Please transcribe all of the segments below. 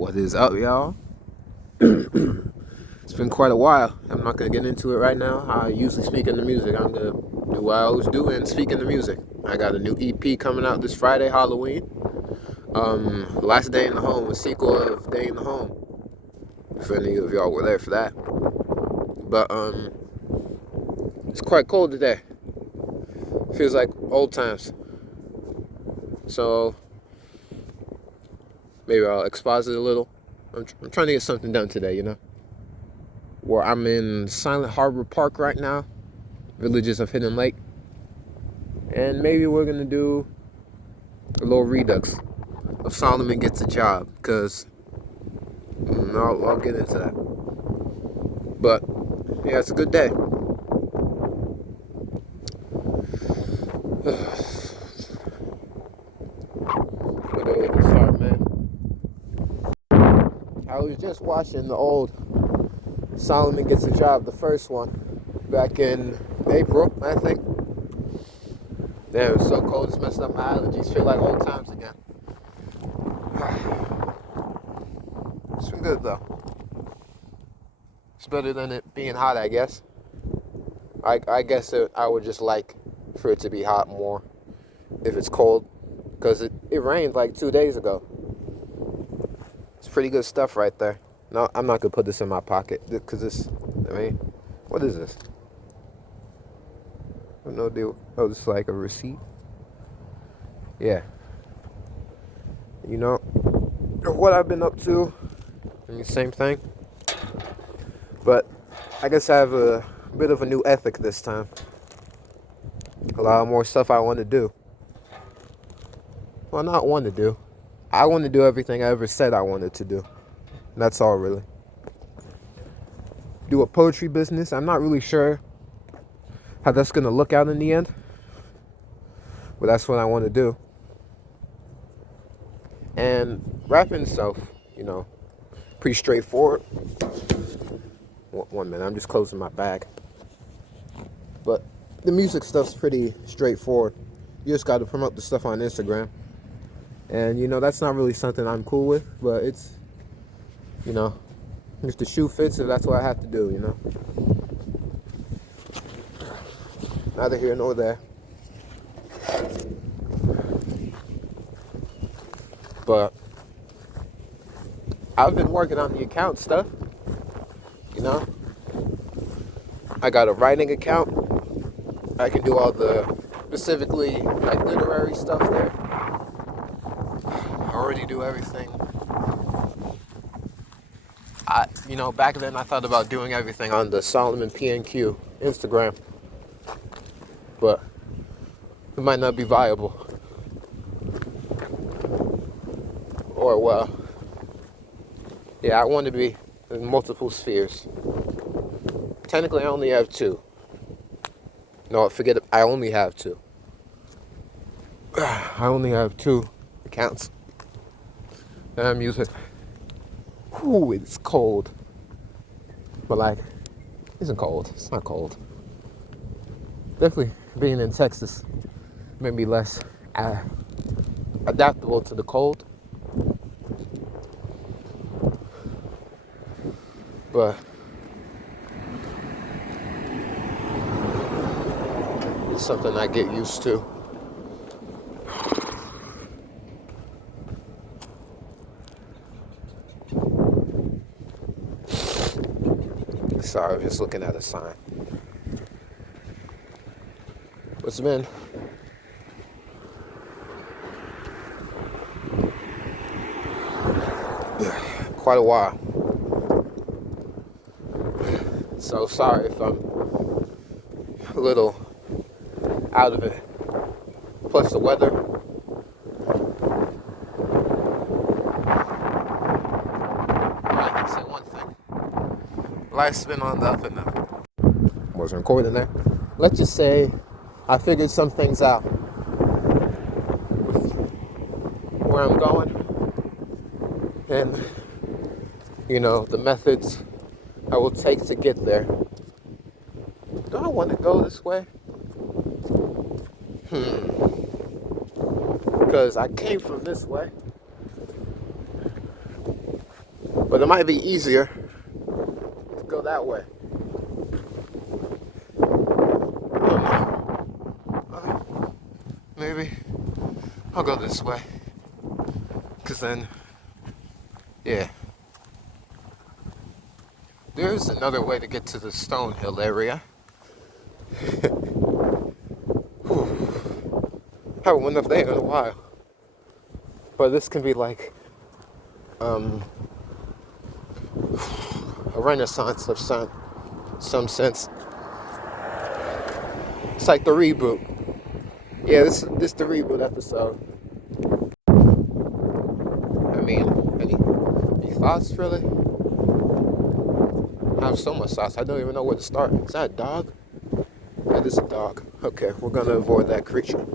What is up, y'all? It's been quite a while. I'm not gonna get into it right now. I usually speak in the music. I'm gonna do what I always do and speak in the music. I got a new EP coming out this Friday, Halloween. Last Day in the Home, a sequel of Day in the Home. If any of y'all were there for that. But it's quite cold today. Feels like old times. So maybe I'll exposit a little. I'm trying to get something done today, Where I'm in Silent Harbor Park right now, Villages of Hidden Lake. And maybe we're going to do a little redux of Solomon Gets a Job, because I'll get into that. But, yeah, it's a good day. Good way to start, man. I was just watching the old Solomon Gets a Job, the first one, back in April, I think. Damn, it's so cold, it's messed up my allergies. Feel like old times again. It's been good, though. It's better than it being hot, I guess. I guess I would just like for it to be hot more if it's cold. Because it rained like 2 days ago. It's pretty good stuff right there. No, I'm not going to put this in my pocket. Because what is this? I have no idea. Oh, this is like a receipt? Yeah. What I've been up to. Same thing. But I guess I have a bit of a new ethic this time. A lot more stuff I want to do. Well, not want to do. I want to do everything I ever said I wanted to do. That's all, really. Do a poetry business. I'm not really sure how that's going to look out in the end. But that's what I want to do. And rapping itself, pretty straightforward. One minute, I'm just closing my bag. But the music stuff's pretty straightforward. You just got to promote the stuff on Instagram. And, that's not really something I'm cool with. But it's, if the shoe fits, if that's what I have to do, Neither here nor there. But I've been working on the account stuff. I got a writing account. I can do all the specifically like literary stuff there. I already do everything. Back then I thought about doing everything on the Solomon PNQ Instagram. But it might not be viable. Or, I want to be in multiple spheres. Technically, I only have two. No, forget it. I only have two. I only have two accounts that I'm using. Ooh, it's cold. But, it isn't cold. It's not cold. Definitely being in Texas made me less adaptable to the cold. But it's something I get used to. Sorry, I'm just looking at a sign. It's been quite a while. So sorry if I'm a little out of it. Plus the weather. I can say one thing. Life's been on the up and up. Wasn't recording there. Let's just say I figured some things out with where I'm going. And, the methods I will take to get there. Do I want to go this way? Because I came from this way. But it might be easier to go that way. I don't know. Maybe I'll go this way. Because then, yeah. There's another way to get to the Stonehill area. Haven't went up there in a while. But this can be like a renaissance of some sense. It's like the reboot. Yeah, this the reboot episode. I mean, any thoughts really? I have so much thoughts, I don't even know where to start. Is that a dog? That is a dog. Okay, we're gonna avoid that creature.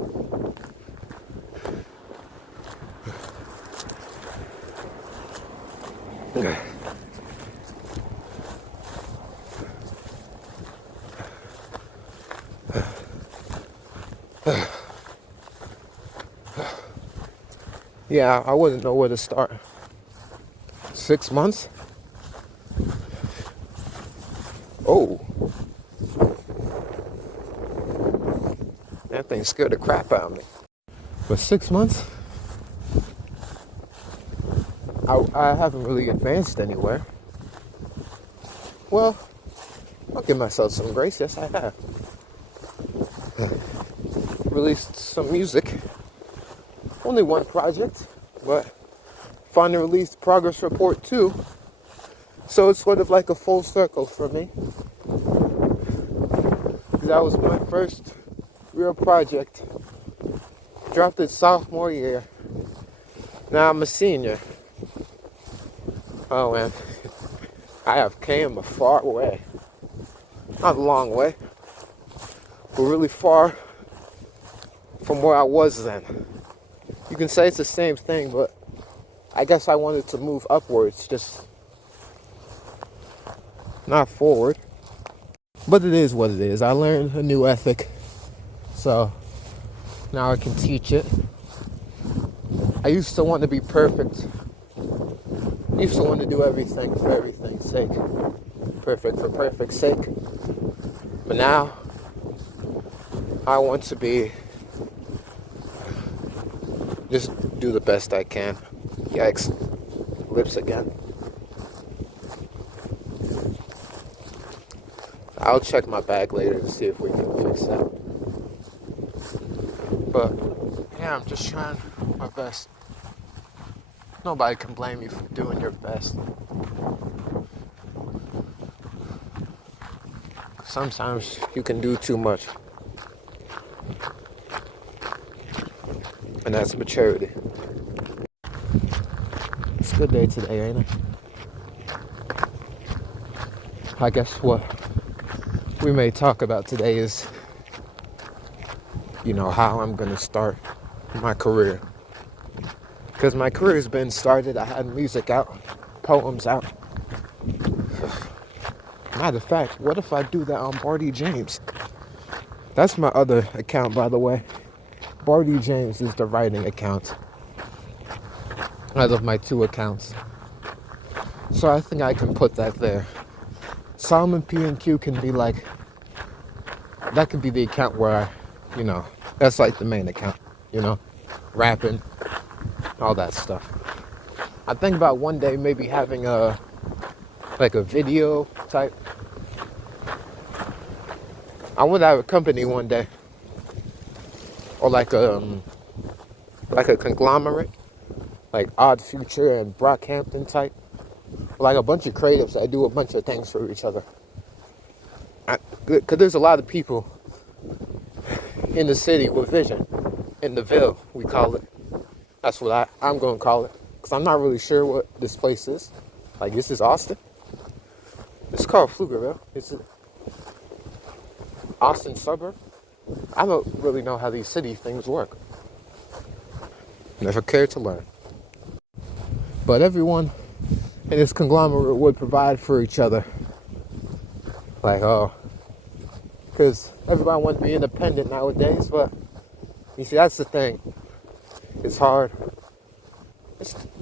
Yeah, I wouldn't know where to start. 6 months? Oh. That thing scared the crap out of me. But 6 months? I haven't really advanced anywhere. Well, I'll give myself some grace. Yes, I have. Released some music. Only one project, but finally released Progress Report 2. So it's sort of like a full circle for me. That was my first real project. Dropped it sophomore year. Now I'm a senior. Oh man, I have came a far way. Not a long way, but really far from where I was then. You can say it's the same thing, but I guess I wanted to move upwards, just not forward. But it is what it is. I learned a new ethic, so now I can teach it. I used to want to be perfect. I used to want to do everything for everything's sake. Perfect for perfect's sake. But now, I want to be, just do the best I can. Yikes. Lips again. I'll check my bag later to see if we can fix that. But, yeah, I'm just trying my best. Nobody can blame you for doing your best. Sometimes you can do too much. And that's maturity. It's a good day today, ain't it? I guess what we may talk about today is, how I'm going to start my career. Because my career's been started. I had music out, poems out. Matter of fact, what if I do that on Barty James? That's my other account, by the way. Barty James is the writing account out of my two accounts. So I think I can put that there. Solomon P&Q can be like, that could be the account where that's like the main account, rapping, all that stuff. I think about one day maybe having a video type. I want to have a company one day, or like a conglomerate, like Odd Future and Brockhampton type, like a bunch of creatives that do a bunch of things for each other. Because there's a lot of people in the city with vision, in the Ville, we call it. That's what I'm going to call it, because I'm not really sure what this place is. Like, this is Austin. It's called Pflugerville. It's an Austin suburb. I don't really know how these city things work. Never cared to learn. But everyone in this conglomerate would provide for each other. Because everybody wants to be independent nowadays, but you see, that's the thing. It's hard.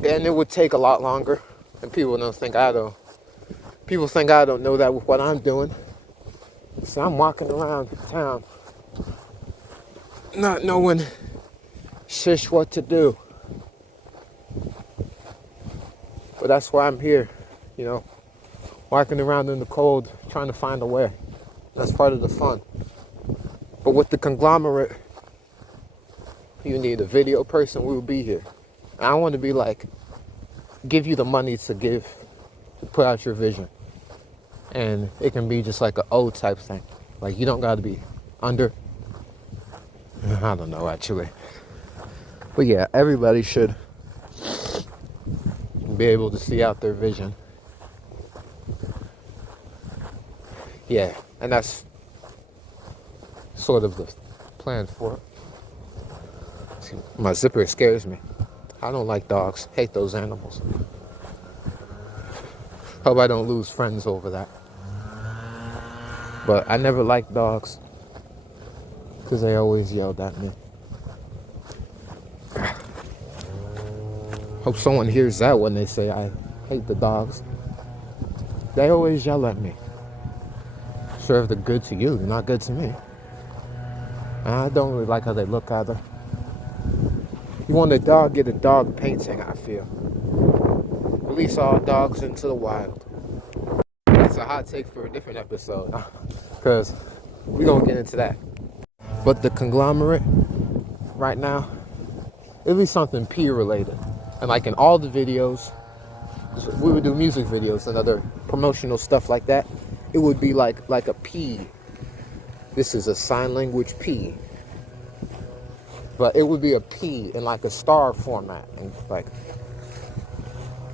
And it would take a lot longer. And people think I don't know that with what I'm doing. So I'm walking around town not knowing shish what to do. But that's why I'm here, walking around in the cold, trying to find a way. That's part of the fun. But with the conglomerate, you need a video person, we will be here. And I want to be like, give you the money to put out your vision. And it can be just like an O type thing. Like, you don't got to be under. I don't know, actually. But yeah, everybody should be able to see out their vision. Yeah, and that's sort of the plan for it. See, my zipper scares me. I don't like dogs. Hate those animals. Hope I don't lose friends over that. But I never liked dogs because they always yelled at me. Hope someone hears that when they say I hate the dogs. They always yell at me. Sure, if they're good to you, they're not good to me. And I don't really like how they look either. You want a dog, get a dog painting, I feel. Release all dogs into the wild. That's a hot take for a different episode, because we're going to get into that. But the conglomerate right now, it'll be something P related. And like in all the videos, we would do music videos and other promotional stuff like that. It would be like a P. This is a sign language P. But it would be a P in like a star format. And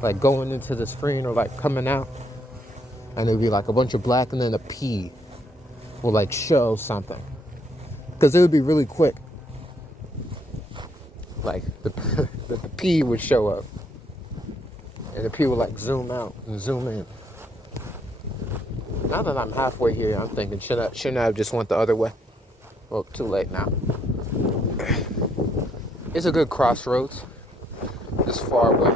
like going into the screen or like coming out. And it would be like a bunch of black and then a P will like show something. Because it would be really quick. Like the P would show up. And the P would like zoom out and zoom in. Now that I'm halfway here, I'm thinking, shouldn't I have just went the other way? Well, too late now. It's a good crossroads. It's far away.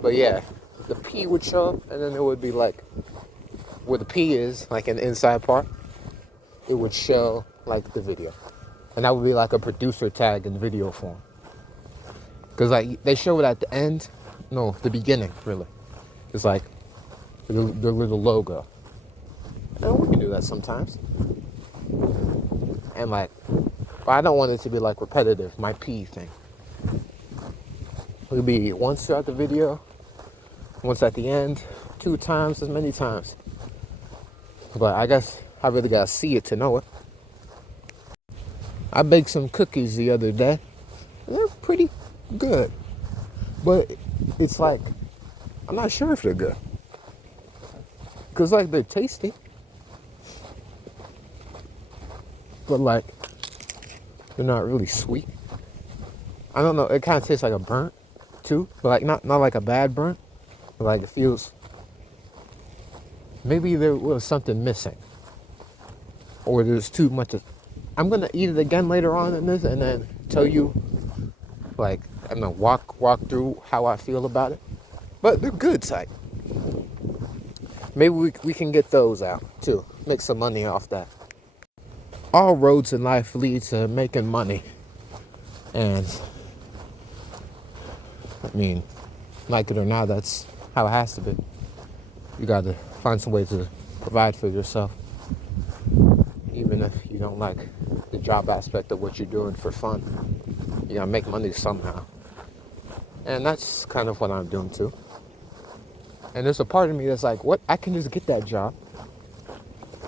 But yeah, the P would show up, and then it would be like, where the P is, like an inside part, it would show like the video. And that would be like a producer tag in video form. Because like, they show it at the end. No, the beginning, really. It's like, the little logo. And we can do that sometimes. And like, but I don't want it to be like repetitive, my P thing. It could be once throughout the video, once at the end, 2 times, as many times. But I guess I really gotta see it to know it. I baked some cookies the other day. They're pretty good. But it's like, I'm not sure if they're good. Because, like, they're tasty. But, like, they're not really sweet. I don't know. It kind of tastes like a burnt, too. But, like, not like a bad burnt. But, like, it feels... Maybe there was something missing. Or there's too much of... I'm going to eat it again later on in this and then tell you, like, I'm going to walk through how I feel about it. But they're good type. Maybe we can get those out, too. Make some money off that. All roads in life lead to making money. And, I mean, like it or not, that's how it has to be. You got to find some way to provide for yourself. Even if you don't like the job aspect of what you're doing for fun. You got to make money somehow. And that's kind of what I'm doing, too. And there's a part of me that's like, what? I can just get that job,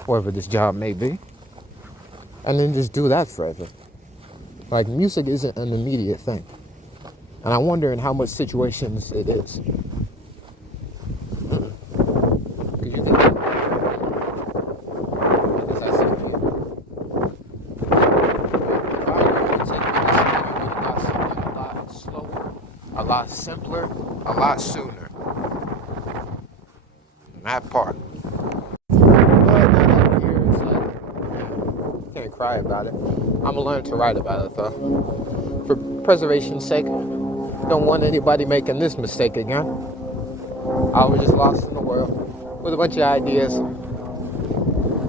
wherever this job may be, and then just do that forever. Like, music isn't an immediate thing. And I wonder in how much situations it is. Because you think, because I said, if I were to take medicine, I would have got something a lot slower, a lot simpler, a lot sooner. That part. But now over here, it's like, can't cry about it. I'm gonna learn to write about it though. For preservation's sake, don't want anybody making this mistake again. I was just lost in the world with a bunch of ideas.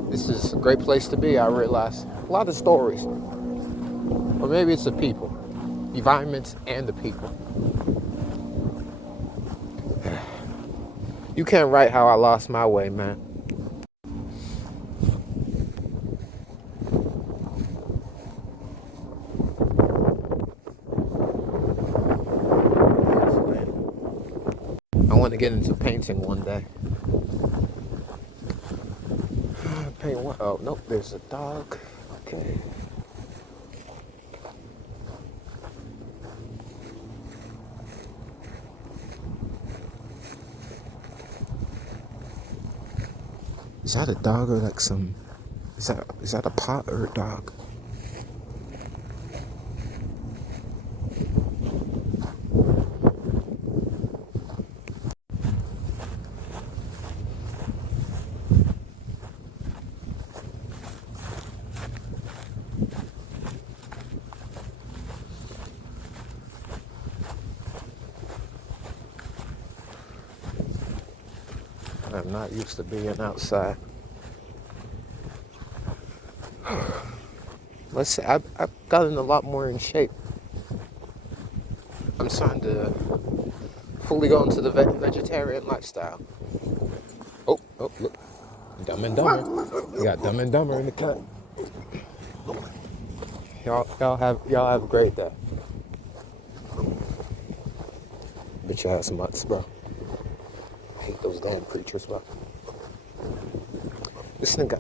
This is a great place to be, I realize. A lot of stories. Or maybe it's the people. Environments and the people. You can't write how I lost my way, man. I want to get into painting one day. Paint what? Oh, nope, there's a dog. Okay. Is that a dog or like some... Is that a pot or a dog? I'm not used to being outside. Let's say I've gotten a lot more in shape. I'm starting to fully go into the vegetarian lifestyle. Oh, look. Dumb and Dumber. We got Dumb and Dumber in the cut. Y'all have a great day. Bitch ass mutts, bro. I hate those damn creatures, bro. This nigga.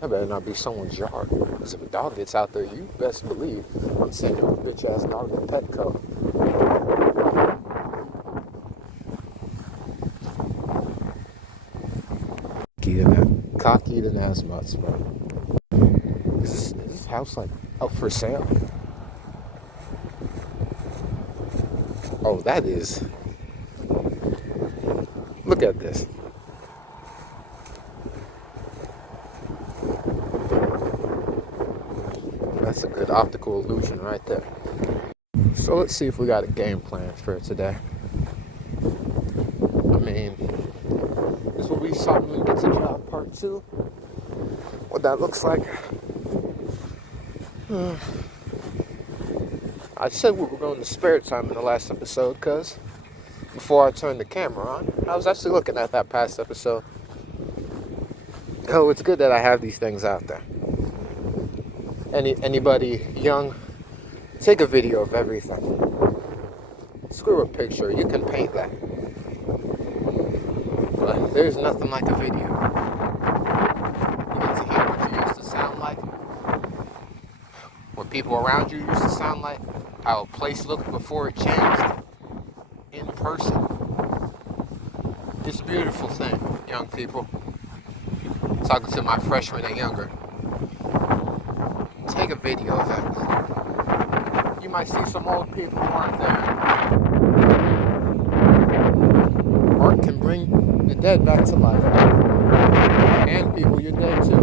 That better not be someone's yard. Because if a dog gets out there, you best believe I'm sending your bitch ass dog to Petco. Cock-eating ass mutts, bro. Is this house like up for sale? Oh, that is. Look at this. That's a good optical illusion right there. So let's see if we got a game plan for today. I mean, this will be Solomon Gets a Job Part 2. What that looks like. I said we were going to spare time in the last episode because before I turned the camera on, I was actually looking at that past episode. Oh, it's good that I have these things out there. Anybody young, take a video of everything. Screw a picture, you can paint that. But there's nothing like a video. You get to hear what you used to sound like, what people around you used to sound like, how a place looked before it changed, in person. It's a beautiful thing, young people. Talking to my freshmen and younger. Take a video of it. You might see some old people who aren't there. Art can bring the dead back to life. And people you're dead to.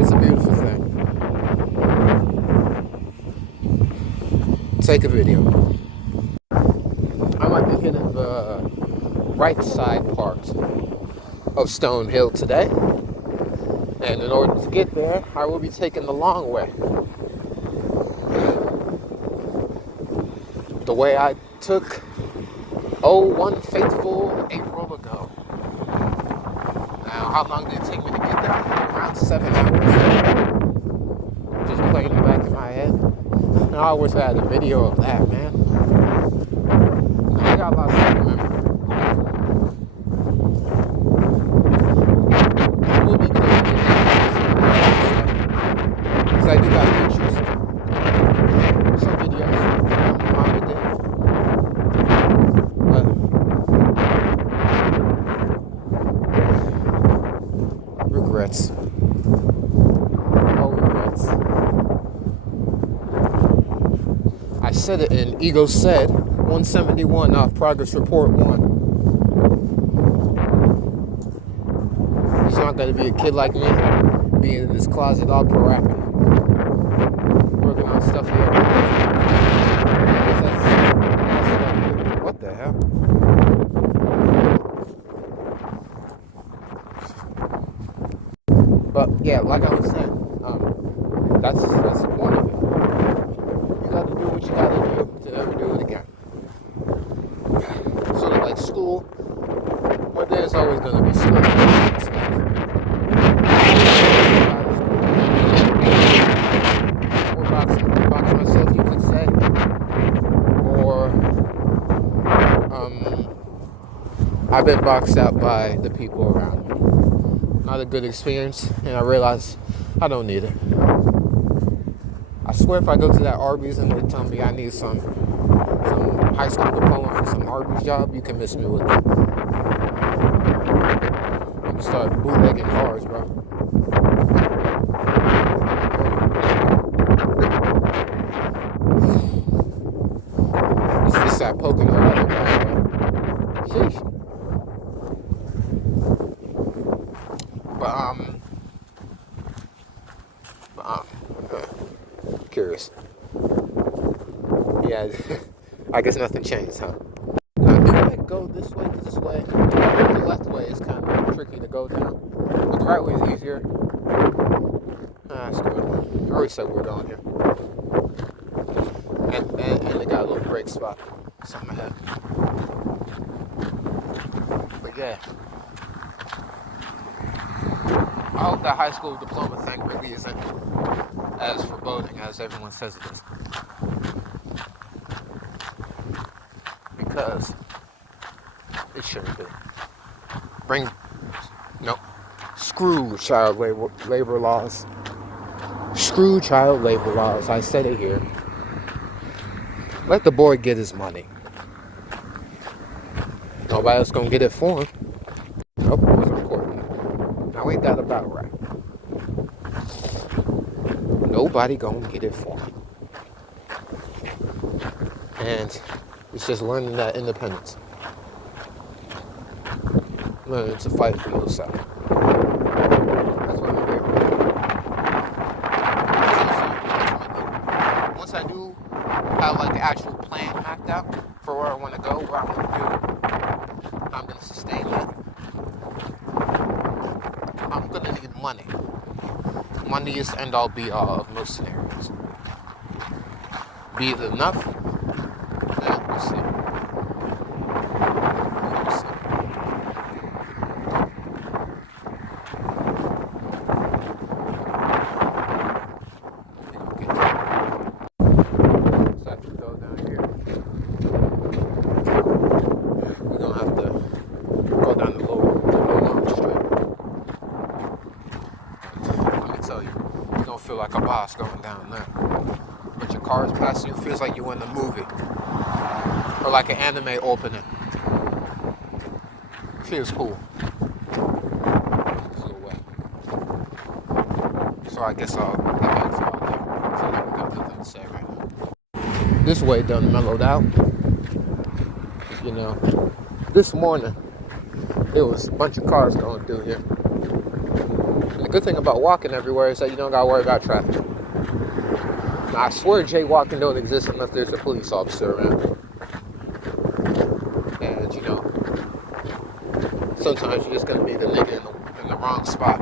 It's a beautiful thing. Take a video. I might be hitting the right side part of Stone Hill today. And in order to get there, I will be taking the long way. The way I took, one fateful April ago. Now, how long did it take me to get there? Around 7 hours. Just playing it back in my head. And I wish I had a video of that, man. I got lots to remember. It will be good. I do got pictures, some videos from my day. Regrets. Oh, regrets. I said it in Ego Said 171 off Progress Report 1. He's not going to be a kid like me, being in this closet all proactive. working on stuff here. What the hell? But yeah, like I was saying, that's the point of it. You got to do what you got to do to never do it again. Sort of like school, but there's always going to be school. Or box myself, you could say, or I've been boxed out by the people around me. Not a good experience, and I realize I don't need it. I swear if I go to that Arby's and they tell me I need some high school diploma for some Arby's job, you can miss me with it. You can start bootlegging cars, bro. It's that poking the other guy, bro. Sheesh. Curious. Yeah, I guess nothing changed, huh? Now, do I go this way to this way? The left way is kind of tricky to go down, but the right way is easier. Screw it. I already said we're going here. And they got a little brake spot. Something ahead. But yeah. I hope that high school diploma thing really isn't as foreboding as everyone says it is. Because it shouldn't be. Screw child labor laws. Screw child labor laws. I said it here. Let the boy get his money. Nobody else gonna get it for him. Nope, it wasn't recording. Now ain't that about right? Nobody gonna get it for him. And it's just learning that independence. Learning to fight for yourself. That's what I'm here. Once I do have like the actual plan mapped out for where I want to go, where I want to do, I'm going to sustain that. I'm going to need money. Money is the end all be all of most scenarios. Be it enough? Yeah, we'll see. Feel like a boss going down there. But your car is passing you, feels like you're in a movie. Or like an anime opening. It feels cool. It's a little wet. So I guess I'll get back to all there. So I don't got nothing to say right now. This way done mellowed out. You know, this morning there was a bunch of cars going through here. The good thing about walking everywhere is that you don't gotta worry about traffic. Now, I swear jaywalking don't exist unless there's a police officer around. And you know, sometimes you're just gonna be the nigga in the wrong spot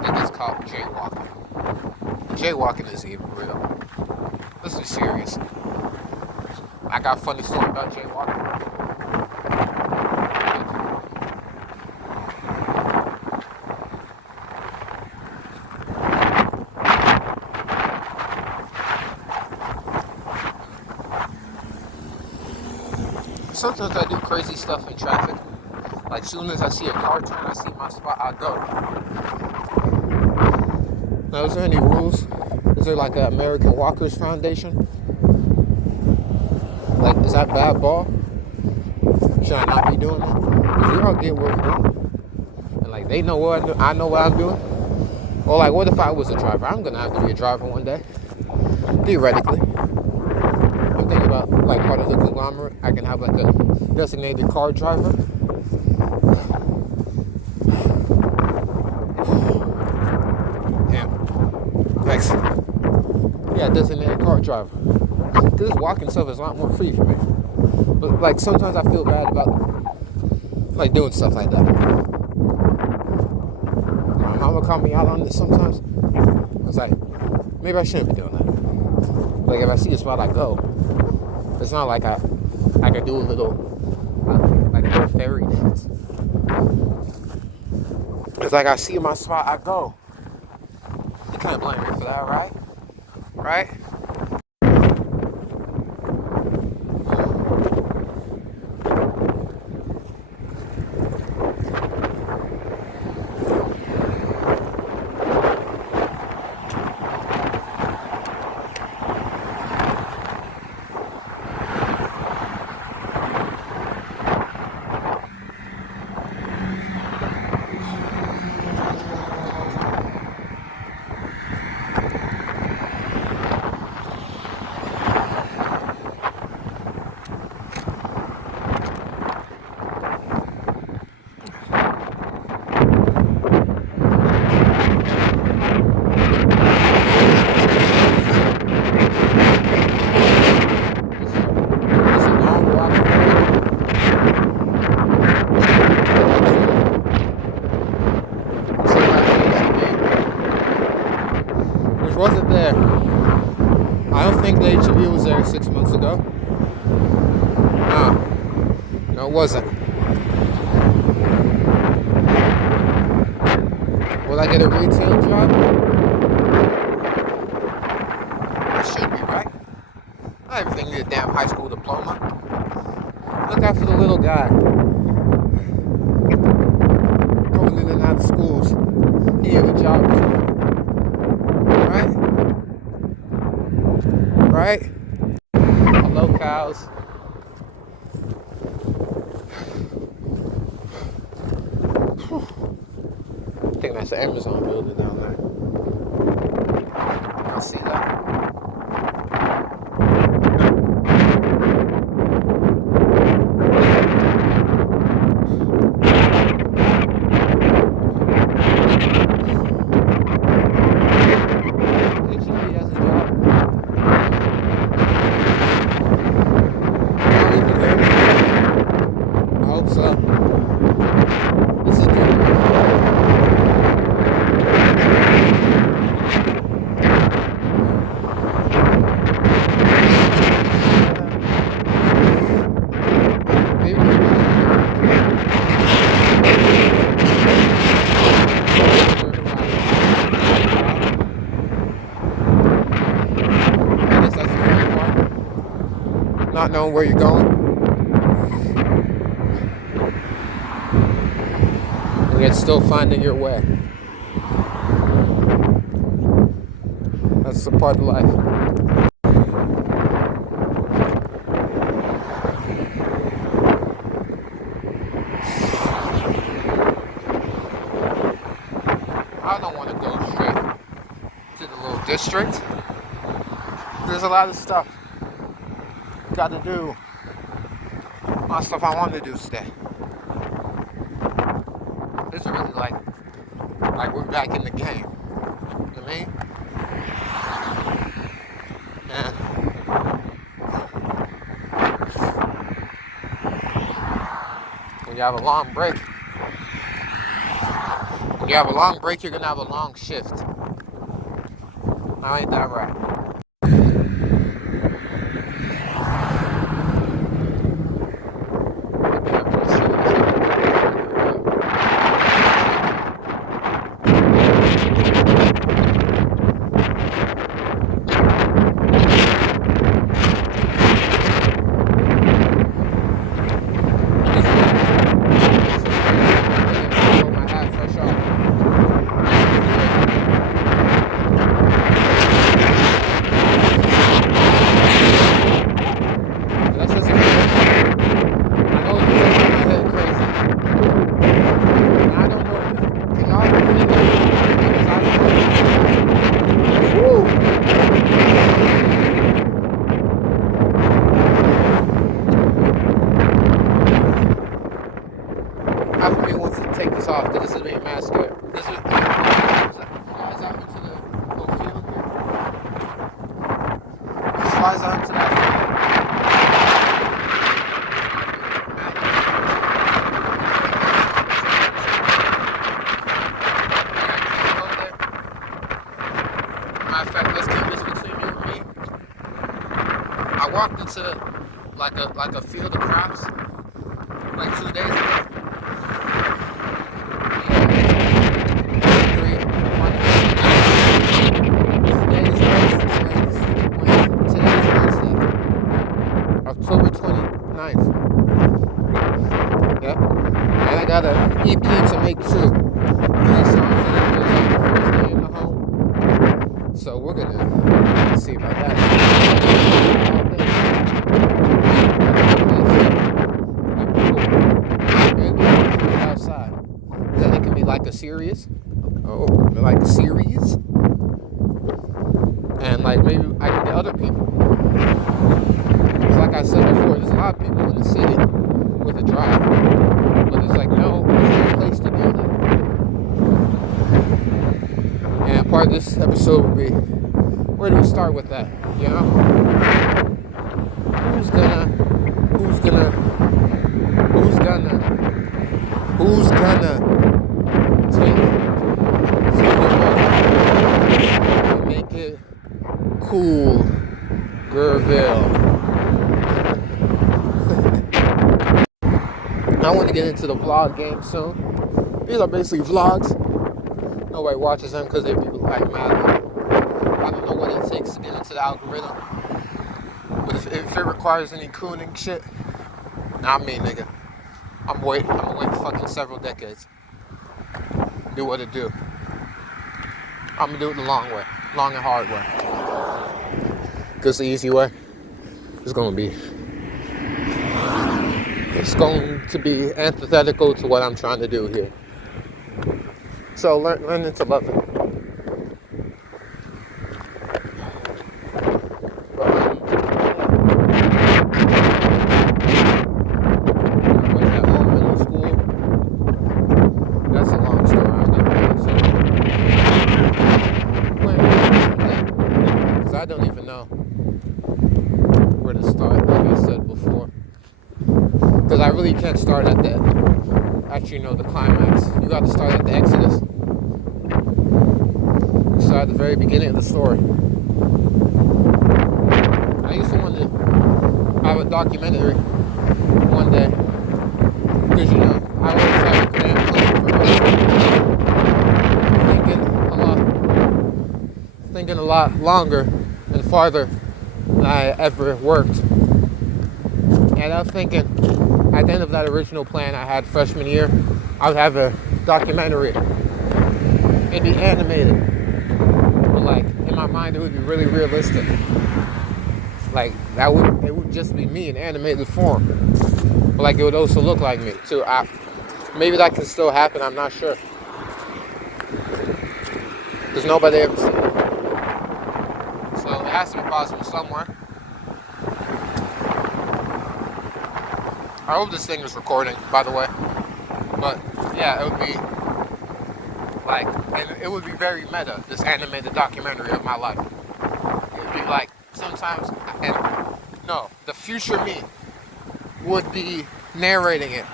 that gets caught jaywalking. Jaywalking isn't even real. Let's be serious. I got a funny story about jaywalking. Sometimes I do crazy stuff in traffic. Like, as soon as I see a car turn, I see my spot, I go. Now, is there any rules? Is there like an American Walkers Foundation? Like, is that bad ball? Should I not be doing that? Because we all get what we're doing. And like, they know what I know what I'm doing. Or like, what if I was a driver? I'm gonna have to be a driver one day. Theoretically. I'm thinking about like part of the conglomerate. I can have like a designated car driver. Damn. Thanks. Yeah, designated car driver. This walking stuff is a lot more free for me. But like sometimes I feel bad about like doing stuff like that. My mama called me out on it sometimes. I was like, maybe I shouldn't be doing that. Like if I see a spot, I go. It's not like I could do a little like a little ferry dance. It's like I see my spot, I go. You can't blame me for that, right? Right? It's a long walk for which wasn't there. I don't think the HEB was there 6 months ago. No, it wasn't. Will I get a retail job? I should be, right? Not everything needs a damn high school diploma. Look out for the little guy. Going in and out of schools. He had a job too. Right? Right? Hello, cows. I think that's the Amazon building down there. I see that. HEB has a job. Y'all even hear me? I hope so. This is good. Maybe I guess that's the funny part. Not knowing where you're going. And yet still finding your way. That's a part of life. I don't want to go straight to the little district. There's a lot of stuff got to do. A lot of stuff I want to do today. This is really like we're back in the game. You know what I mean? And when you have a long break, you're gonna have a long shift. Now ain't that right? flies out to that field. Matter of fact, let's keep this between you and me. I walked into like a field of crops like 2 days ago. October 29th. Yep. And I got an EP to make too. 3 songs that I just the first day in the home. So we're gonna see about that. Outside. Then it can be like a series. Oh, like a series. And like maybe I can get other people. Like I said before, there's a lot of people in the city with a drive, but there's no place to do that. And part of this episode will be, where do we start with that? You know, who's gonna take and make it cool, Gurville? I want to get into the vlog game soon. These are basically vlogs. Nobody watches them because they be like mad. I don't know what it takes to get into the algorithm. But if it requires any cooning shit, not me, nigga. I'm gonna wait fucking several decades. Do what it do. I'm gonna do it the long way. Long and hard way. Because the easy way is going to be antithetical to what I'm trying to do here. So learning to love it. When at home middle school, that's a long story. I'm not going to say. Because I don't even know where to start, like I said before. Because I really can't start at the climax. You got to start at the Exodus. You start at the very beginning of the story. I used to want to have a documentary one day. Because, I always have a plan for thinking a lot longer and farther than I ever worked. And I was thinking, at the end of that original plan I had freshman year, I would have a documentary. It'd be animated. But in my mind, it would be really realistic. It would just be me in animated form. But it would also look like me too. Maybe that can still happen, I'm not sure. Because nobody ever seen it. So it has to be possible somewhere. I hope this thing is recording, by the way. But yeah, it would be and it would be very meta, this animated documentary of my life. It would be sometimes, the future me would be narrating it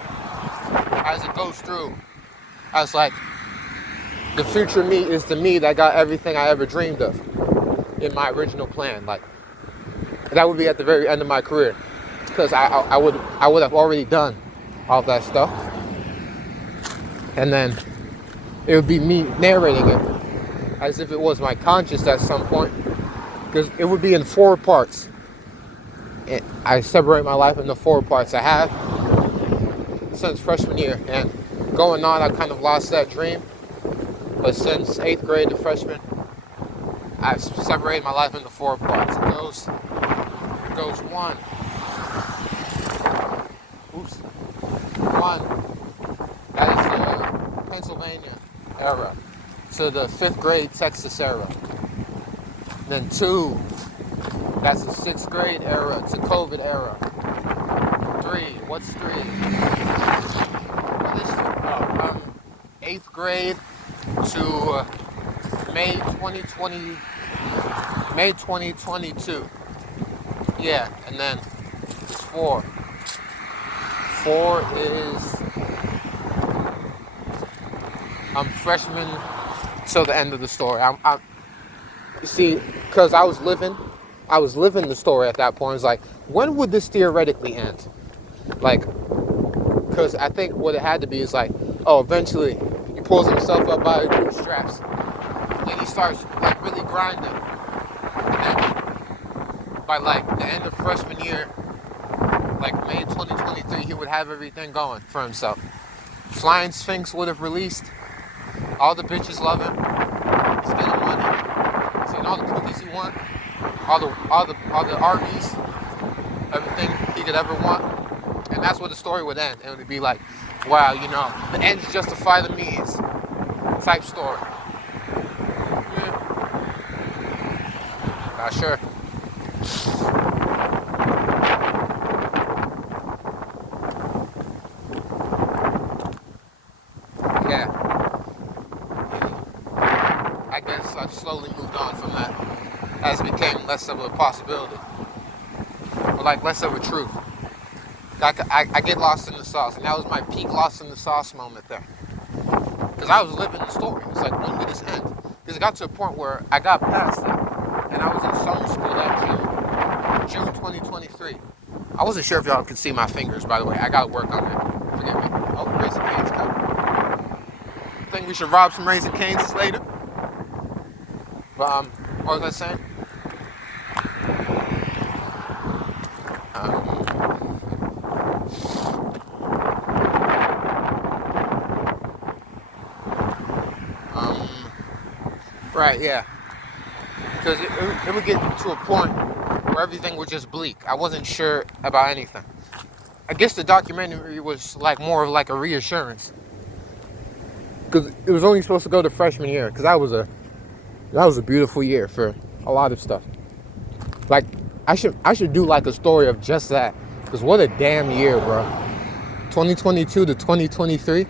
as it goes through. As the future me is the me that got everything I ever dreamed of in my original plan. That would be at the very end of my career. Because I would have already done all that stuff. And then it would be me narrating it as if it was my conscious at some point. Because it would be in 4 parts. I separate my life into 4 parts. I have since freshman year. And going on, I kind of lost that dream. But since 8th grade to freshman, I've separated my life into 4 parts. It goes 1. That is the Pennsylvania era to the 5th grade Texas era. Then 2, that's the 6th grade era to COVID era. 3, what's 3? What is 8th grade to May 2022. Yeah, and then it's 4. 4 is I'm freshman till the end of the story. You see, because I was living the story at that point. It's like, when would this theoretically end? Like, because I think what it had to be is like, oh, eventually he pulls himself up by the bootstraps, and he starts like really grinding, and then by like the end of freshman year, like May 2023, he would have everything going for himself. Flying Sphinx would have released. All the bitches love him. He's getting money. He's getting all the cookies he wants. All the RVs, everything he could ever want. And that's where the story would end. And it would be like, wow, the ends justify the means type story. Yeah. Not sure. Yeah. I guess I've slowly moved on from that as it became less of a possibility. Or like less of a truth. I get lost in the sauce, and that was my peak lost in the sauce moment there. Because I was living the story. It's like, when would this end? Because it got to a point where I got past that, and I was in summer school that June 2023. I wasn't sure if y'all could see my fingers, by the way. I got to work on that. Forgive me. Oh, Raising Cane's cup. Think we should rob some Raising Cane's later? But, what was I saying? Right, yeah. Because it would get to a point where everything was just bleak. I wasn't sure about anything. I guess the documentary was like more of like a reassurance. Because it was only supposed to go to freshman year. Because that was a beautiful year for a lot of stuff. Like, I should do like a story of just that. Because what a damn year, bro. 2022 to 2023.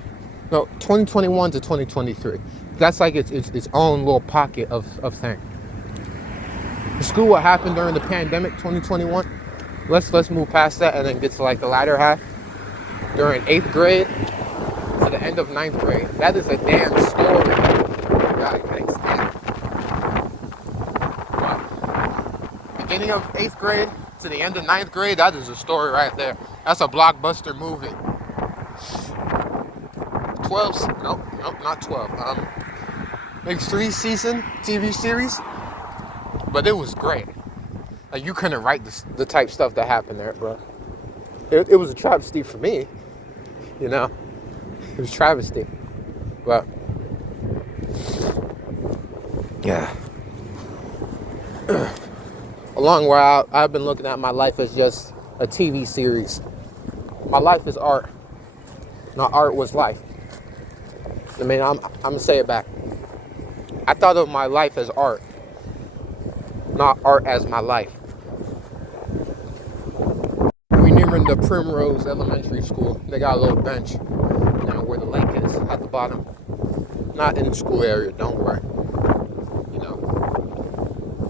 No, 2021 to 2023. That's like its own little pocket of thing. The school, what happened during the pandemic, 2021. Let's move past that and then get to like the latter half. During 8th grade to the end of 9th grade. That is a damn story. God, thanks. Wow. Beginning of 8th grade to the end of 9th grade, that is a story right there. That's a blockbuster movie. 12, nope, not 12. Maybe 3-season TV series, but it was great. Like, you couldn't write the type stuff that happened there, bro. It was a travesty for me, It was travesty, but yeah. A long while, I've been looking at my life as just a TV series. My life is art. Not art was life. I mean, I'm gonna say it back. I thought of my life as art, not art as my life. We near in the Primrose Elementary School. They got a little bench, where the lake is at the bottom. Not in the school area, don't worry.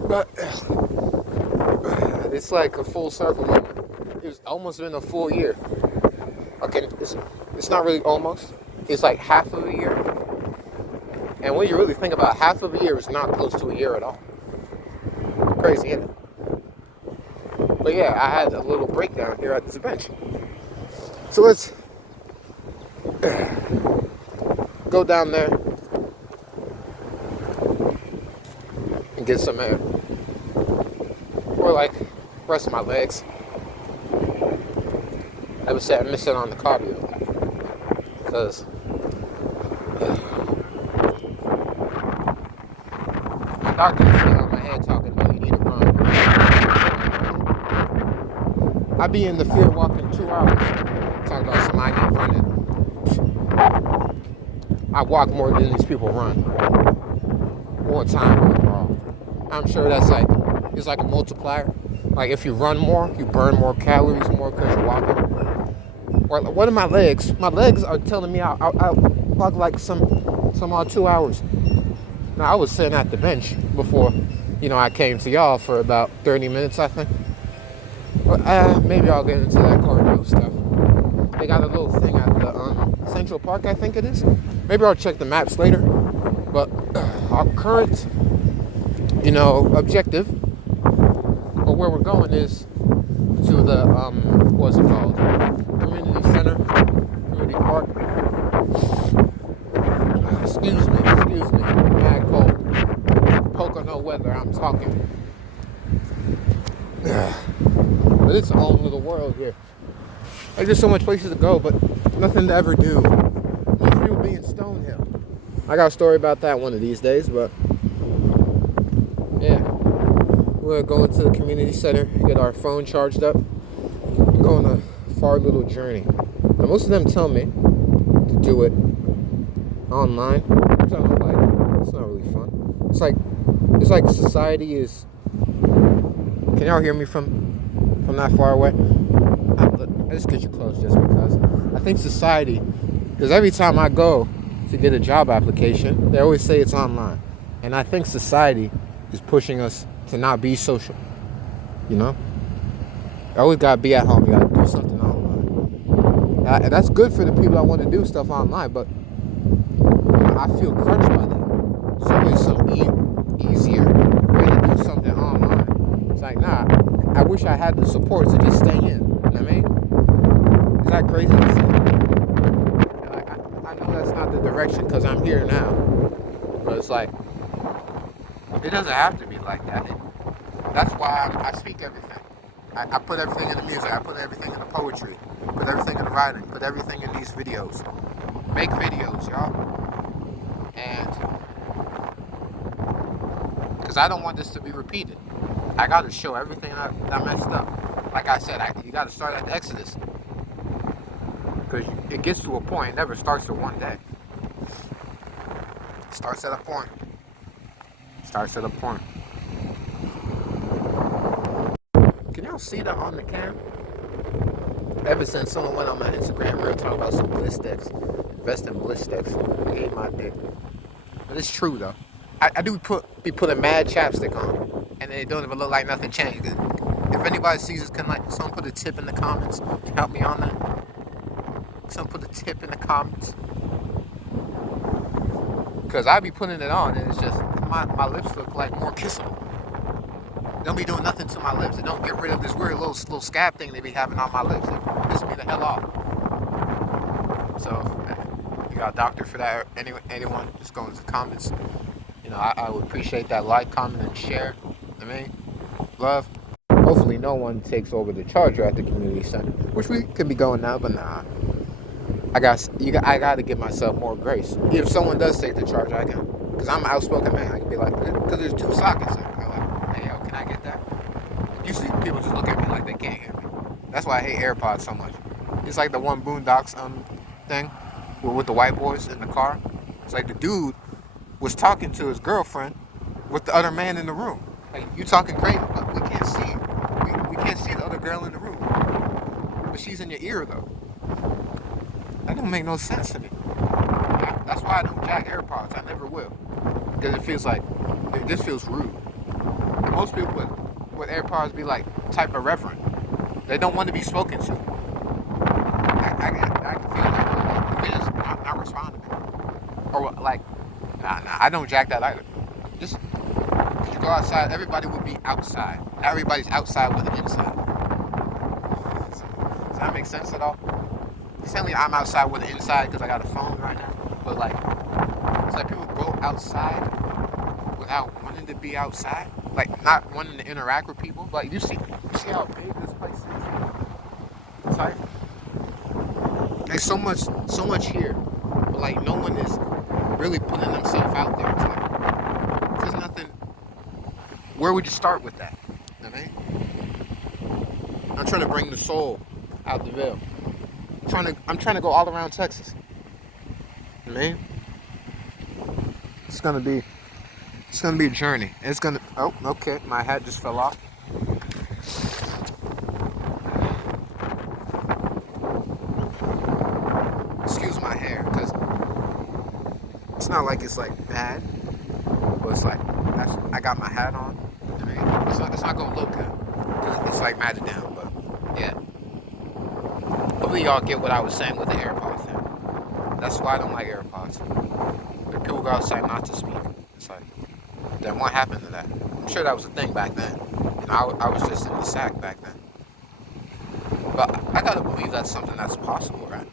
But it's like a full circle moment. It's almost been a full year. Okay, it's not really almost. It's like half of a year. And when you really think about it, half of a year is not close to a year at all. Crazy, isn't it? But yeah, I had a little breakdown here at this bench. So let's go down there and get some air. Or like rest my legs. I would say I miss it on the cardio. Because my doctor used to get on my head talking about you need to run. I be in the field walking 2 hours. Talking about somebody getting running. I walk more than these people run. More time overall. I'm sure that's it's like a multiplier. Like if you run more, you burn more calories more because you're walking. Or what are my legs? My legs are telling me I walk like some odd 2 hours. Now I was sitting at the bench before, I came to y'all for about 30 minutes, I think. But maybe I'll get into that cardio stuff. They got a little thing at the Central Park, I think it is. Maybe I'll check the maps later. But our current, objective, or where we're going, is to the what's it called? Community Center, Community Park. Excuse me. Mad cold. Pocono weather. I'm talking. But it's a own little world here. Like, there's so much places to go, but nothing to ever do. Most people be in Stonehill. I got a story about that one of these days, but yeah. We're going to the community center, get our phone charged up, and go on a far little journey. Now, most of them tell me to do it online, which I don't like. It's not really fun. It's like society is. Can y'all hear me from that far away? I just get you close just because. I think society, because every time I go to get a job application, they always say it's online. And I think society is pushing us to not be social. You always gotta be at home. You gotta do something online. And that's good for the people that want to do stuff online, but I feel crushed by that. There's always some easier way to do something online. It's like, nah, I wish I had the support to just stay in. You know what I mean? Is that crazy to say? Like, I know that's not the direction because I'm here now. But it's like, it doesn't have to be like that. That's why I speak everything. I put everything in the music. I put everything in the poetry. Put everything in the writing. Put everything in these videos. Make videos, y'all. And because I don't want this to be repeated. I got to show everything that messed up. Like I said, you got to start at the Exodus. Because it gets to a point. It never starts in one day. It starts at a point. Can y'all see that on the cam? Ever since someone went on my Instagram reel talking about some Blistex, invest in Blistex, I ate my dick. But it's true though. I do be putting mad chapstick on, and it don't even look like nothing changed. If anybody sees this, can like someone put a tip in the comments to help me on that? Someone put a tip in the comments. Because I be putting it on, and it's just my lips look like more kissable. They don't be doing nothing to my lips. They don't get rid of this weird little scab thing they be having on my lips. It pisses me the hell off. So, you got a doctor for that? Anyone? Just go into the comments. I would appreciate that like, comment, and share. Love. Hopefully no one takes over the charger at the community center, which we could be going now, but nah. I got to give myself more grace. If someone does take the charger, I can, because I'm an outspoken man. I can be like, because there's 2 sockets. I'm like, hey yo, can I get that? Usually people just look at me like they can't hear me. That's why I hate AirPods so much. It's like the one Boondocks thing with the white boys in the car. It's like the dude was talking to his girlfriend with the other man in the room. Like, you talking crazy, but we can't see. We can't see the other girl in the room. But she's in your ear though. That don't make no sense to me. That's why I don't jack AirPods. I never will. Because it just feels rude. And most people with AirPods be like type of reverent. They don't want to be spoken to. I can feel like they just not respond to me. Or like, nah, I don't jack that either. Just, because you go outside, everybody would be outside. Everybody's outside with the inside. Does that make sense at all? Certainly I'm outside with the inside because I got a phone right now. But like, it's like people go outside without wanting to be outside. Like, not wanting to interact with people. Like, you see how big this place is? It's like, there's so much here. But like, no one is really putting themselves out there. It's like, there's nothing. Where would you start with that? You know what I mean? I'm trying to bring the soul out the Ville. I'm trying to go all around Texas. Man, it's gonna be a journey. Oh, okay, my hat just fell off. Excuse my hair, because it's not like it's like bad, but it's like I got my hat on. It's not gonna look good. It's like matted down, but Yeah. Hopefully y'all get what I was saying with the AirPods thing. That's why I don't like AirPods. When people go outside not to speak. It's like, then what happened to that? I'm sure that was a thing back then. And I was just in the sack back then. But I gotta believe that's something that's possible, right?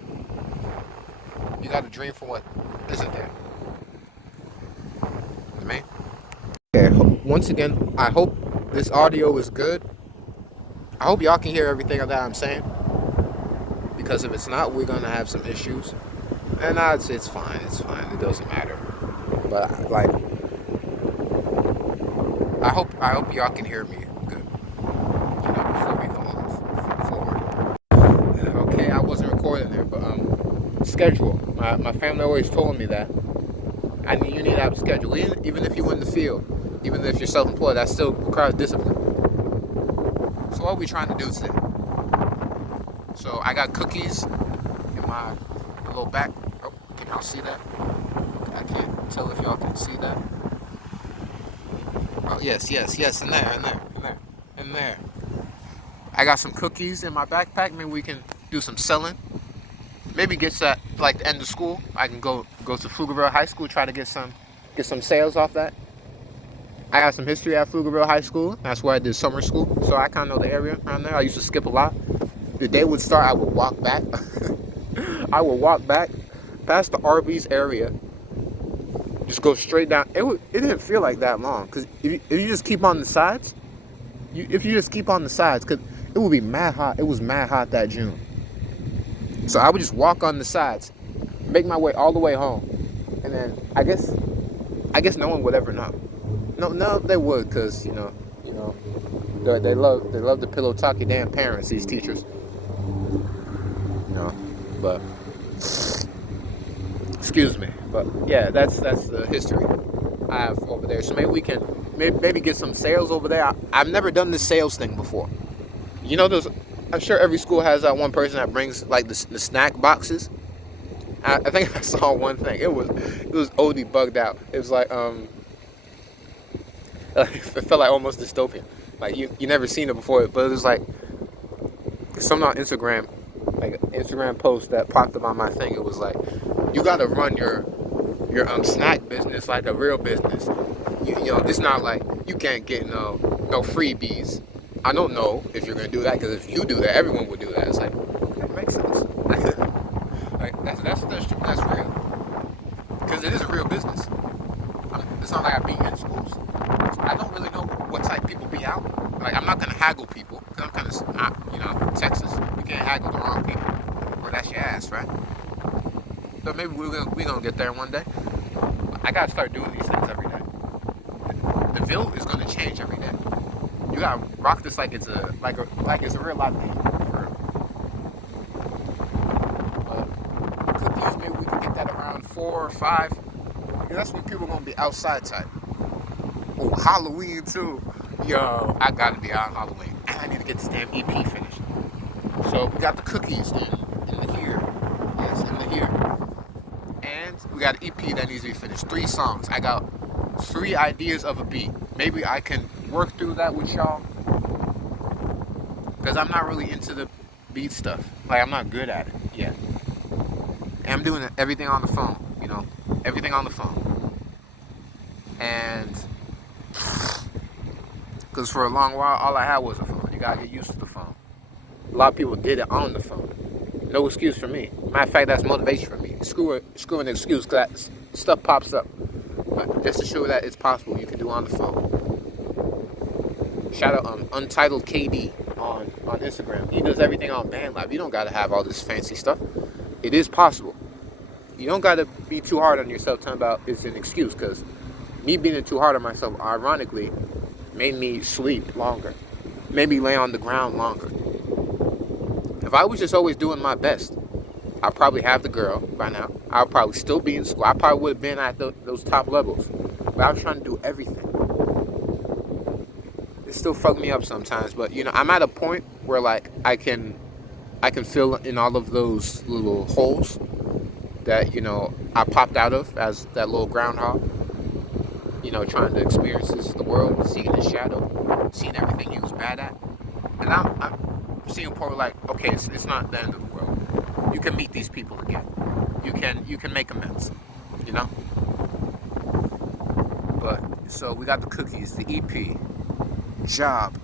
You gotta dream for what isn't there. You know what I mean? Okay, once again, I hope this audio is good. I hope y'all can hear everything that I'm saying. Because if it's not, we're gonna have some issues. And I'd say it's fine, it doesn't matter. But like, I hope y'all can hear me good. You know, before we go on forward. Okay, I wasn't recording there, but schedule. My family always told me that. You need to have a schedule, even if you're in the field, even if you're self-employed, that still requires discipline. So what are we trying to do today? So I got cookies in my little back. Oh, can y'all see that? I can't tell if y'all can see that. Oh, yes, in there. I got some cookies in my backpack. Maybe we can do some selling. Maybe get that like the end of school. I can go to Pflugerville High School, try to get some sales off that. I got some history at Pflugerville High School. That's where I did summer school, so I kind of know the area around there. I used to skip a lot. The day would start, I would walk back. I would walk back past the Arby's area. Just go straight down. It didn't feel like that long, because if you just keep on the sides, because it would be mad hot. It was mad hot that June. So I would just walk on the sides, make my way all the way home, and then I guess no one would ever know. No, they would, because they love to pillow talk your damn parents. These teachers, but excuse me, but yeah, that's the history I have over there. So maybe we can maybe get some sales over there. I've never done this sales thing before. I'm sure every school has that one person that brings like the snack boxes. I think I saw one thing. It was OD bugged out. It was like it felt like almost dystopian. Like you never seen it before, but it was like something on Instagram, like an Instagram post that popped up on my thing. It was like, you gotta run your snack business like a real business. It's not like you can't get no freebies. I don't know if you're gonna do that, because if you do that, everyone would do that. It's like, that makes sense. Like that's real, because it is a real business. It's not like I be in schools. So I don't really know what type people be out. Like, I'm not gonna haggle people, because I'm kind of not, Texas. You can't haggle the wrong people, or that's your ass, right? So maybe we're gonna get there one day. I gotta start doing these things every day. The Ville is gonna change every day. You gotta rock this like it's a real life thing. Cookies, maybe we can get that around 4 or 5. Because that's when people are gonna be outside type. Oh, Halloween too. Yo, I gotta be out on Halloween. I need to get this damn EP finished. So we got the cookies in the here. Yes, in the here. And we got an EP that needs to be finished. 3 songs. I got 3 ideas of a beat. Maybe I can work through that with y'all, because I'm not really into the beat stuff. Like, I'm not good at it yet. And I'm doing everything on the phone. Everything on the phone. And because for a long while, all I had was a phone. You gotta get used to the phone. A lot of people did it on the phone. No excuse for me. Matter of fact, that's motivation for me. Screw an excuse, because that stuff pops up. But just to show that it's possible, you can do it on the phone. Shout out Untitled KD on Instagram. He does everything on BandLab. You don't gotta have all this fancy stuff. It is possible. You don't gotta be too hard on yourself talking about it's an excuse, because me being too hard on myself, ironically, made me sleep longer. Made me lay on the ground longer. If I was just always doing my best, I'd probably have the girl by now. I'd probably still be in school. I probably would have been at those top levels. But I was trying to do everything. It still fucked me up sometimes, but I'm at a point where like I can fill in all of those little holes that I popped out of as that little groundhog. Trying to experience the world, seeing his shadow, seeing everything he was bad at, and Singapore, like, okay, it's not the end of the world. You can meet these people again. You can make amends, you know. But so we got the cookies, the EP, job.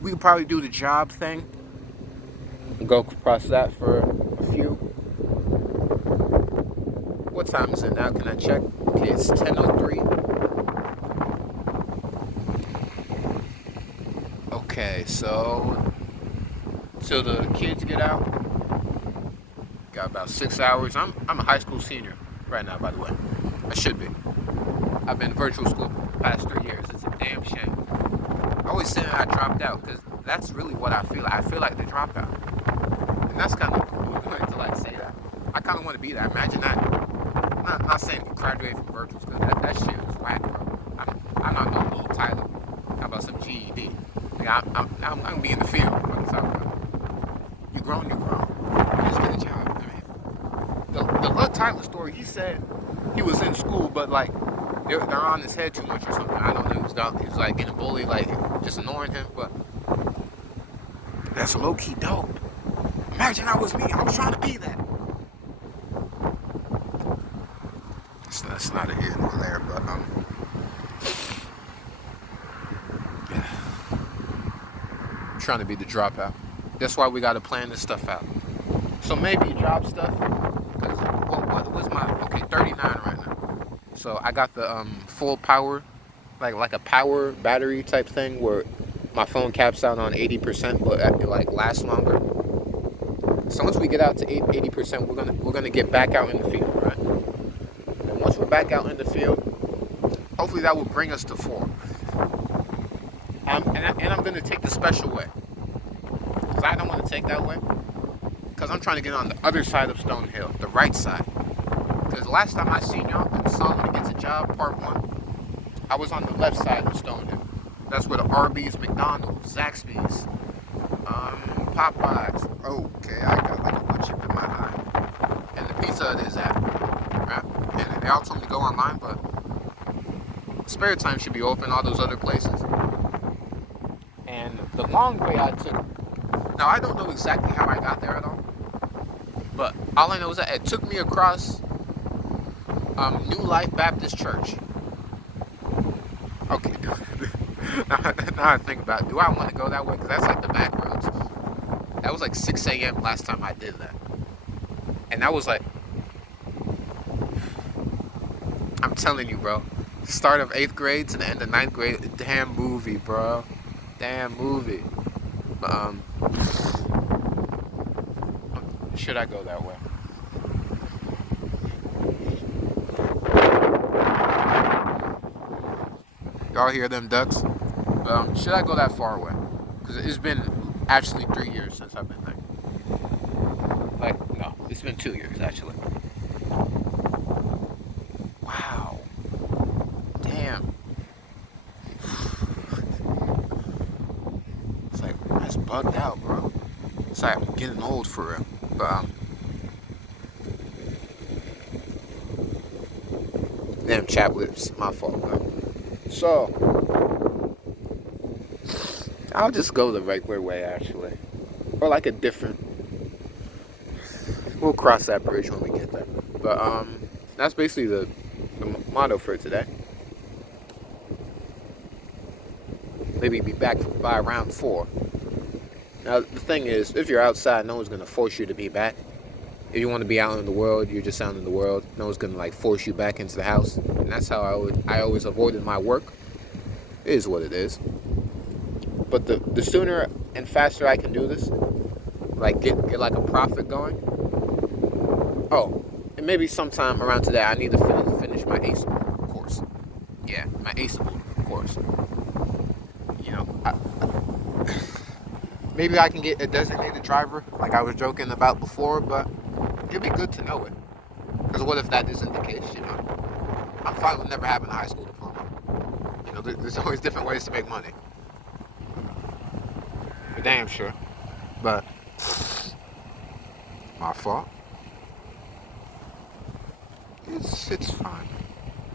We could probably do the job thing. Go across that for a few. What time is it now? Can I check? Okay, it's 10:03. Okay, so till the kids get out, got about 6 hours. I'm a high school senior right now, by the way. I should be. I've been in virtual school the past 3 years. It's a damn shame. I always say that I dropped out because that's really what I feel like. I feel like the dropout. And that's kind of cool to like say that. I kind of want to be that. Imagine that. I'm not saying you graduate from virtual school. That shit was whack, bro. I'm not no little Tyler. How about some GED? Like, I'm gonna be in the field. What I'm talking about. You grown, you grown. You just get a job. I mean, the little Tyler story. He said he was in school, but like they're on his head too much or something. I don't know. He was like getting bullied, like just annoying him. But that's low key dope. Imagine that was me. I was trying to be that. That's not a here nor there, but trying to be the dropout. That's why we got to plan this stuff out. So maybe job stuff. Cause what was my 39 right now. So I got the full power, like a power battery type thing where my phone caps out on 80%, but it like lasts longer. So once we get out to 80%, we're gonna get back out in the field, right? And once we're back out in the field, hopefully that will bring us to 4. And I'm gonna take the special way, cause I don't want to take that way, cause I'm trying to get on the other side of Stonehill, the right side. Cause last time I seen y'all in Solomon Gets a Job Part 1, I was on the left side of Stonehill. That's where the Arby's, McDonald's, Zaxby's, Popeyes. Okay, I got like a wood chip in my eye. And the Pizza Hut is at, right? And they all told me to go online, but Spare Time should be open, all those other places. And the long way I took, now I don't know exactly how I got there at all, but all I know is that it took me across New Life Baptist Church. Okay, now I think about it, do I want to go that way? Because that's like the back roads. That was like 6 a.m. last time I did that. And that was like, I'm telling you, bro, start of 8th grade to the end of 9th grade, damn movie, bro. Damn movie. Should I go that way? Y'all hear them ducks? Should I go that far away? Because it's been actually 3 years since I've been there. Like, no, it's been 2 years actually. Wow. Damn. It's like, that's bugged out, bro. It's like, I'm getting old for real. But, damn chaplets, my fault, bro. So, I'll just go the regular way, actually. Or like a different. We'll cross that bridge when we get there. But, that's basically the motto for today. Maybe be back by around 4. Now, the thing is, if you're outside, no one's going to force you to be back. If you want to be out in the world, you're just out in the world. No one's going to, like, force you back into the house. And that's how I always avoided my work. It is what it is. But the sooner and faster I can do this, like, get like, a profit going. Oh, and maybe sometime around today, I need to finish my ACEable course. Yeah, my ACEable course. You know, maybe I can get a designated driver, like I was joking about before, but it'd be good to know it. Because what if that isn't the case, you know? I'm fine with never having a high school diploma. You know, there's always different ways to make money. For damn sure. But, my fault. It's fine.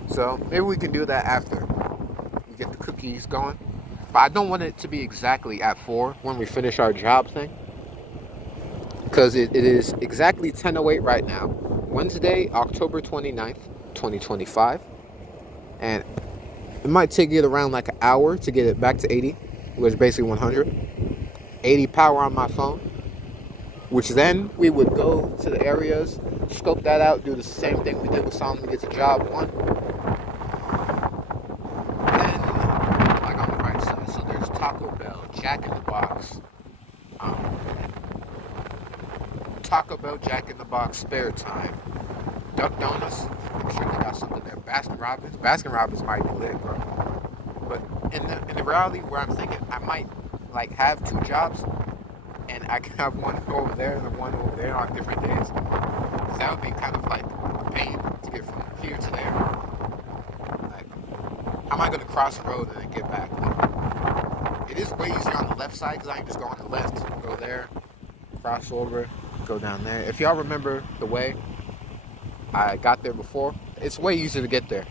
So, maybe we can do that after we get the cookies going. But I don't want it to be exactly at 4 when we finish our job thing. because it is exactly 10:08 right now, Wednesday, October 29th, 2025. And it might take it around like an hour to get it back to 80, which is basically 100. 80 power on my phone, which then we would go to the areas, scope that out, do the same thing we did with Solomon Gets a Job 1. Then, like on the right side, so there's Taco Bell, Jack in the Box, um, Taco Bell, Jack in the Box, Spare Time, Duck Donuts. I'm sure they got something there. Baskin Robbins. Baskin Robbins might be lit, bro. But in the reality where I'm thinking, I might like have 2 jobs, and I can have one over there and one over there on different days. So that would be kind of like a pain to get from here to there. Like, how am I gonna cross the road and then get back? Like, it is way easier on the left side because I can just go on the left, go there, cross over, go down there. If y'all remember the way I got there before, it's way easier to get there.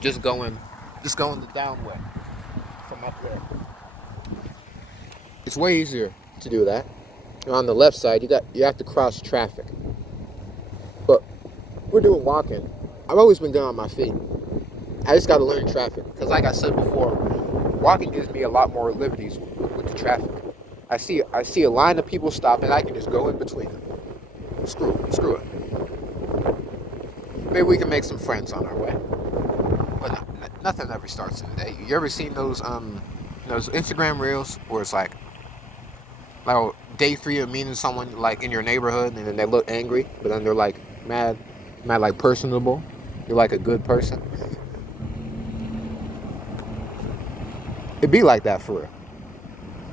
Just going the down way from up there. It's way easier to do that. On the left side, you have to cross traffic. But we're doing walking. I've always been good on my feet. I just got to learn traffic because, like I said before, walking gives me a lot more liberties with the traffic. I see a line of people stopping, I can just go in between them. Screw it. Maybe we can make some friends on our way. But no, nothing ever starts in a day. You ever seen those Instagram reels where it's like day 3 of meeting someone like in your neighborhood, and then they look angry, but then they're like mad like personable. You're like a good person. It'd be like that for real.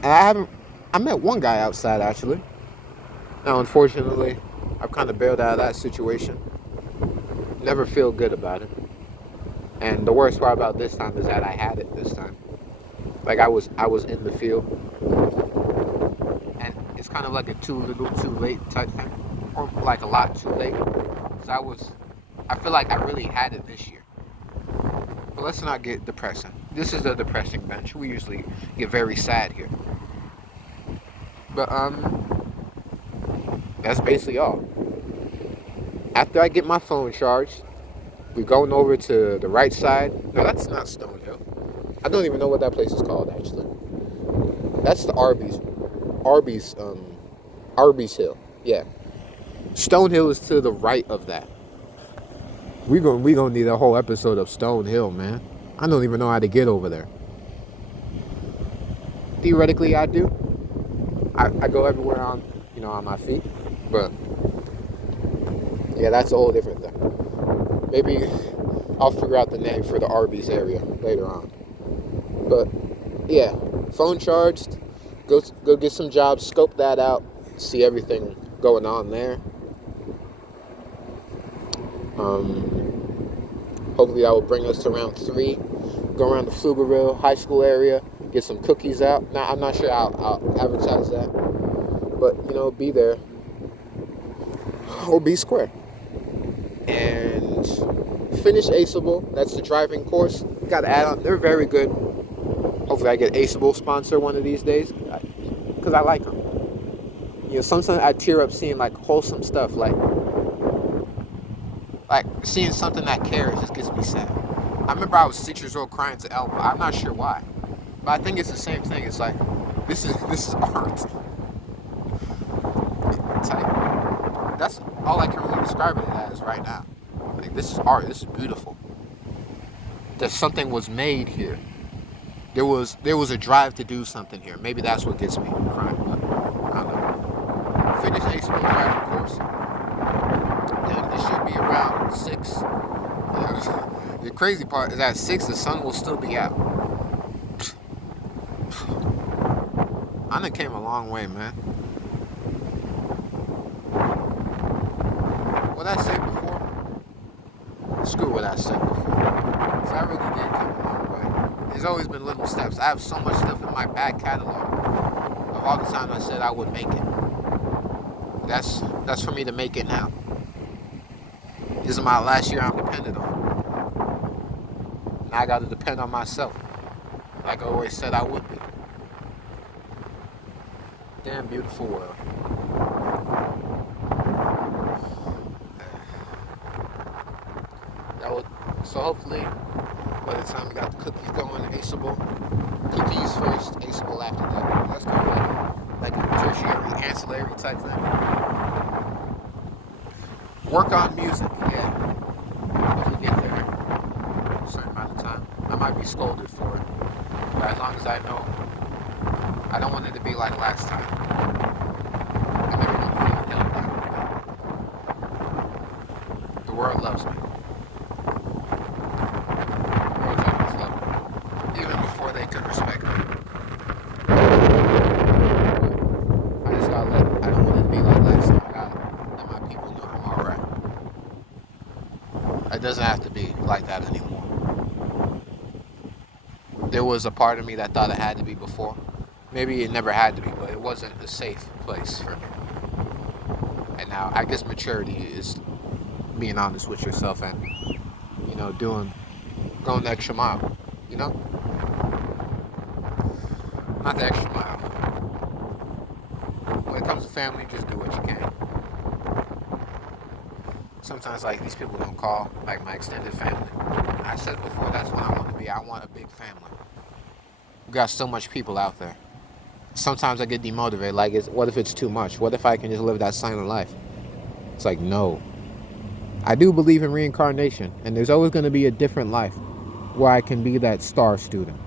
And I met one guy outside actually. Now unfortunately, I've kind of bailed out of that situation. Never feel good about it. And the worst part about this time is that I had it this time. Like I was in the field. And it's kind of like a too little, too late type thing. Or like a lot too late. Because I feel like I really had it this year. But let's not get depressing. This is a depressing bench. We usually get very sad here. But that's basically all. After I get my phone charged, we're going over to the right side. No, that's not Stonehill. I don't even know what that place is called actually. That's the Arby's Hill. Yeah. Stonehill is to the right of that. We gonna need a whole episode of Stonehill, man. I don't even know how to get over there. Theoretically, I do. I go everywhere on my feet, but yeah, that's a whole different thing. Maybe I'll figure out the name for the Arby's area later on. But yeah, phone charged. Go get some jobs. Scope that out. See everything going on there. Hopefully that will bring us to round 3. Go around the Pflugerville High School area. Get some cookies out. Now I'm not sure I'll advertise that, but be there or be square. And finish Aceable. That's the driving course. Got to add on. They're very good. Hopefully I get Aceable sponsor one of these days, because I like them. Sometimes I tear up seeing like wholesome stuff, like seeing something that cares just gets me sad. I remember I was 6 years old crying to Elmo. I'm not sure why, but I think it's the same thing. It's like this is art. Type. That's all I can really describe it as right now. Like, this is art. This is beautiful. That something was made here. There was a drive to do something here. Maybe that's what gets me crying. But I don't know. Finish Aceable driving course. Then it should be around 6. The crazy part is at 6 the sun will still be out. I done came a long way, man. What I said before? Screw what I said before. Because I really did come a long way. There's always been little steps. I have so much stuff in my back catalog of all the time I said I would make it. That's for me to make it now. This is my last year I'm dependent on. Now I got to depend on myself. Like I always said I would be. Damn beautiful world. So hopefully, by the time we got the cookies going, aceable. Cookies first, aceable after that. That's kind of like a tertiary, ancillary type thing. Work on music, yeah. If we get there a certain amount of time, I might be scolded for it. But as long as I know, I don't want it to be like last time. I never want to feel held down. The world loves me. The world always loved me. Even before they could respect me. I just gotta I don't want it to be like last time. I gotta let my people know I'm alright. It doesn't have to be like that anymore. There was a part of me that thought it had to be before. Maybe it never had to be, but it wasn't a safe place for me. And now I guess maturity is being honest with yourself and, going the extra mile, you know? Not the extra mile. When it comes to family, just do what you can. Sometimes, like, these people don't call, like, my extended family. I said before, that's what I want to be. I want a big family. We got so much people out there. Sometimes I get demotivated. Like, what if it's too much? What if I can just live that silent life? It's like, no. I do believe in reincarnation, and there's always going to be a different life where I can be that star student.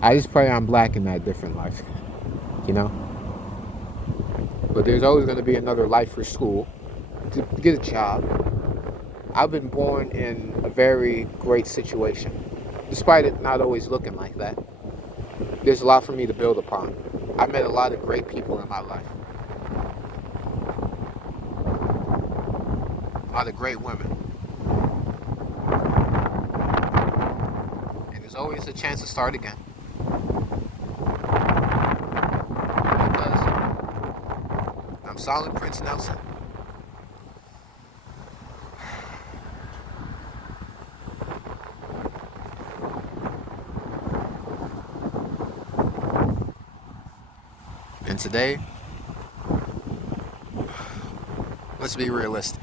I just pray I'm black in that different life, you know? But there's always going to be another life for school, to get a job. I've been born in a very great situation, despite it not always looking like that. There's a lot for me to build upon. I met a lot of great people in my life. A lot of great women. And there's always a chance to start again. Because I'm Solid Prince Nelson. And today, let's be realistic.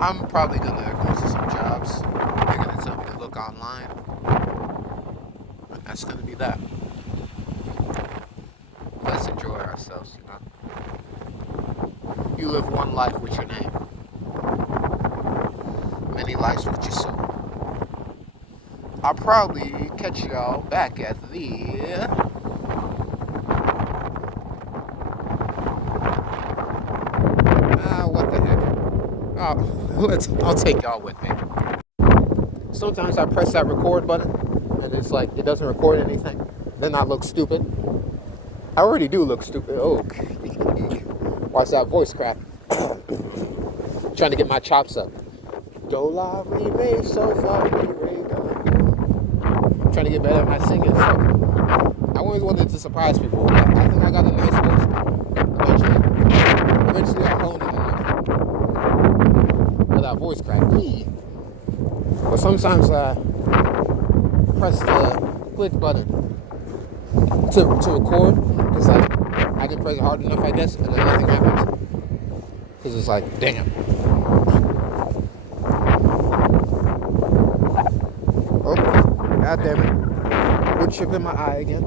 I'm probably gonna go to some jobs. They're gonna tell me to look online. And that's gonna be that. Let's enjoy ourselves, you know? You live one life with your name. Many lives with your soul. I'll probably catch y'all back at the... what the heck? I'll take y'all with me. Sometimes I press that record button and it's like it doesn't record anything. Then I look stupid. I already do look stupid. Oh, watch that voice crack. Trying to get my chops up. Do la re mi so fa mi re do. Trying to get better at my singing. So I always wanted to surprise people. I think I got a nice voice. Eventually I'll hone it enough. With that voice crack. But sometimes I press the click button to record. It's like I didn't press it hard enough, I guess, and then nothing happens. Because it's like, damn. Oh, god damn it. Wood chip in my eye again.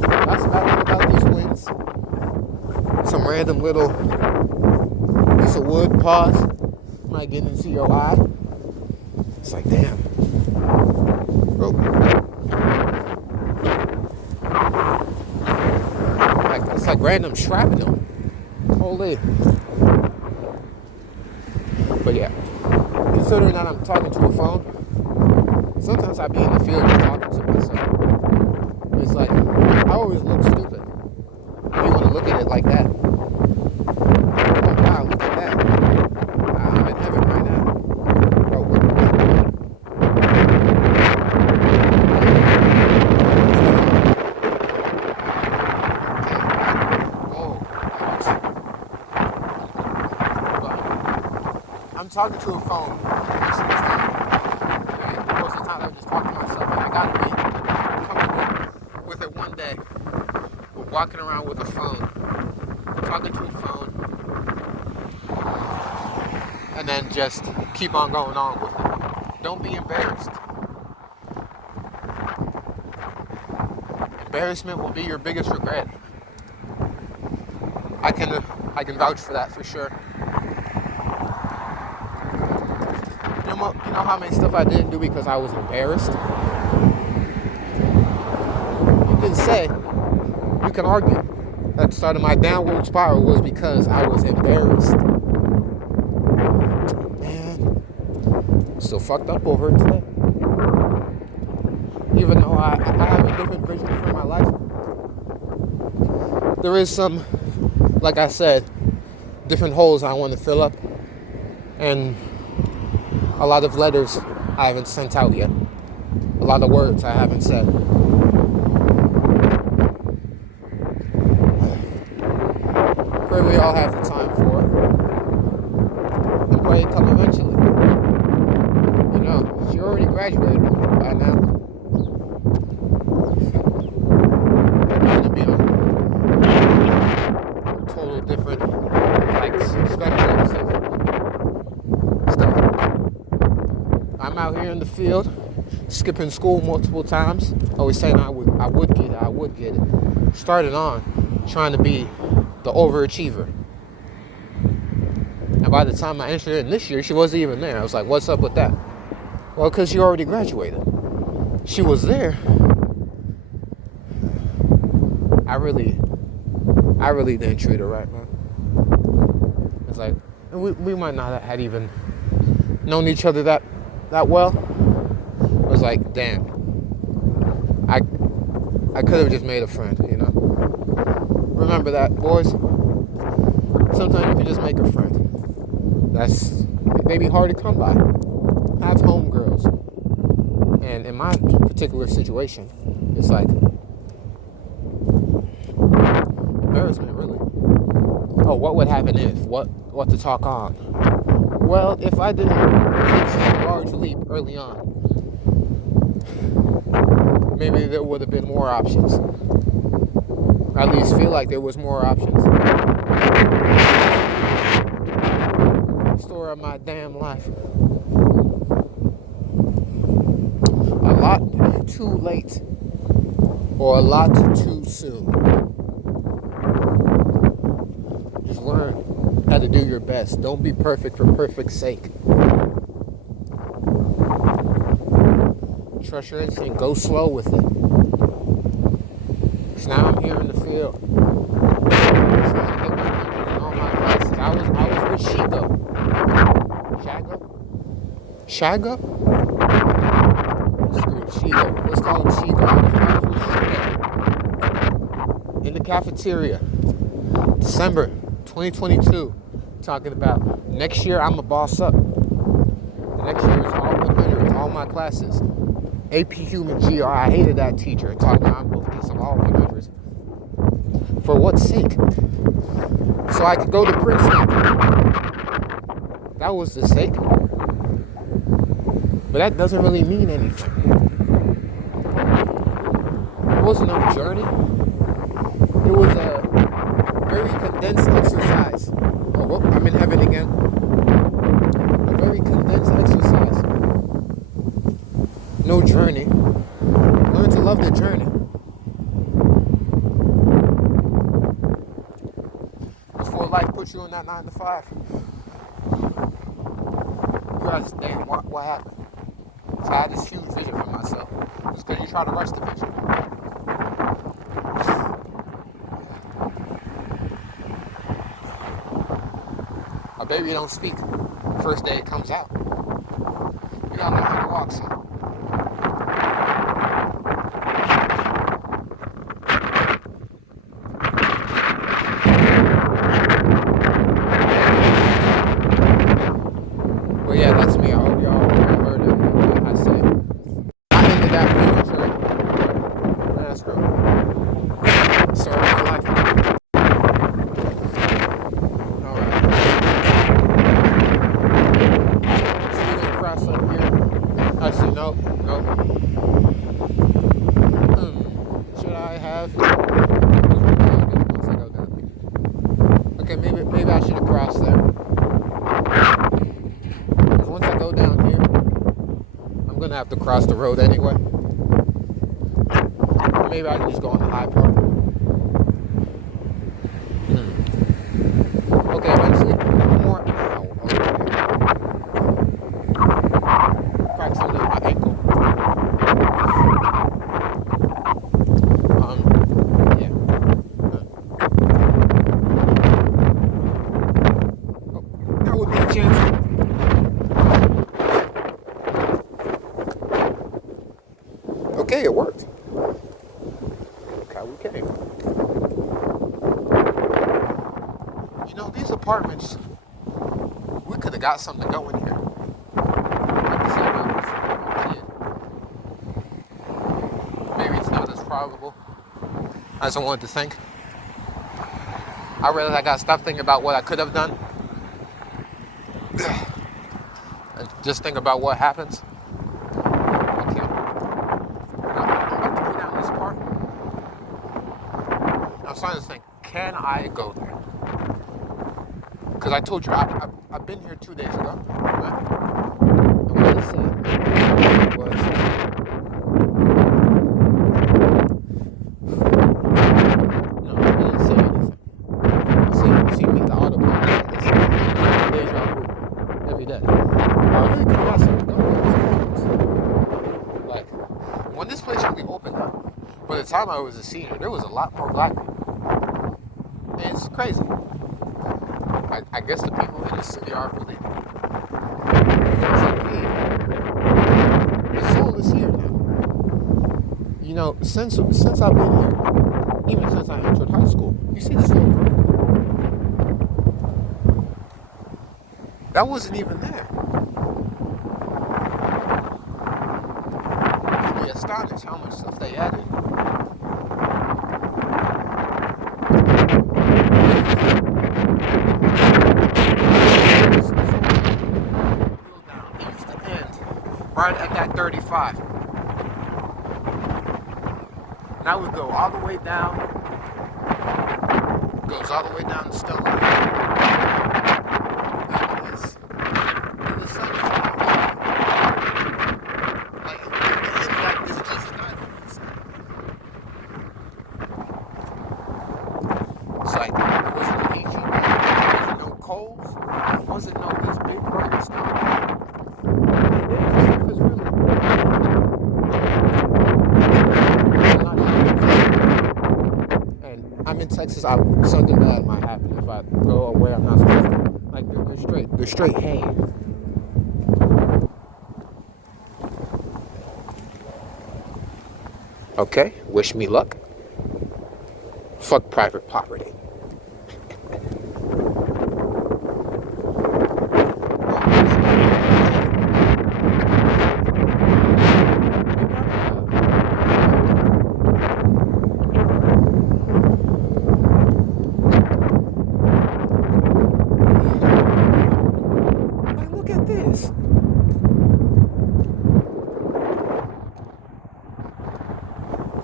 That's about these wings. Some random little piece of wood, pause, might get into your eye. It's like, damn. Oh. It's like random shrapnel. Holy. But yeah, considering that I'm talking to a phone, sometimes I be in the field just talking to myself. It's like, I always look stupid. If you want to look at it like that. Like, wow, look at that. I'm in heaven right now. Bro, what? I'm talking to a phone. Most of the time I just talk to myself, and I gotta be comfortable with it one day. We're walking around with a phone, talking to a phone. and then just keep on going on with it. Don't be embarrassed. Embarrassment will be your biggest regret. I can vouch for that for sure. You know how many stuff I didn't do because I was embarrassed? You can say, you can argue that the start of my downward spiral was because I was embarrassed. Man, I'm still fucked up over it today. Even though I have a different vision for my life, there is some, like I said, different holes I want to fill up, and a lot of letters I haven't sent out yet. A lot of words I haven't said. Pray we all have the time for it. And pray it come eventually. You know, she already graduated by now. We're going to be on total different, like, spectrums of stuff. I'm out here in the field, skipping school multiple times, always saying I would get it. Started on trying to be the overachiever. And by the time I entered in this year, she wasn't even there. I was like, what's up with that? Well, because you already graduated. She was there. I really didn't treat her right, man. It's like, we might not have even known each other that well. I was like, damn. I could have just made a friend, you know. Remember that, boys. Sometimes you can just make a friend. They be hard to come by. Have homegirls. And in my particular situation, it's like embarrassment, really. Oh, what would happen if? What to talk on? Well, if I didn't take such a large leap early on, maybe there would have been more options. Or at least feel like there was more options. Story of my damn life. A lot too late or a lot too soon. Just learn how to do your best. Don't be perfect for perfect's sake. Trust your instinct. Go slow with it. Because now I'm here in the field. Trying to get 100 in all my classes. I was with Shigo. Shago? Screw Shigo. Let's call him Shigo. I was with Shigo. In the cafeteria. December 2022. Talking about next year I'm a boss up. Next year is all 100 in all my classes. AP Human GR, I hated that teacher. Talking about I'm going to get some all 100s. For what sake? So I could go to Princeton. That was the sake. But that doesn't really mean anything. It wasn't no journey. It was a very condensed exercise. Oh, whoop, I'm in heaven again. A very condensed exercise. No journey. Learn to love the journey. Before life puts you in that 9 to 5. You guys, damn, what happened? So I had this huge vision for myself. It's because you try to rush the vision. A baby don't speak. First day it comes out. You gotta learn how to walk, son. Well, yeah, that's me. I hope y'all heard everything I said. I ended that video show. That's girl. Story of my life. Alright. So we're gonna cross up here. I see. gonna have to cross the road anyway. Maybe I can just go on the high part. Okay, eventually, more. Ow, okay. Crack something in my ankle. Yeah. Oh, that would be a chance. Okay, it worked. Look how we came. You know, these apartments, we could have got something going here. Maybe it's not as probable as I wanted to think. I realized I gotta stop thinking about what I could have done and just think about what happens. Okay. I'm about to go down this part. I was trying to think, can I go there? Because I told you I've been here 2 days ago. Right? And what it said was, no, it didn't say anything. You see me at the autopilot. It's deja vu every day. I really could have got something going on this place. Like, when this place really opened up, by the time I was a senior, there was a lot more black people. And it's crazy. I guess the people in the city are really. It's like, hey, the soul is here now. You know, since I've been here, even since I entered high school, you see this little girl? That wasn't even there. You'd be astonished how much stuff they added. It used to end right at that 35. And I would go all the way down. Goes all the way down to Stella. I'm in Texas. Something bad might happen if I go where I'm not supposed to. Like they're straight hanging. Okay, wish me luck. Fuck private property.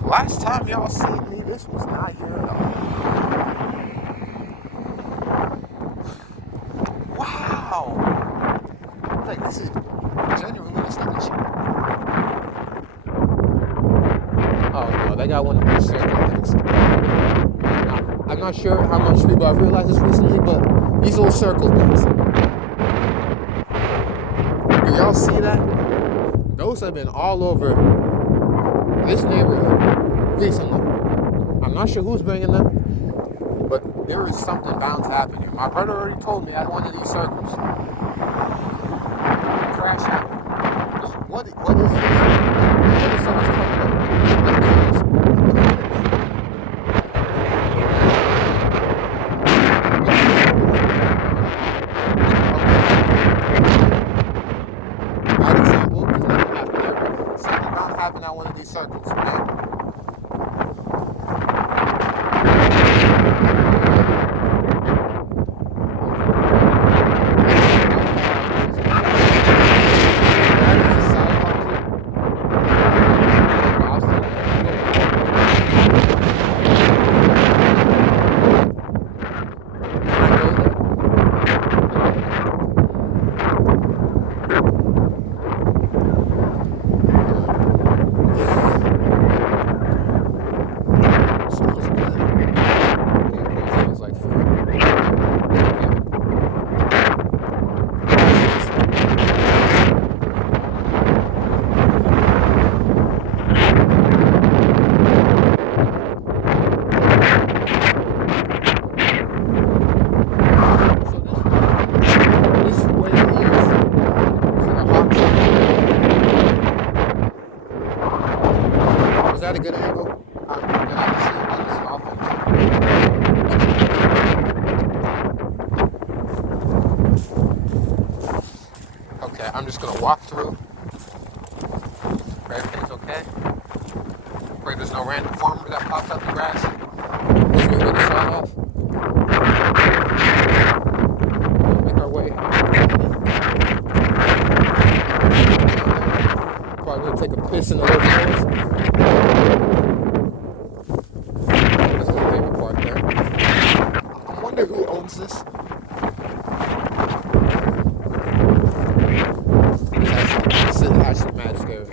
Last time y'all seen me, this was not here at all. Wow! Like, this is genuinely astonishing. Oh no, they got one of these circle things. I'm not sure how much people have realized this recently, but these little circle things. Do y'all see that? Those have been all over this neighborhood recently. I'm not sure who's bringing them, but there is something bound to happen here. My brother already told me at one of these circles. Crash happened. What is this? What is someone's coming up? Bad example, because nothing happened there. Something bound to happen at one of these circles, man. that a good angle? That I can see on this offense. Okay, I'm just gonna walk through. Everything's okay. Pray there's no random farmer that pops up the grass. Who's me with the saw off? Make our way. Probably gonna take a piss in the little forest. That's my favorite part there. I wonder who owns this. This is actually mad scary.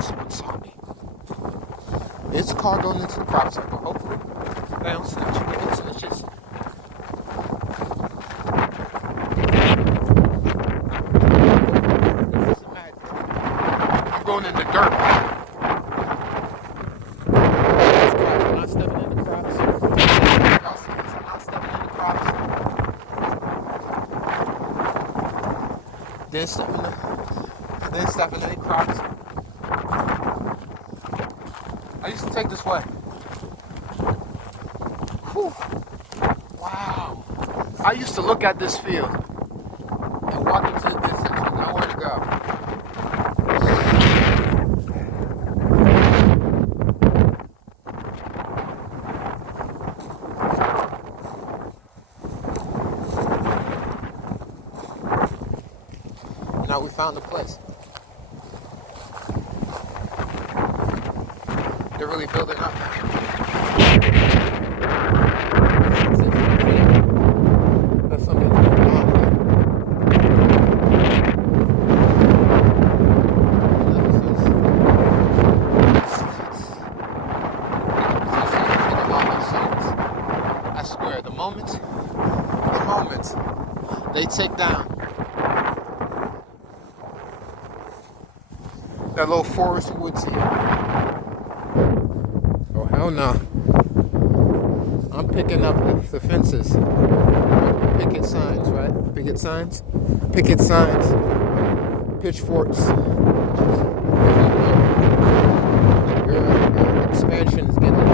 Someone saw me. It's a car going into the crop circle. Hopefully they don't snatch me and snitches. This is mad. I'm going in the dirt. I'm not stepping in the crops. Y'all see this? I'm not stepping in the crops. Didn't step in any crops. I used to take this way. Whew. Wow. I used to look at this field and walk into the distance with nowhere to go. Now we found the place. They're really building up. That's something that's going on here. I swear, the moment they take down that little forest woods here. Oh, hell no. I'm picking up the fences. Picket signs, right? Picket signs? Picket signs. Pitchforks. Your expansion is getting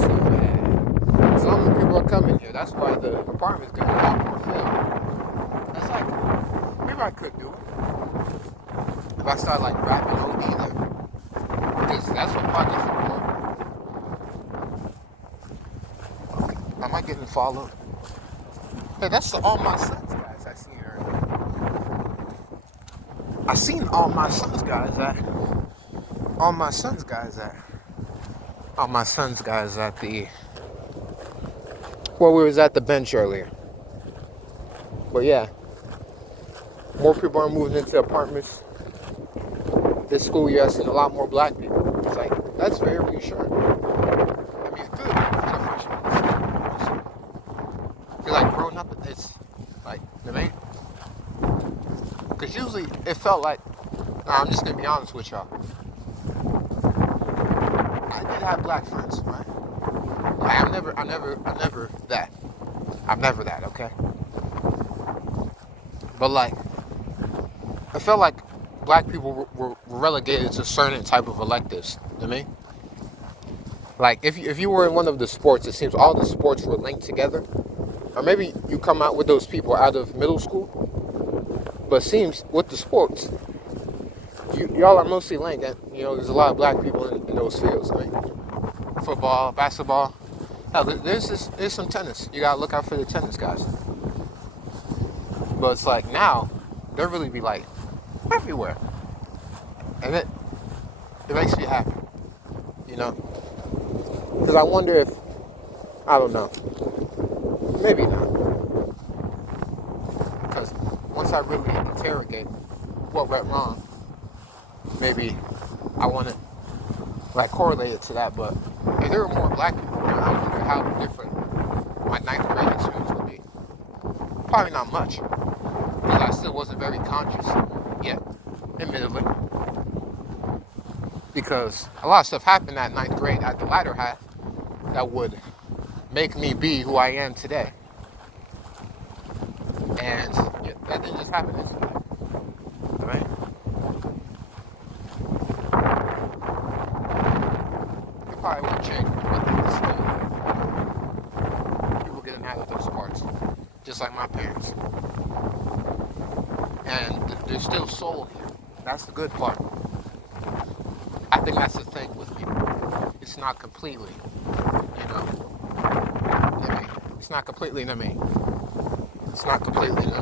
too bad. Some people are coming here. That's why the apartment's getting a lot more filled. That's like, maybe I could do it. If I start like rapping OD there. Because that's what pockets are for. Am I getting followed? Hey, that's all my sons guys I seen earlier. I seen all my sons guys at the well, we was at the bench earlier. But yeah. More people are moving into apartments. This school year I've seen a lot more black people. It's like, that's very reassuring. I mean, it's good for the freshmen. I feel like growing up, it's like the main. Because usually it felt like, I'm just going to be honest with y'all. I did have black friends, right? Like, I'm never that. I'm never that, okay? But like, I felt like black people were relegated to certain type of electives. You know what I mean? Like, if you were in one of the sports, it seems all the sports were linked together. Or maybe you come out with those people out of middle school. But it seems with the sports, y'all are mostly linked. And, there's a lot of black people in those fields. I mean, football, basketball. Hell, there's some tennis. You gotta look out for the tennis guys. But it's like now, they'll really be like everywhere. And it makes me happy, Because I wonder if, I don't know, maybe not. Because once I really interrogate what went wrong, maybe I want to correlate it to that. But if there were more black people, I wonder how different my 9th grade experience would be. Probably not much, because I still wasn't very conscious yet, admittedly. Because a lot of stuff happened at 9th grade at the latter half that would make me be who I am today. just happen instantly. Right? It probably won't change, but it's still people getting out of those parts, just like my parents. And there's still soul here. That's the good part. I think that's the thing with me. It's not completely, you know, me. It's not completely me. It's not completely me.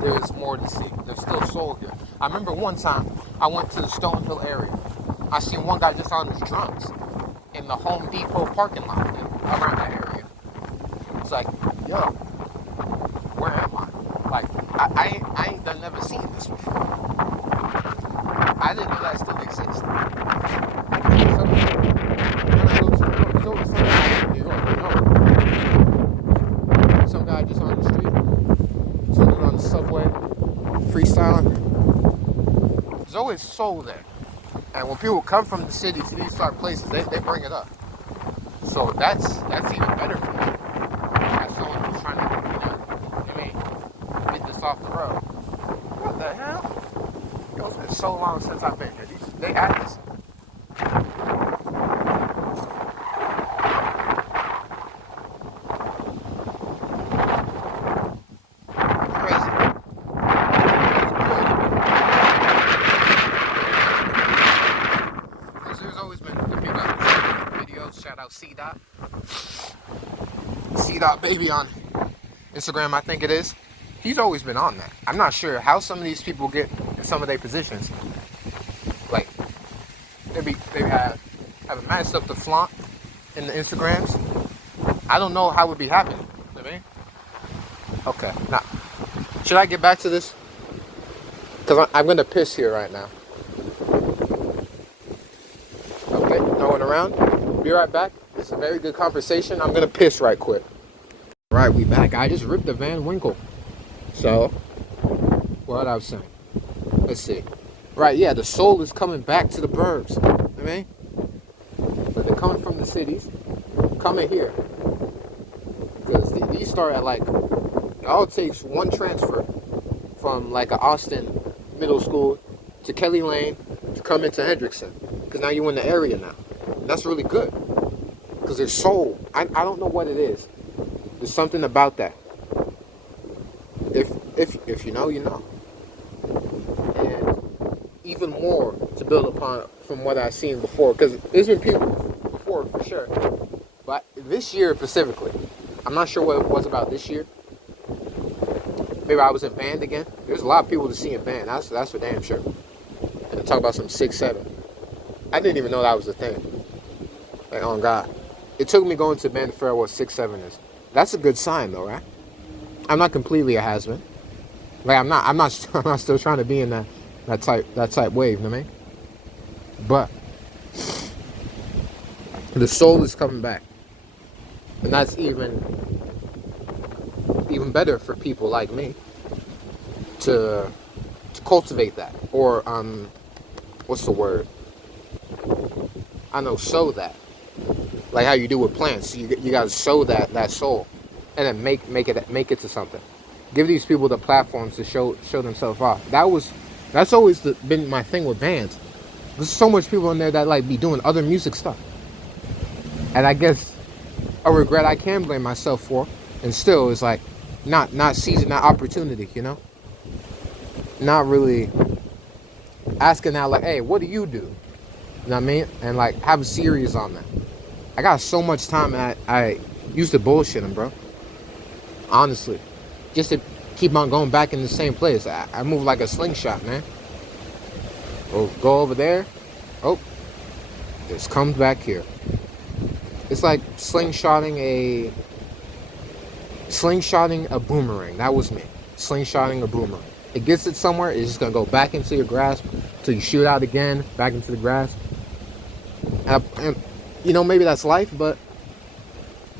There's more to see. There's still soul here. I remember one time I went to the Stonehill area. I seen one guy just on his drums in the Home Depot parking lot around that area. It's like, yo, where am I? Like, I ain't done never seen this before. I didn't know that still existed. Some guy just on the street, some dude on the subway, freestyling. There's always soul there. And when people come from the city to these sort of places, they bring it up. So that's even better for me. As someone who's trying to, get this off the road. What the hell? Yo, it's been so long since I've been here. They add this. Crazy. Because there's always been the people out there videos. Shout out C-Dot. C-Dot Baby on Instagram, I think it is. He's always been on that. I'm not sure how some of these people get in some of their positions. Like, they have a mad stuff to flaunt in the Instagrams. I don't know how it would be happening. You know what I mean? Okay, now, should I get back to this? Because I'm going to piss here right now. Okay, no one around. Be right back. It's a very good conversation. I'm going to piss right quick. Right, we back. I just ripped the Van Winkle. So, what I was saying. Let's see. Right, yeah, the soul is coming back to the burbs. You know what I mean? But they're coming from the cities, coming here. Because these start at like, it all takes one transfer from like a Austin middle school to Kelly Lane to come into Hendrickson. Because now you're in the area now. And that's really good. Because there's soul. I don't know what it is. There's something about that. If you know, you know. And even more to build upon from what I've seen before. Because there's been people before, for sure. But this year specifically, I'm not sure what it was about this year. Maybe I was in band again. There's a lot of people to see in band. That's for damn sure. And to talk about some 6-7. I didn't even know that was a thing. Like, oh God. It took me going to band to figure out what 6-7 is. That's a good sign though, right? I'm not completely a has-been. Like I'm not still trying to be in that type wave, you know what I mean? But the soul is coming back. And that's even better for people like me to cultivate that. Or what's the word? I know, sow that. Like how you do with plants. You gotta sow that soul. And then make it to something. Give these people the platforms to show themselves off. That's always been my thing with bands. There's so much people in there that like be doing other music stuff. And I guess a regret I can blame myself for, and still is like not seizing that opportunity, you know? Not really asking out like, hey, what do you do? You know what I mean? And like have a series on that. I got so much time and I used to bullshit them, bro. Honestly. Just to keep on going back in the same place. I move like a slingshot, man. Oh, go over there. Oh, just comes back here. It's like slingshotting a boomerang. That was me. Slingshotting a boomerang. It gets it somewhere, it's just gonna go back into your grasp till you shoot out again, back into the grasp. And you know, maybe that's life, but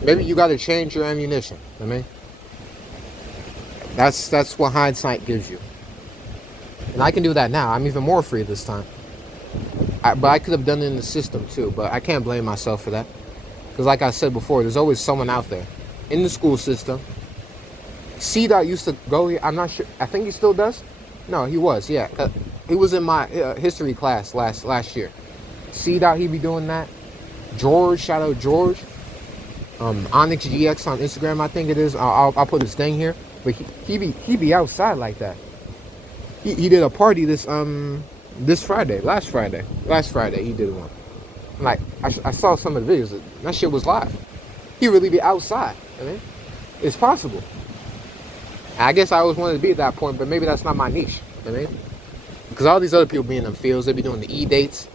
maybe you gotta change your ammunition. I mean, that's what hindsight gives you. And I can do that now. I'm even more free this time. But I could have done it in the system too, but I can't blame myself for that. Because like I said before, there's always someone out there in the school system, C Dot used to go here. I'm not sure. I think he still does. No, he was. Yeah, he was in my history class last year. C Dot, he be doing that. George, shout out George. Onyx GX on Instagram, I think it is. I'll put his thing here. But he be outside like that. He did a party this Friday, last Friday he did one. Like I saw some of the videos. That shit was live. He really be outside. I mean, it's possible. I guess I always wanted to be at that point, but maybe that's not my niche. I mean, because all these other people be in them fields, they be doing the E-dates.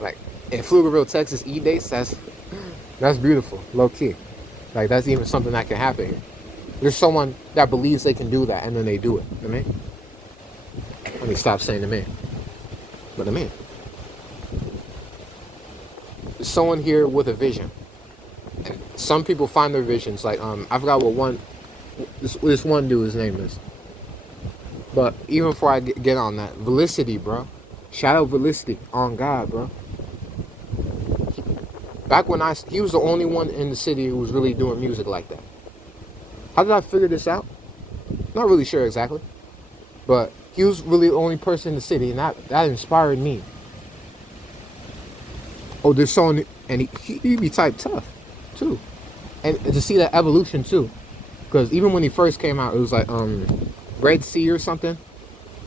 Like in Pflugerville, Texas, E-dates, that's beautiful, low key. Like that's even something that can happen here. There's someone that believes they can do that, and then they do it. I mean, let me stop saying the man. But I mean, there's someone here with a vision. And some people find their visions. Like I forgot what this one dude's name is. But even before I get on that, Velicity, bro. Shout out Velicity, on God, bro. Back when he was the only one in the city who was really doing music like that. How did I figure this out? Not really sure exactly. But he was really the only person in the city, and that inspired me. Oh, there's someone, and he be type tough, too. And to see that evolution, too. Because even when he first came out, it was like Red Sea or something.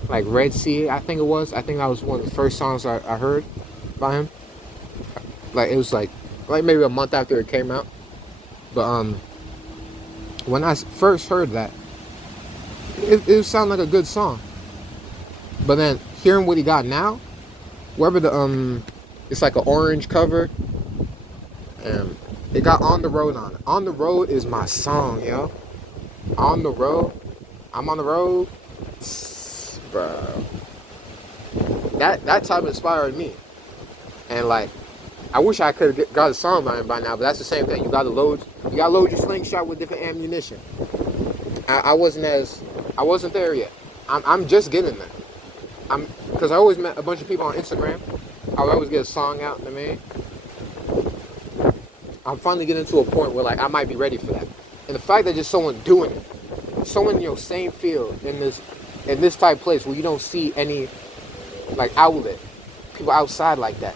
Like Red Sea, I think it was. I think that was one of the first songs I heard by him. Like it was like maybe a month after it came out. But when I first heard that, it sounded like a good song. But then hearing what he got now, wherever the it's like an orange cover, and it got On the Road on it. On the Road is my song, yo. On the Road, I'm on the road, bro. That type inspired me, and like, I wish I could have got a song by him by now. But that's the same thing. You gotta load your slingshot with different ammunition. I wasn't there yet. I'm just getting there. Because I always met a bunch of people on Instagram. I would always get a song out, you know what I mean? I'm finally getting to a point where like I might be ready for that. And the fact that just someone doing it, someone in your same field in this type of place where you don't see any like outlet, people outside like that,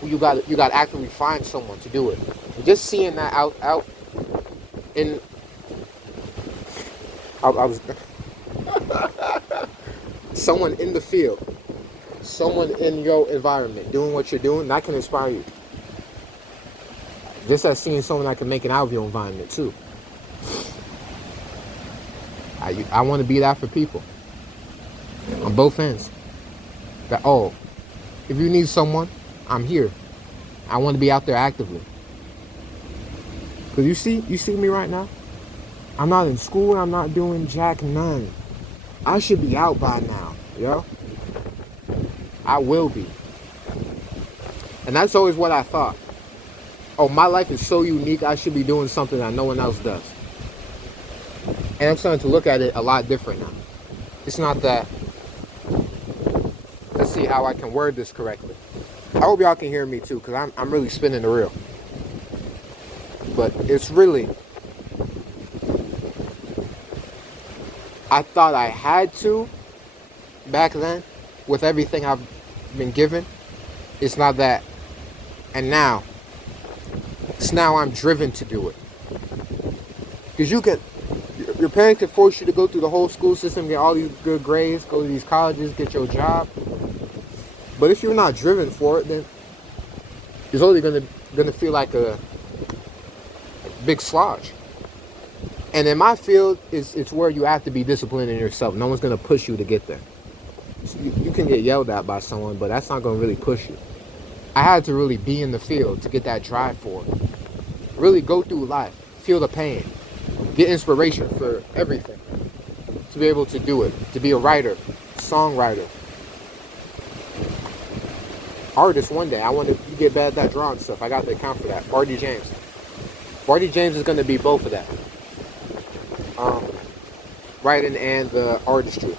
where you got to actively find someone to do it. And just seeing that out in, I was someone in the field, someone in your environment doing what you're doing, that can inspire you. Just as seeing someone that can make it out of your environment too. I want to be that for people on both ends. That if you need someone, I'm here. I want to be out there actively. Cause you see me right now. I'm not in school. I'm not doing jack none. I should be out by now, yo. I will be. And that's always what I thought. Oh, my life is so unique. I should be doing something that no one else does. And I'm starting to look at it a lot different now. It's not that. Let's see how I can word this correctly. I hope y'all can hear me too, because I'm really spinning the reel. But it's really, I thought I had to back then with everything I've been given. It's not that. And now, it's now I'm driven to do it. Because your parents can force you to go through the whole school system, get all these good grades, go to these colleges, get your job. But if you're not driven for it, then it's only gonna feel like a big slodge. And in my field, it's where you have to be disciplined in yourself. No one's gonna push you to get there. So you can get yelled at by someone, but that's not gonna really push you. I had to really be in the field to get that drive for it. Really go through life, feel the pain, get inspiration for everything. To be able to do it, to be a writer, songwriter, artist one day. I want to get bad at that drawing stuff. I got the account for that. Barty James. Barty James is going to be both of that. Writing and the artistry.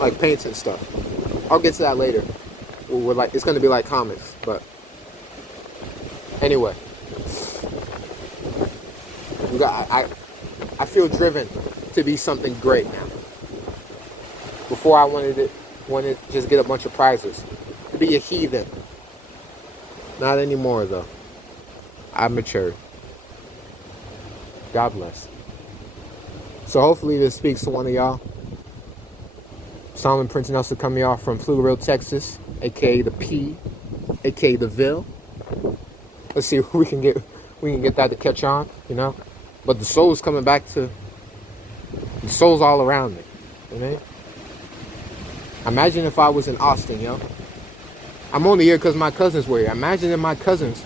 Like paints and stuff. I'll get to that later. It's going to be like comics, but anyway. I feel driven to be something great now. Before I wanted to just get a bunch of prizes. To be a heathen. Not anymore though. I've matured. God bless. So hopefully this speaks to one of y'all. Solomon Prince Nelson coming off from Pflugerville, Texas, aka the P, aka the Ville. Let's see if we can get that to catch on, you know. But the soul's coming back to the soul's all around me. You know? Imagine if I was in Austin, yo. I'm only here because my cousins were here. Imagine if my cousins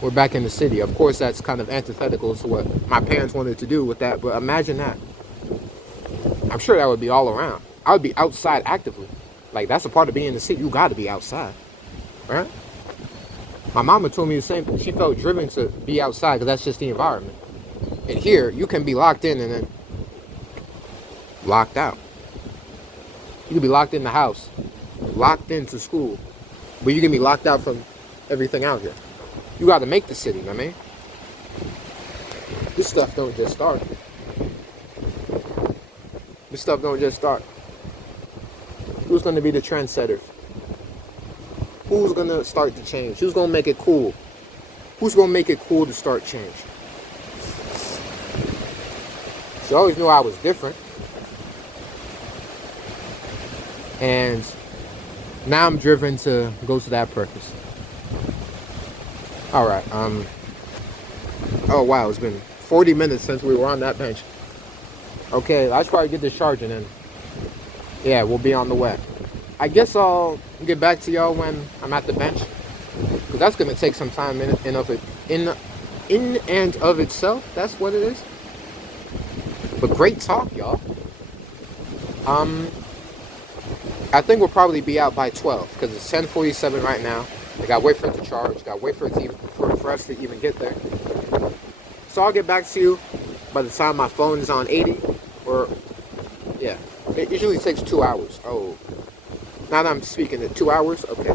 were back in the city. Of course, that's kind of antithetical to what my parents wanted to do with that, but imagine that. I'm sure that would be all around. I would be outside actively. Like, that's a part of being in the city. You got to be outside, right? My mama told me the same thing. She felt driven to be outside because that's just the environment. And here, you can be locked in and then locked out. You can be locked in the house, locked into school, but you can be locked out from everything out here. You got to make the city, I mean. This stuff don't just start. This stuff don't just start. Who's going to be the trendsetters? Who's going to start the change? Who's going to make it cool? Who's going to make it cool to start change? She always knew I was different. And now I'm driven to go to that purpose. All right. Oh, wow. It's been 40 minutes since we were on that bench. Okay, I should probably get this charging in. Yeah, we'll be on the way. I guess I'll get back to y'all when I'm at the bench, because that's gonna take some time in and of itself. That's what it is. But great talk, y'all. I think we'll probably be out by 12 because it's 10:47 right now. I gotta wait for it to charge. Gotta wait for it to for us to even get there. So I'll get back to you by the time my phone is on 80. Or yeah, it usually takes 2 hours. Oh. Now that I'm speaking in 2 hours, okay.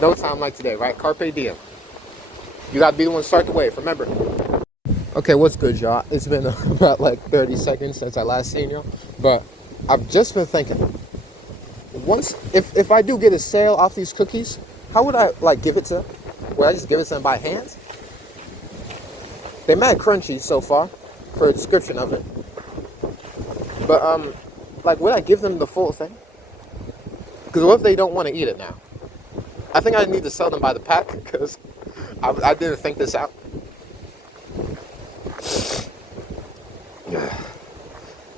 No time like today, right? Carpe diem. You gotta be the one to start the wave, remember. Okay, what's good, y'all? It's been about like 30 seconds since I last seen y'all. But I've just been thinking, if I do get a sale off these cookies, how would I like give it to them? Would I just give it to them by hand? They're mad crunchy so far, for a description of it. But like, would I give them the full thing? Because what if they don't want to eat it now? I think I need to sell them by the pack because I didn't think this out.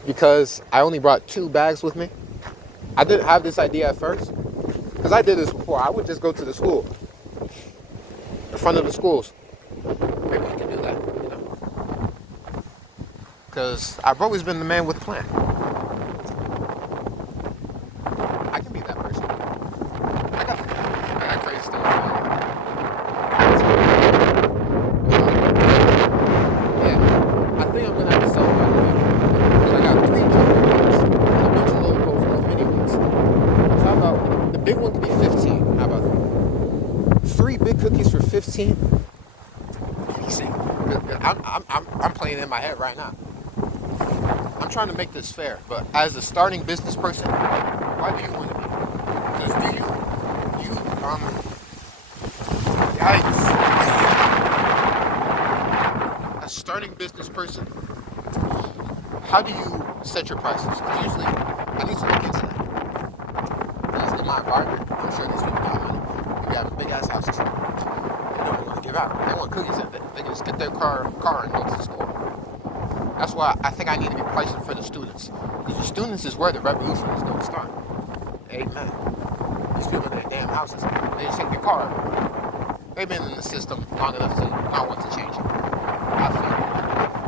Because I only brought 2 bags with me. I didn't have this idea at first. Because I did this before. I would just go to the school. In front of the schools. Maybe I can do that, you know. Because I've always been the man with a plan. I can be that person. I got crazy stuff. Yeah, I think I'm going to have to sell them right away. Because I got 3 jumbo ones and a bunch of logos and mini ones. So how about, the big one could be 15. How about that? 3 big cookies for 15? Easy. I'm playing in my head right now. I'm trying to make this fair, but as a starting business person, why do you want to be? Because yikes. As a starting business person, how do you set your prices? Because usually, I need to look into that. Because in my environment, I'm sure these people got money. We have big ass houses. They don't want to give out. They want cookies at it. They can just get their car and go to the store. That's why I think I need to be pricing for the students. Because the students is where the revolution is going to start. Amen. These people in their damn houses, they just take their car. They've been in the system long enough to not want to change it. I feel.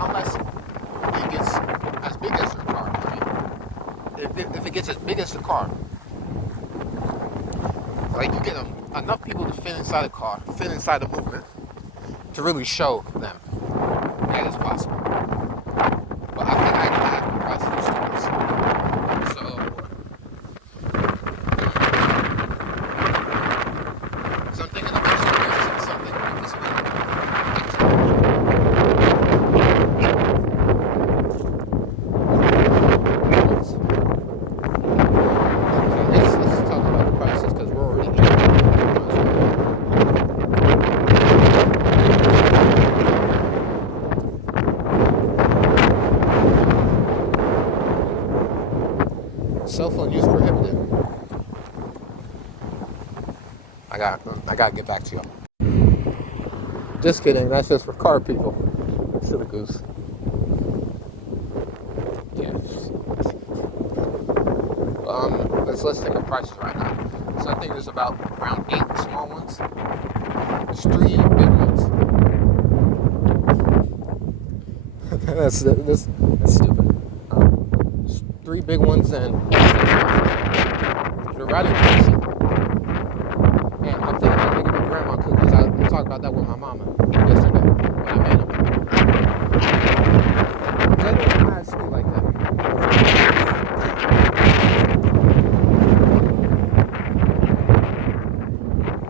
Unless it gets as big as their car. I mean, if it gets as big as the car, like you get enough people to fit inside a car, fit inside a movement, to really show them that it's possible. But I think I can have the price of the students. So I'm thinking of actually something like this way. cell phone use prohibited. I gotta get back to y'all. Just kidding. That's just for car people. Silly goose. Yeah. Let's think of prices right now. So I think there's about around 8 small ones. There's 3 big ones. that's stupid. There's 3 big ones and they're rather pricey. And I'm thinking about making my grandma cookies. I talked about that with my mama yesterday when I made them. They don't kind of sweet like that.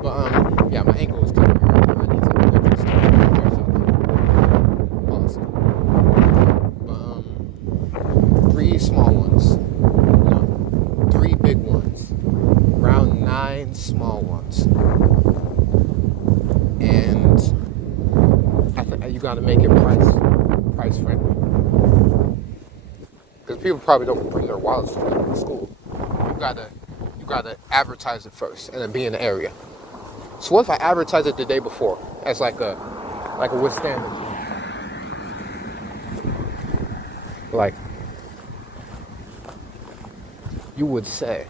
But yeah, my ankle is killing me right now. I need to go to the But 3 small ones, 3 big ones, around 9 small ones, and I think you got to make it price friendly because people probably don't bring their wallets to school. You gotta advertise it first and then be in the area. So what if I advertise it the day before as like a withstanding? Like you would say,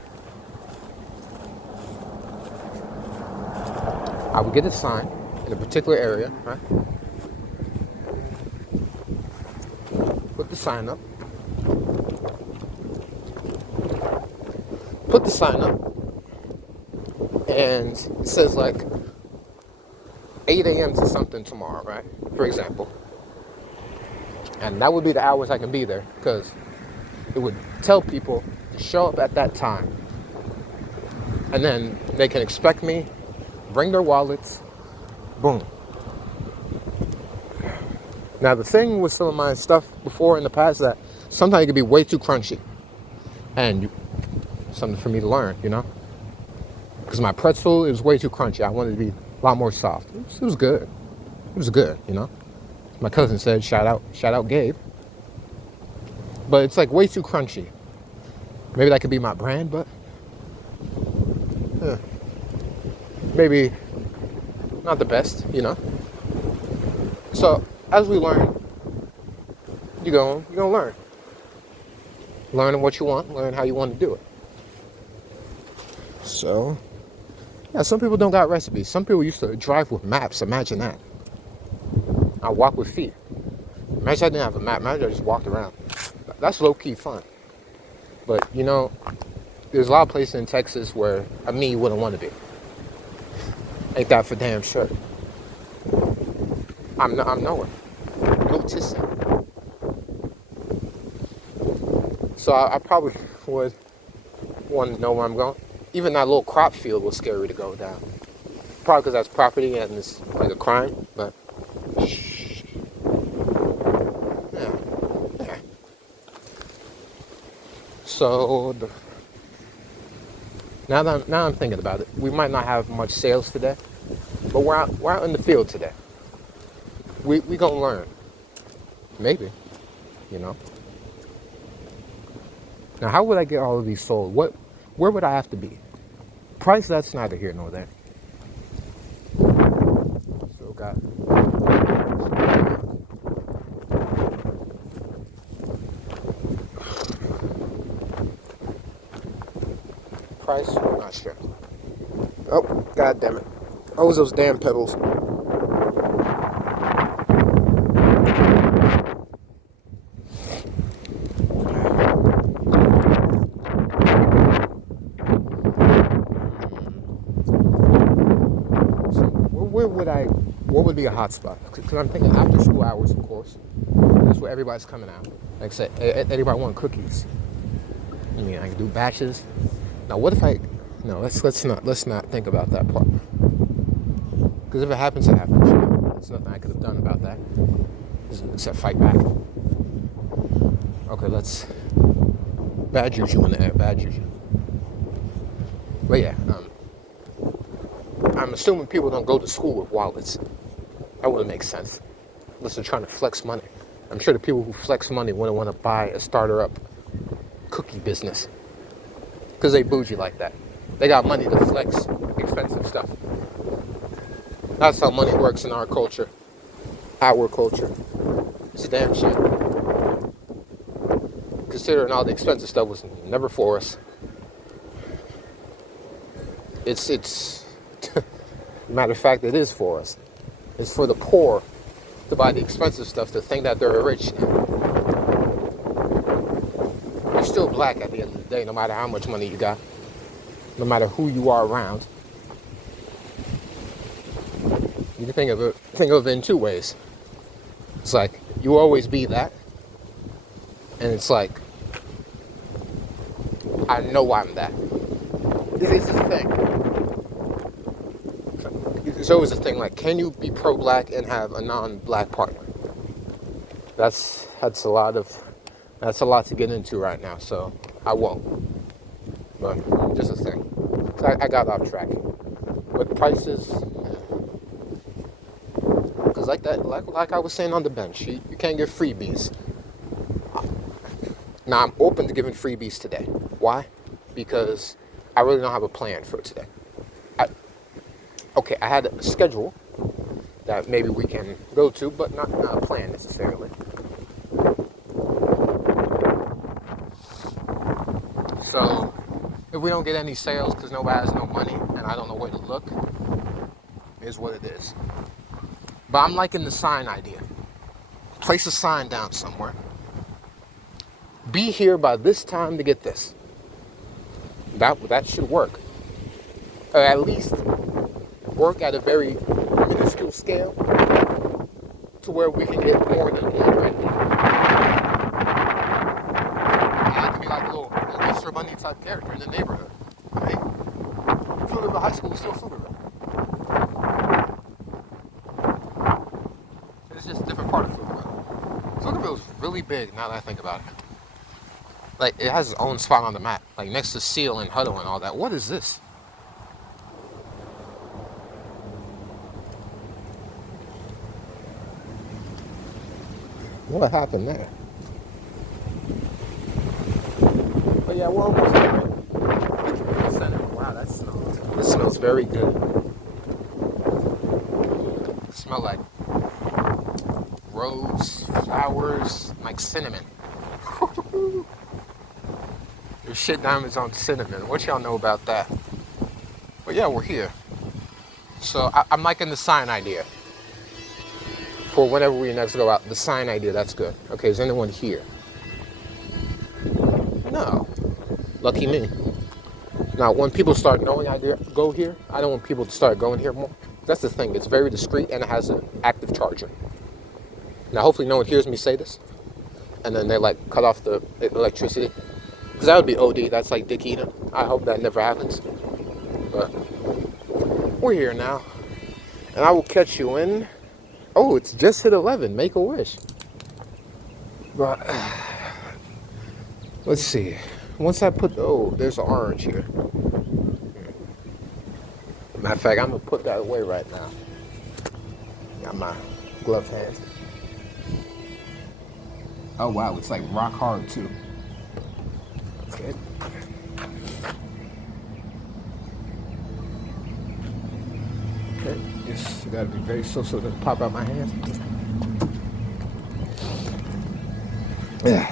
I would get a sign in a particular area, right? Put the sign up. And it says like 8 a.m. to something tomorrow, right? For example. And that would be the hours I can be there because it would tell people to show up at that time. And then they can expect me, bring their wallets, boom. Now the thing with some of my stuff before in the past that sometimes it could be way too crunchy. And something for me to learn, because my pretzel is way too crunchy. I wanted to be a lot more soft. It was good. My cousin said, shout out Gabe. But it's like way too crunchy. Maybe that could be my brand, but maybe not the best, So as we learn, you're gonna learn. Learn what you want, learn how you want to do it. So, yeah, some people don't got recipes. Some people used to drive with maps. Imagine that. I walk with feet. Imagine I didn't have a map. Imagine I just walked around. That's low-key fun. But, there's a lot of places in Texas where me wouldn't want to be. Ain't that for damn sure. I'm nowhere. Noticing. So I probably would want to know where I'm going. Even that little crop field was scary to go down. Probably because that's property and it's like a crime, but yeah. So now I'm thinking about it, we might not have much sales today, but we're out in the field today. We gonna learn, maybe, Now, how would I get all of these sold? Where would I have to be? Price, that's neither here nor there. So, got price, I'm not sure. Oh, god damn it. What was those damn pebbles? What would be a hot spot? Because I'm thinking after school hours, of course. That's where everybody's coming out. Like I said, everybody want cookies. I mean, I can do batches. Now, what if No, let's not think about that part. Because if it happens, it happens. There's nothing I could have done about that except fight back. Okay, let's bad juju in the air. Bad juju. But yeah, I'm assuming people don't go to school with wallets. That wouldn't make sense. Unless they're trying to flex money. I'm sure the people who flex money wouldn't want to buy a starter up cookie business. because they bougie like that. They got money to flex expensive stuff. That's how money works in our culture. Our culture. It's a damn shame. Considering all the expensive stuff was never for us. It's matter of fact, it is for us. It's for the poor to buy the expensive stuff, to think that they're rich. You're still black at the end of the day, no matter how much money you got, no matter who you are around. You can think of it in two ways. It's like you will always be that, and it's like I know I'm that. This is the thing. There's always a thing like, can you be pro-black and have a non-black partner? That's a lot to get into right now, so I won't. But just a thing. So I got off track. With prices, because like I was saying on the bench, you can't give freebies. Now I'm open to giving freebies today. Why? Because I really don't have a plan for today. I had a schedule that maybe we can go to, but not a plan necessarily. So if we don't get any sales because nobody has no money and I don't know where to look, is what it is. But I'm liking the sign idea. Place a sign down somewhere. Be here by this time to get this. That should work. Or at least work at a very minuscule scale to where we can get more than one right now. I could be like a little Mr. Bunny type character in the neighborhood. Right? Pflugerville High School is still Pflugerville. It's just a different part of Pflugerville. Pflugerville is really big now that I think about it. Like, it has its own spot on the map. Like, next to Seal and Huddle and all that. What is this? What happened there? But yeah, we're almost there. Wow, that smells. It smells very good. It smells like rose, flowers, like cinnamon. Your shit diamonds on cinnamon. What y'all know about that? But yeah, we're here. So I'm liking the sign idea. For whenever we next go out, the sign idea, that's good. Okay, is anyone here? No. Lucky me. Now, when people start knowing I go here, I don't want people to start going here more. That's the thing. It's very discreet and it has an active charger. Now, hopefully no one hears me say this. And then they, like, cut off the electricity. Because that would be OD. That's like Dick Eaton. I hope that never happens. But we're here now. And I will catch you in... Oh, it's just hit 11. Make a wish. But let's see. Once I put... Oh, there's an orange here. Matter of fact, I'm going to put that away right now. Got my glove hands. Oh, wow. It's like rock hard, too. Okay. Okay. Just got to be very so it doesn't pop out my hands. Yeah.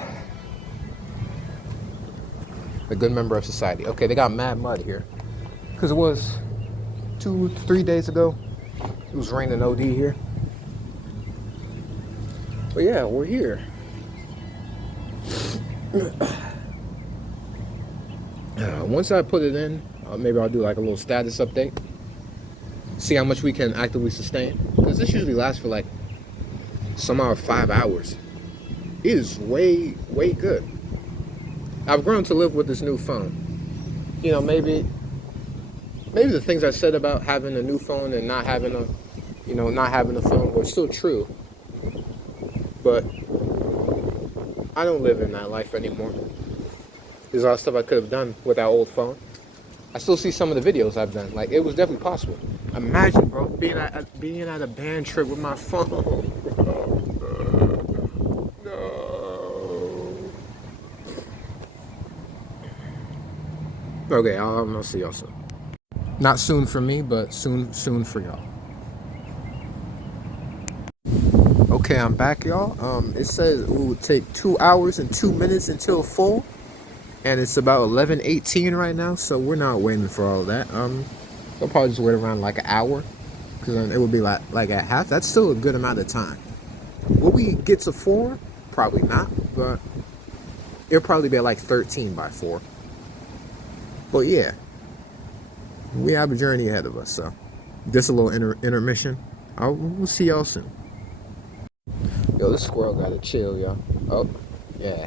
A good member of society. Okay, they got mad mud here. Because it was 2-3 days ago. It was raining OD here. But yeah, we're here. Once I put it in, maybe I'll do like a little status update. See how much we can actively sustain. Because this usually lasts for like somehow 5 hours. It is way, way good. I've grown to live with this new phone. You know, maybe the things I said about having a new phone and not having a phone were still true. But I don't live in that life anymore. There's a lot of stuff I could have done with that old phone. I still see some of the videos I've done. Like, it was definitely possible. Imagine, bro, being at a band trip with my phone. No. Okay, I'll see y'all soon. Not soon for me, but soon for y'all. Okay, I'm back, y'all. It says it will take 2 hours and 2 minutes until full, and it's about 11:18 right now, so we're not waiting for all that. We'll probably just wait around like an hour, because then it would be like at half. That's still a good amount of time. Will we get to 4? Probably not, but it'll probably be at like 13 by 4. But yeah, we have a journey ahead of us, so just a little intermission. We'll see y'all soon. Yo, this squirrel gotta chill, yo. Oh, yeah.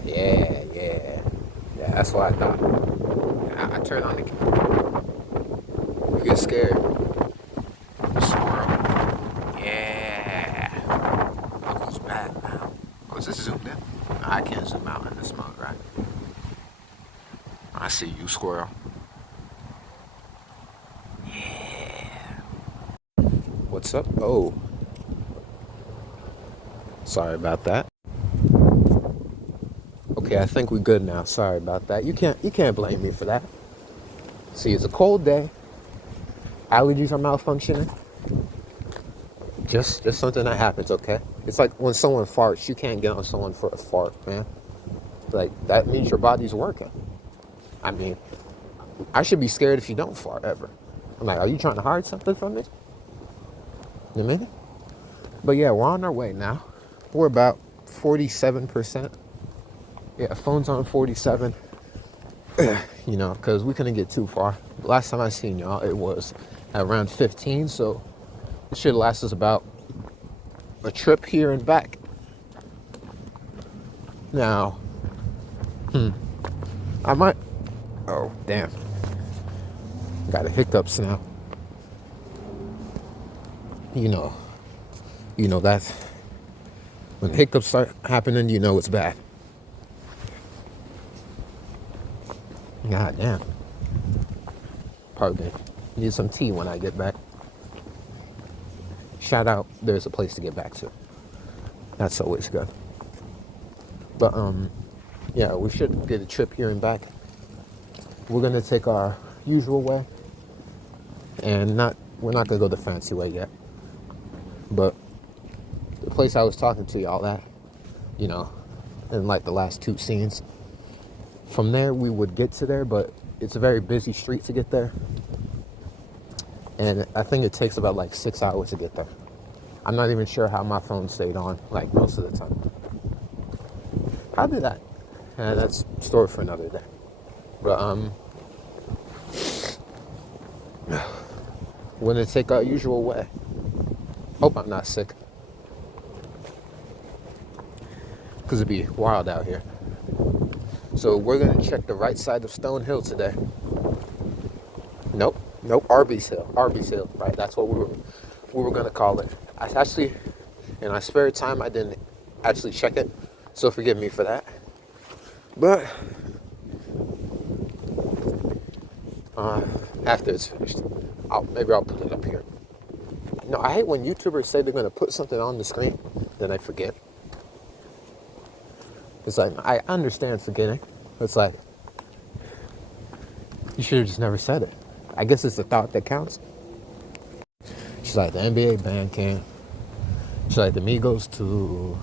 That's what I thought. I turned on the camera. You get scared. Squirrel. Yeah. Look who's back now. Oh, is this zoomed in? I can't zoom out in this mode, right? I see you, squirrel. Yeah. What's up? Oh. Sorry about that. Okay, I think we're good now. Sorry about that. You can't blame me for that. See, it's a cold day. Allergies are malfunctioning. Just something that happens, okay? It's like when someone farts, you can't get on someone for a fart, man. Like that means your body's working. I mean, I should be scared if you don't fart ever. I'm like, are you trying to hide something from me? You know what I mean? But yeah, we're on our way now. We're about 47%. Yeah, phone's on 47. You know, because we couldn't get too far. Last time I seen y'all, it was at around 15, so it should last us about a trip here and back. Now, I might. Oh, damn. Got a hiccups now. You know that's when hiccups start happening. You know it's bad. God damn. Pardon me. Need some tea when I get back. Shout out, there's a place to get back to. That's always good. But yeah, we should get a trip here and back. We're gonna take our usual way, and we're not gonna go the fancy way yet. But the place I was talking to y'all at, you know, in like the last 2 scenes. From there, we would get to there, but it's a very busy street to get there. And I think it takes about like 6 hours to get there. I'm not even sure how my phone stayed on, like most of the time. How did that? That's a story for another day. But we're gonna take our usual way. Hope I'm not sick, because it'd be wild out here. So we're gonna check the right side of Stone Hill today. Nope, Arby's Hill, right? That's what we were gonna call it. I actually, in our spare time, I didn't actually check it, so forgive me for that. But after it's finished, maybe I'll put it up here. No, I hate when YouTubers say they're gonna put something on the screen, then I forget. It's like, I understand forgetting. It's like, you should have just never said it. I guess it's the thought that counts. She's like, the NBA band can. She's like, the Migos too.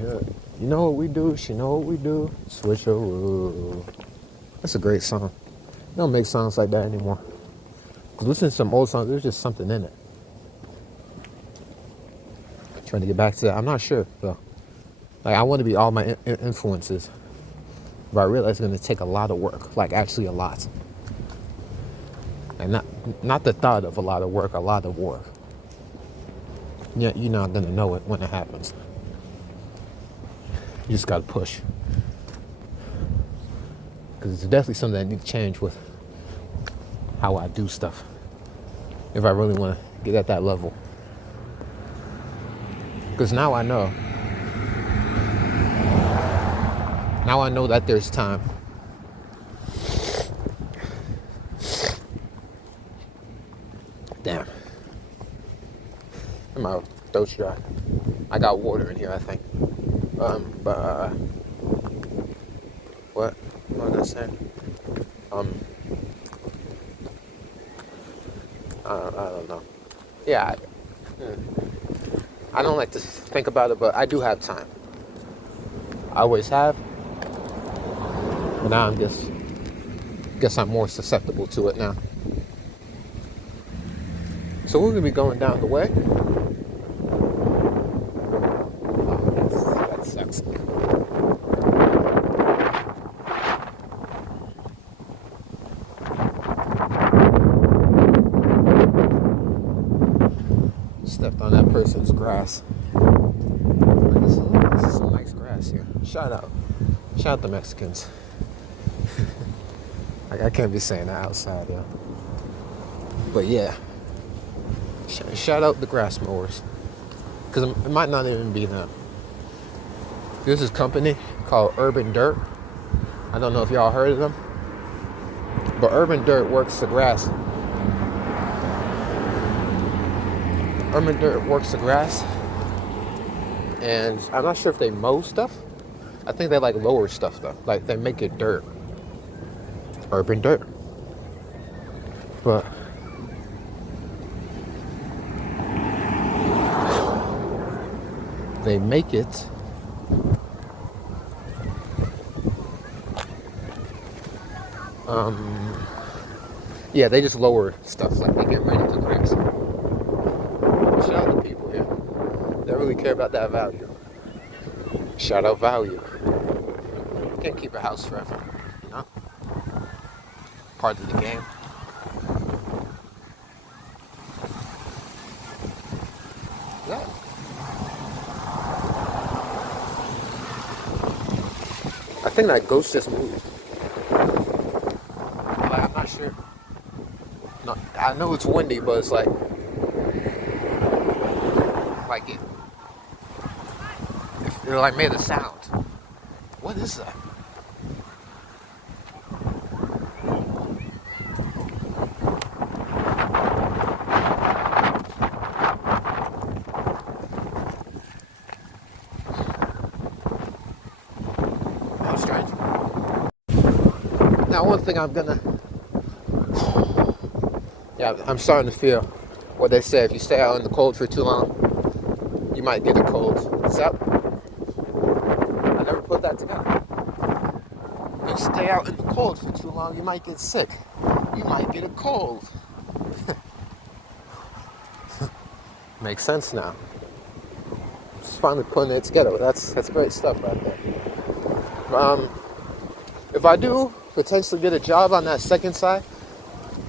You know what we do? She know what we do. Switcheroo. That's a great song. They don't make songs like that anymore. Listen to some old songs, there's just something in it. Trying to get back to that. I'm not sure, though. Like, I want to be all my influences. But I realize it's going to take a lot of work. Like, actually a lot. And not the thought of a lot of work, a lot of work. Yeah, you're not going to know it when it happens. You just got to push. Because it's definitely something I need to change with how I do stuff. If I really want to get at that level. Because now I know. Now I know that there's time. Damn. My throat's dry. I got water in here, I think. What was I saying? Um, I don't know. Yeah, I don't like to think about it, but I do have time. I always have, but now I'm just guess I'm more susceptible to it now. So we're gonna be going down the way. That sucks. Stepped on that person's grass. This is some nice grass here. Shout out the Mexicans. I can't be saying that outside, yeah. But yeah, shout out the grass mowers, because it might not even be them. There's this company called Urban Dirt. I don't know if y'all heard of them, but Urban Dirt works the grass. Urban Dirt works the grass, and I'm not sure if they mow stuff. I think they like lower stuff though, like they make it dirt. Urban Dirt, but they make it yeah, they just lower stuff, like they get rid of the grass. Shout out to people here that really care about that value. Shout out value. You can't keep a house forever, you know? Part of the game. Yeah. I think that ghost just moved. Like, I'm not sure. No, I know it's windy, but it's like it like made a sound. What is that? How strange. Now, one thing I'm starting to feel what they say: if you stay out in the cold for too long, you might get a cold. What's up? I never put that together. If you stay out in the cold for too long, you might get sick. You might get a cold. Makes sense now. Just finally putting it together. That's great stuff right there. If I do potentially get a job on that second side,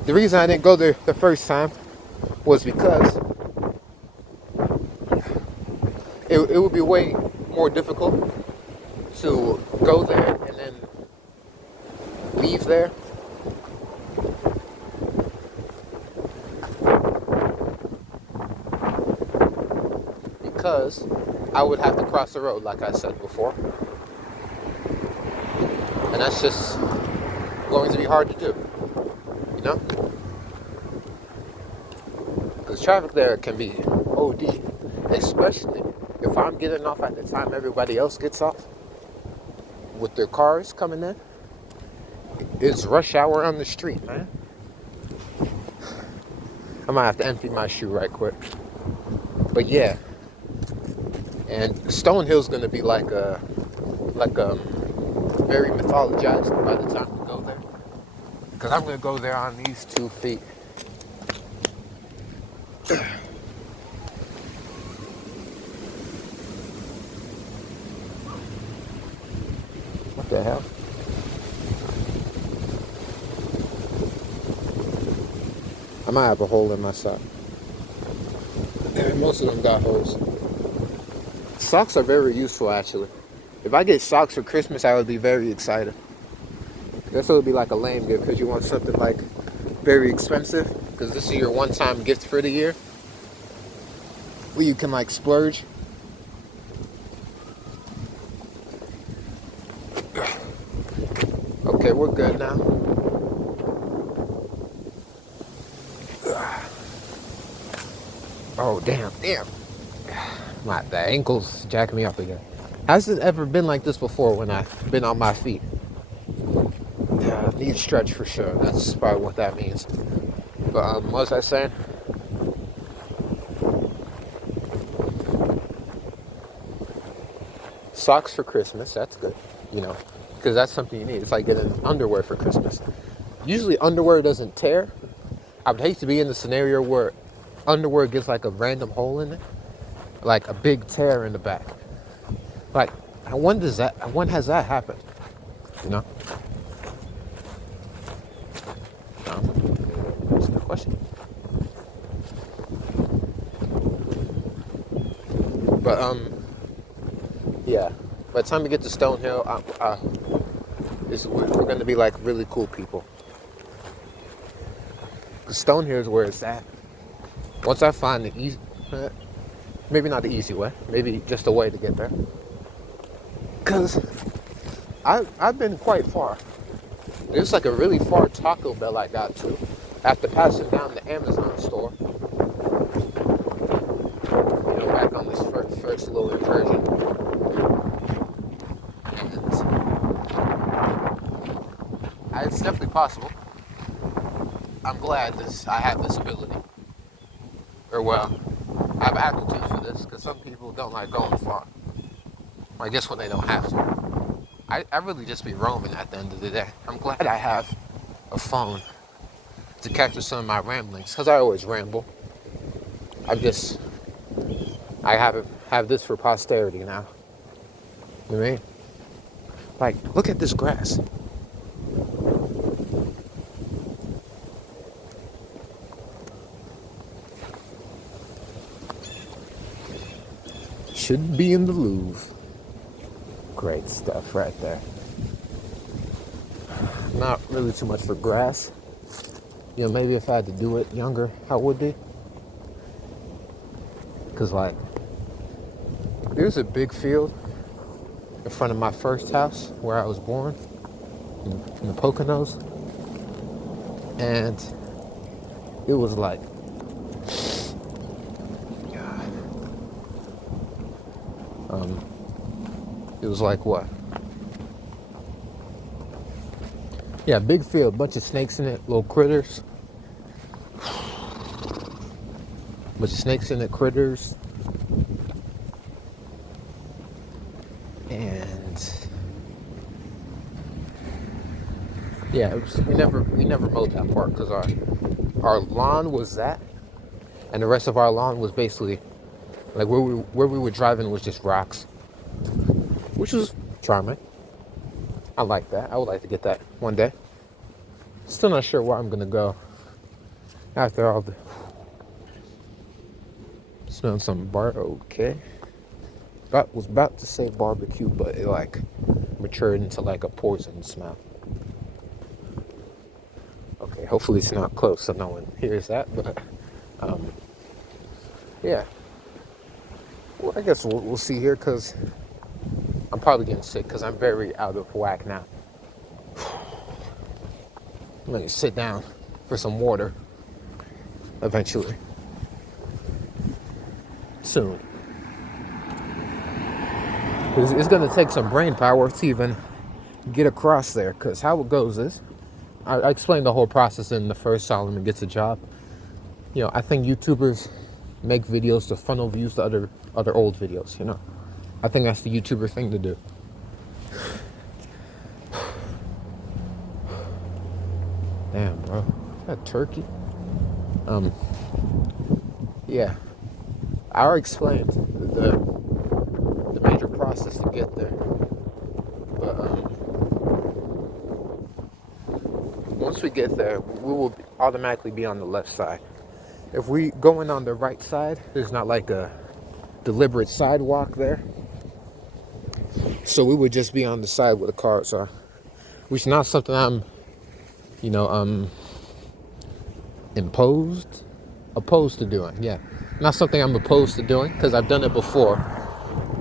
the reason I didn't go there the first time was because it would be way more difficult to go there and then leave there. Because I would have to cross the road, like I said before. And that's just going to be hard to do, you know? Because traffic there can be OD, especially if I'm getting off at the time everybody else gets off with their cars coming in. It's rush hour on the street, man. I might have to empty my shoe right quick. But yeah. And Stonehill's gonna be like very mythologized by the time we go there. Because I'm gonna go there on these 2 feet. What the hell? I might have a hole in my sock. Most of them got holes. Socks are very useful, actually. If I get socks for Christmas, I would be very excited. This would be like a lame gift because you want something like very expensive, because this is your one-time gift for the year where you can like splurge. Okay, we're good now. Oh, damn. The ankle's jacking me up again. Has it ever been like this before when I've been on my feet? Yeah, Need stretch for sure. That's probably what that means. But what was I saying? Socks for Christmas. That's good. You know, because that's something you need. It's like getting underwear for Christmas. Usually underwear doesn't tear. I would hate to be in the scenario where underwear gets like a random hole in it, like a big tear in the back. Like, when has that happened? You know? That's a good question. But yeah. By the time we get to Stonehill, we're going to be like really cool people. Because Stonehill is where it's at. Once I find the easy, maybe not the easy way, maybe just a way to get there. Because I've been quite far. There's like a really far Taco Bell I got to after passing down the Amazon store. You know, back on this first little incursion. And it's definitely possible. I'm glad I have this ability. Or well, I have aptitude for this because some people don't like going far. I guess when they don't have to. I really just be roaming at the end of the day. I'm glad I have a phone to capture some of my ramblings because I always ramble. I have this for posterity now. You know what I mean? Like, look at this grass. Should be in the Louvre. Great stuff right there. Not really too much for grass. You know, maybe if I had to do it younger, I would be. Because, like, there's a big field in front of my first house where I was born, in the Poconos. And it was like, it was like what? Yeah, big field, bunch of snakes in it, little critters. Bunch of snakes in it, critters. And yeah, we never mowed that part because our lawn was that, and the rest of our lawn was basically like where we were driving was just rocks, which was charming. I like that. I would like to get that one day. Still not sure where I'm gonna go after all the smelling some bar. Okay, was about to say barbecue, but it like matured into like a poison smell. Okay, hopefully it's not close so no one hears that. But yeah. Well, I guess we'll see here because I'm probably getting sick because I'm very out of whack now. I'm going to sit down for some water eventually. Soon. It's going to take some brain power to even get across there because how it goes is, I explained the whole process in the first Solomon Gets a Job. You know, I think YouTubers make videos to funnel views to other old videos, you know. I think that's the YouTuber thing to do. Damn, bro. Is that turkey? Yeah. I already explained the major process to get there. But once we get there, we will automatically be on the left side. If we go in on the right side, there's not like a deliberate sidewalk there. So we would just be on the side where the cars are. Which is not something I'm, opposed to doing. Yeah. Not something I'm opposed to doing because I've done it before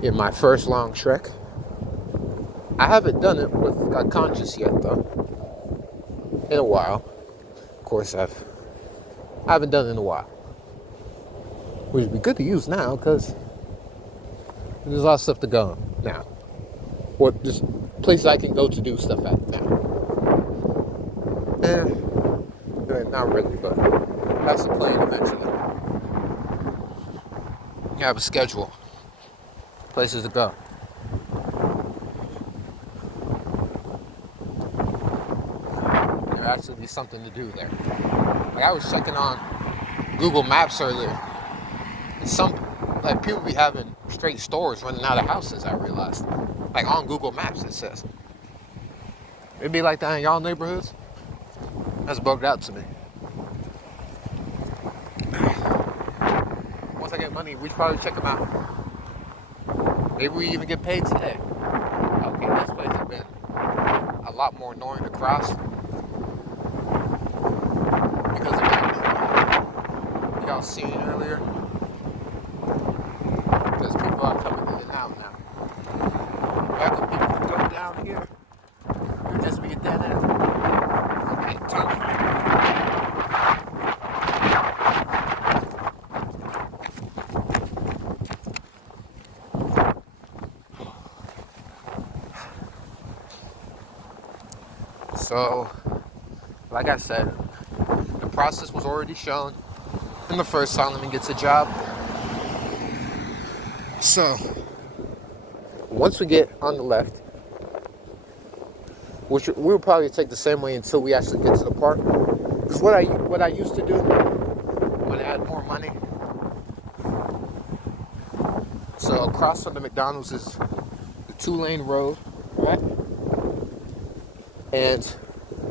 in my first long trek. I haven't done it with a conscience yet though. In a while. Of course I haven't done it in a while. Which would be good to use now because there's a lot of stuff to go now. What just places I can go to do stuff at now. not really, but that's the plan eventually. You have a schedule, places to go. There actually be something to do there. Like I was checking on Google Maps earlier, and like people be having straight stores running out of houses. I realized, like on Google Maps it says. It'd be like that in y'all neighborhoods. That's bugged out to me. Once I get money, we should probably check them out. Maybe we even get paid today. Okay, this place has been a lot more annoying to cross because of that. Y'all seen earlier? Because people are coming in and out now. Back when people would go down here, it would just be a dead end. Okay, Tony. So, like I said, the process was already shown in the first Solomon Gets a Job. So, once we get on the left, which we'll probably take the same way until we actually get to the park. Because what I used to do when I had more money, so across from the McDonald's is the 2-lane road, right? And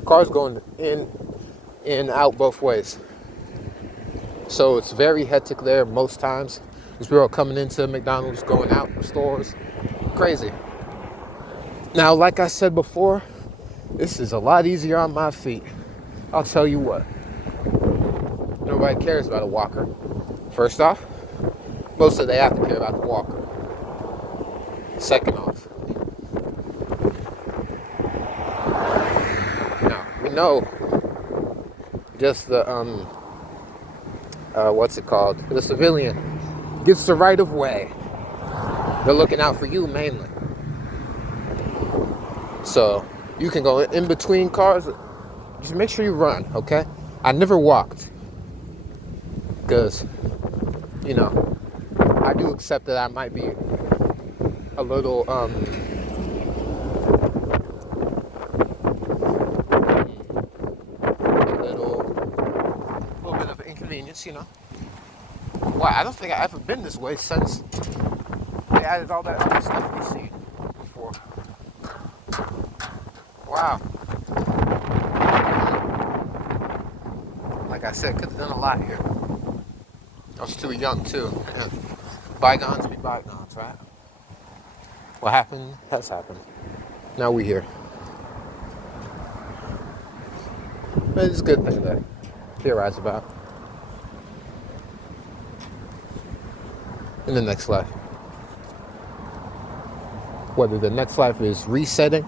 cars going in and out both ways. So it's very hectic there most times. Because we're all coming into McDonald's, going out the stores. Crazy. Now, like I said before, this is a lot easier on my feet. I'll tell you what. Nobody cares about a walker. First off, most of they have to care about the walker. Second off, now we know just the what's it called? The civilian gets the right of way. They're looking out for you mainly. So you can go in between cars. Just make sure you run, okay? I never walked. Because, you know, I do accept that I might be a little, little bit of an inconvenience, you know. Wow, I don't think I've ever been this way since they added all that other stuff we've seen before. Wow. Like I said, could have done a lot here. I was too young too. Yeah. Bygones be bygones, right? What happened has happened. Now we here. But it's a good thing to theorize about. In the next life. Whether the next life is resetting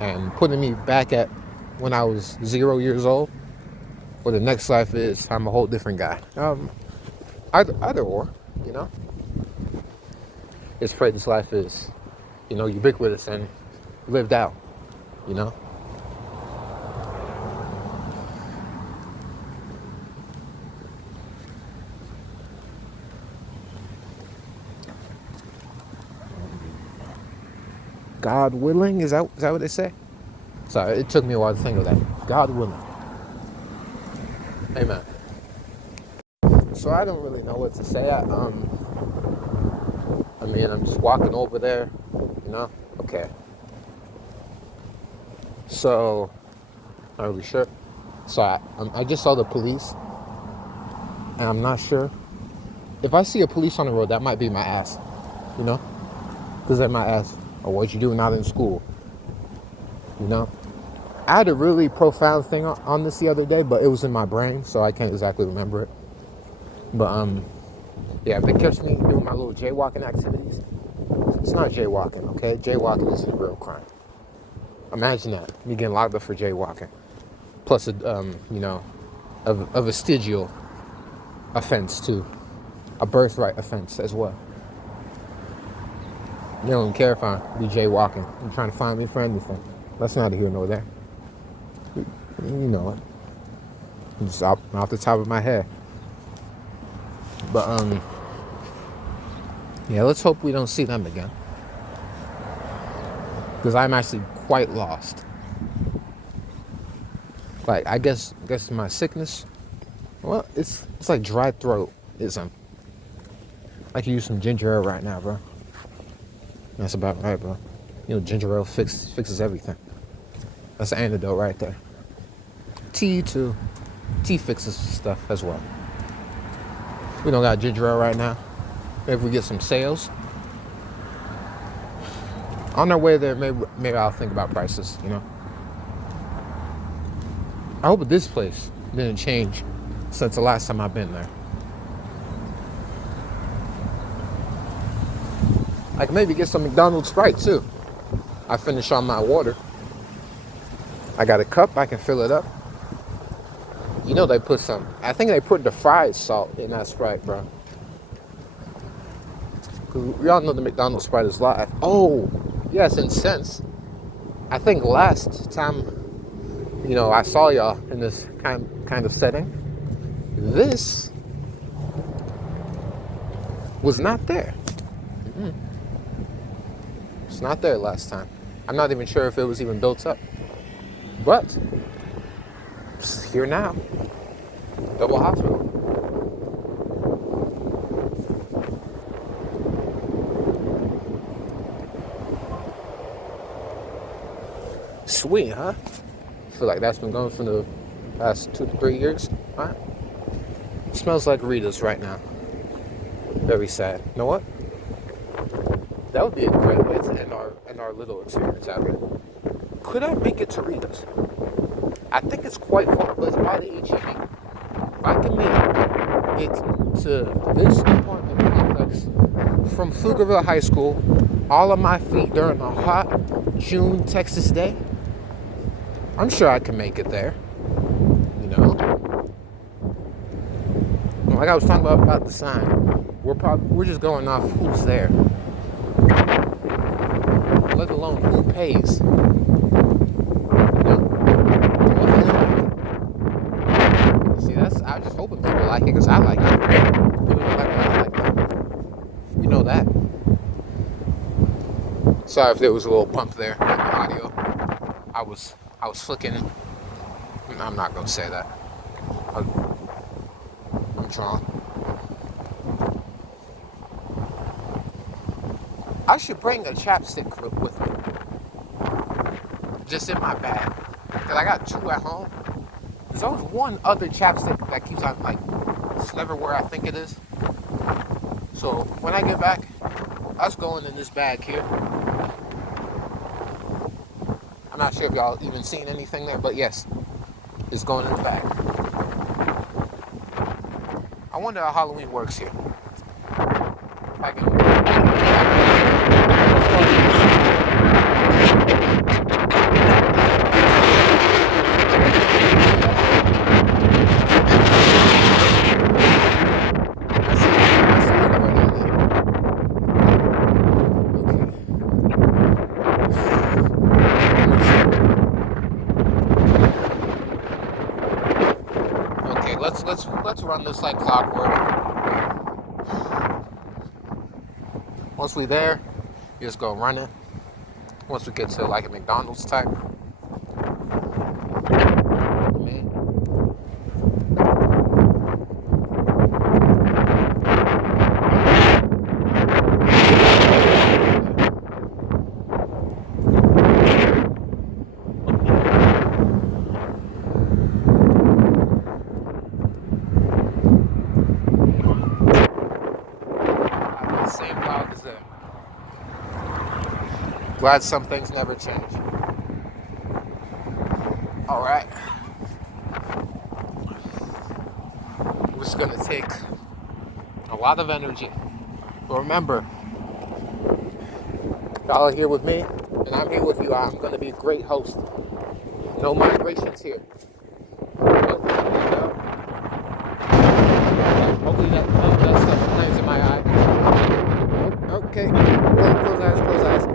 and putting me back at when I was 0 years old, or the next life is I'm a whole different guy. Either or, you know. Just pray this life is, you know, ubiquitous and lived out, you know. God willing, is that what they say? Sorry, it took me a while to think of that. God willing. Amen. So I don't really know what to say. I mean, I'm just walking over there, you know? Okay. So, not really sure. So I just saw the police, and I'm not sure. If I see a police on the road, that might be my ass, you know? Because they might ask, oh, what you doing out in school? You know? I had a really profound thing on this the other day, but it was in my brain, so I can't exactly remember it. But, yeah, if they catch me doing my little jaywalking activities, it's not jaywalking, okay? Jaywalking isn't a real crime. Imagine that, me getting locked up for jaywalking. Plus, you know, a vestigial offense, too. A birthright offense as well. They don't care if I be jaywalking and trying to find me for anything. That's neither here nor there. You know it. Just off the top of my head. But yeah, let's hope we don't see them again. Because I'm actually quite lost. Like I guess my sickness. Well, it's like dry throat ism. I can use some ginger ale right now, bro. That's about right, bro. You know, ginger ale fixes everything. That's the antidote right there. Tea too. Tea fixes stuff as well. We don't got ginger ale right now. Maybe we get some sales. On our way there, maybe I'll think about prices, you know. I hope this place didn't change since the last time I've been there. I can maybe get some McDonald's Sprite too. I finish on my water. I got a cup, I can fill it up. You know they put I think they put the fried salt in that Sprite, bro. Cause we all know the McDonald's Sprite is live. Oh, yes, in sense. I think last time, you know, I saw y'all in this kind of setting, this was not there. Mm-hmm. It's not there last time. I'm not even sure if it was even built up. But it's here now. Double hospital. Sweet, huh? I feel like that's been going for the past 2 to 3 years. Huh? Smells like Rita's right now. Very sad. You know what? That would be a great way to end our little experience out here. Could I make it to Rita's? I think it's quite far, but it's by the HEB. If I can make it to this apartment complex from Pflugerville High School, all of my feet during a hot June Texas day, I'm sure I can make it there. You know? Like I was talking about the sign, we're just going off who's there. Let alone who pays. I'm just hoping people like it because I like it. People don't like it, I like it. You know that. Sorry if there was a little bump there in the audio. I was flicking. I'm not gonna say that. I'm drunk. I should bring a chapstick with me, just in my bag, cause I got 2 at home. There's always one other chapstick that keeps on, like, it's never where I think it is. So when I get back, that's going in this bag here. I'm not sure if y'all even seen anything there, but yes, it's going in the bag. I wonder how Halloween works here. If I can... Let's run this like clockwork. Once we're there, you just go run it. Once we get to like a McDonald's type. Glad some things never change. All right. It's going to take a lot of energy. But remember, y'all are here with me, and I'm here with you. I'm going to be a great host. No migrations here. But, hopefully that stuff lands in my eye. Okay. Close eyes, close eyes.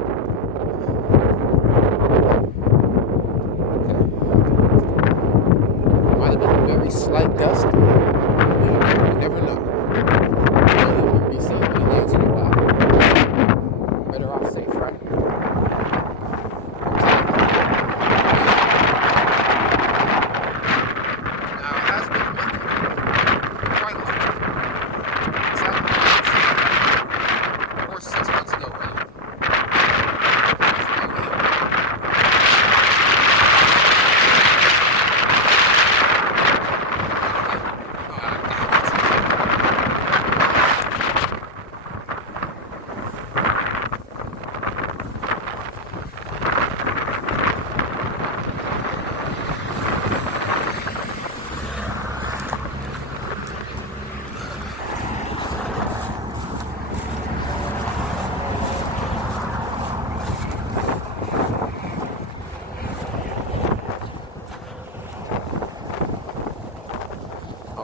Slight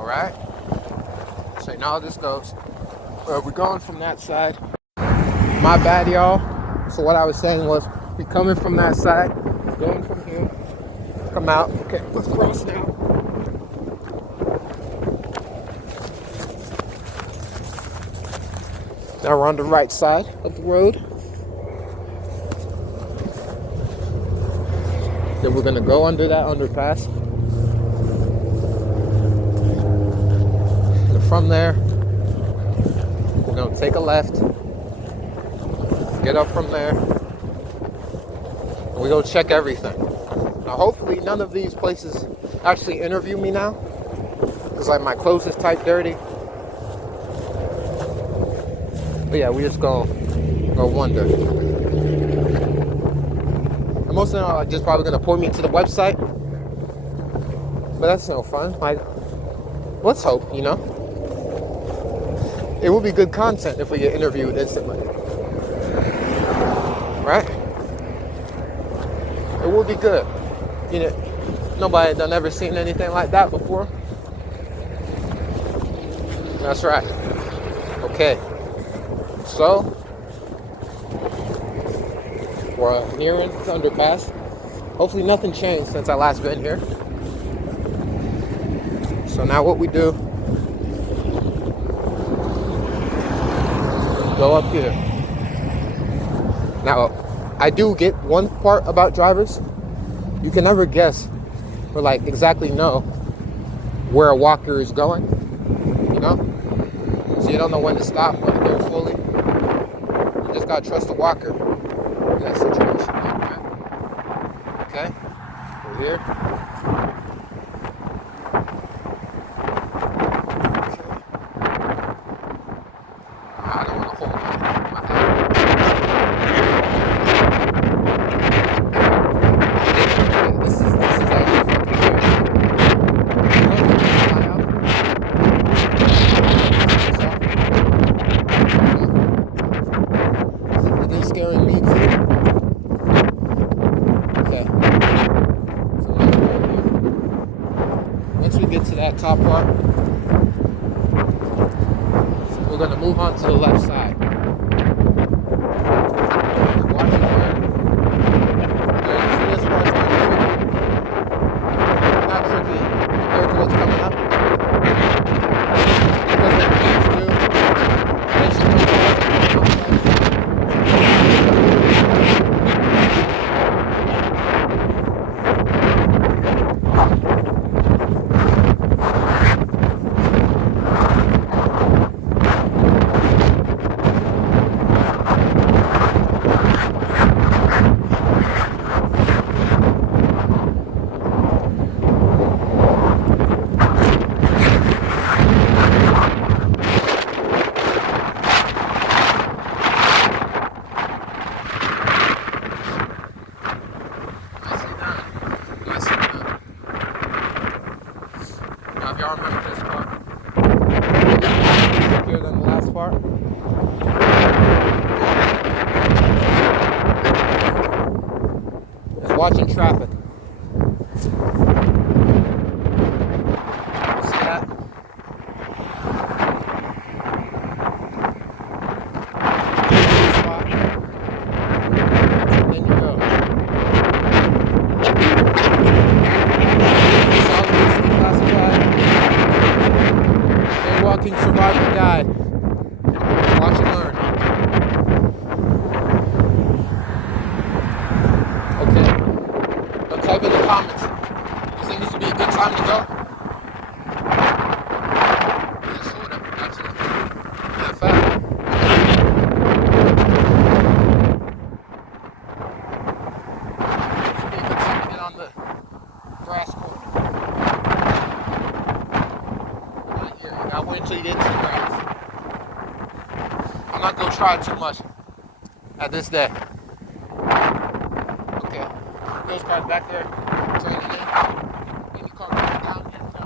right? So now how this goes. We're going from that side. My bad, y'all. So what I was saying was, we coming from that side, going from here, come out. Okay, let's cross now. Now we're on the right side of the road. Then we're gonna go under that underpass. And from there, we're gonna take a left, get up from there, and we go check everything. Now hopefully none of these places actually interview me now, because like my clothes is type dirty. But yeah, we just go wonder. And most of them are just probably gonna point me to the website. But that's no fun. Like, let's hope, you know? It would be good content if we get interviewed instantly. Right? It would be good. You know, nobody done ever seen anything like that before. That's right. Okay. So, we're nearing the underpass. Hopefully nothing changed since I last been here. So now what we do, go up here. Now, I do get one part about drivers. You can never guess or like exactly know where a walker is going, you know? So you don't know when to stop, when to go fully. You just gotta trust the walker in that situation. Okay? We're here. Scaring me too. Okay. So once we get to that top part, we're gonna move on to the left side. Watch it there. This part's gonna be tricky. Not tricky compared to what's coming up. Because they need to do. They should know what y'all remember this part? Secure than the last part. Just watching traffic. See that? Spot. And then you go. Walking, survive or die. Watch and learn. Okay. Now type in the comments. You think this would be a good time to go? Yeah, sort of, actually. Yeah, fact. This would be a good time to get on the grass court. I'll wait until you get to the grass. I'm not gonna try too much at this day. Okay. Those cars back there, turning in. Any car going down here. Go.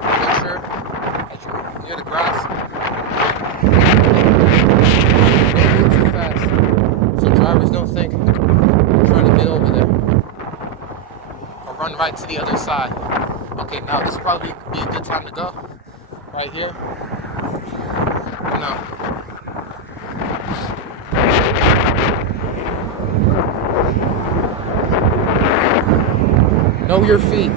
Make sure that you're near the grass. turn right to the other side. Okay, now this would probably be a good time to go. Right here. No. Know your feet.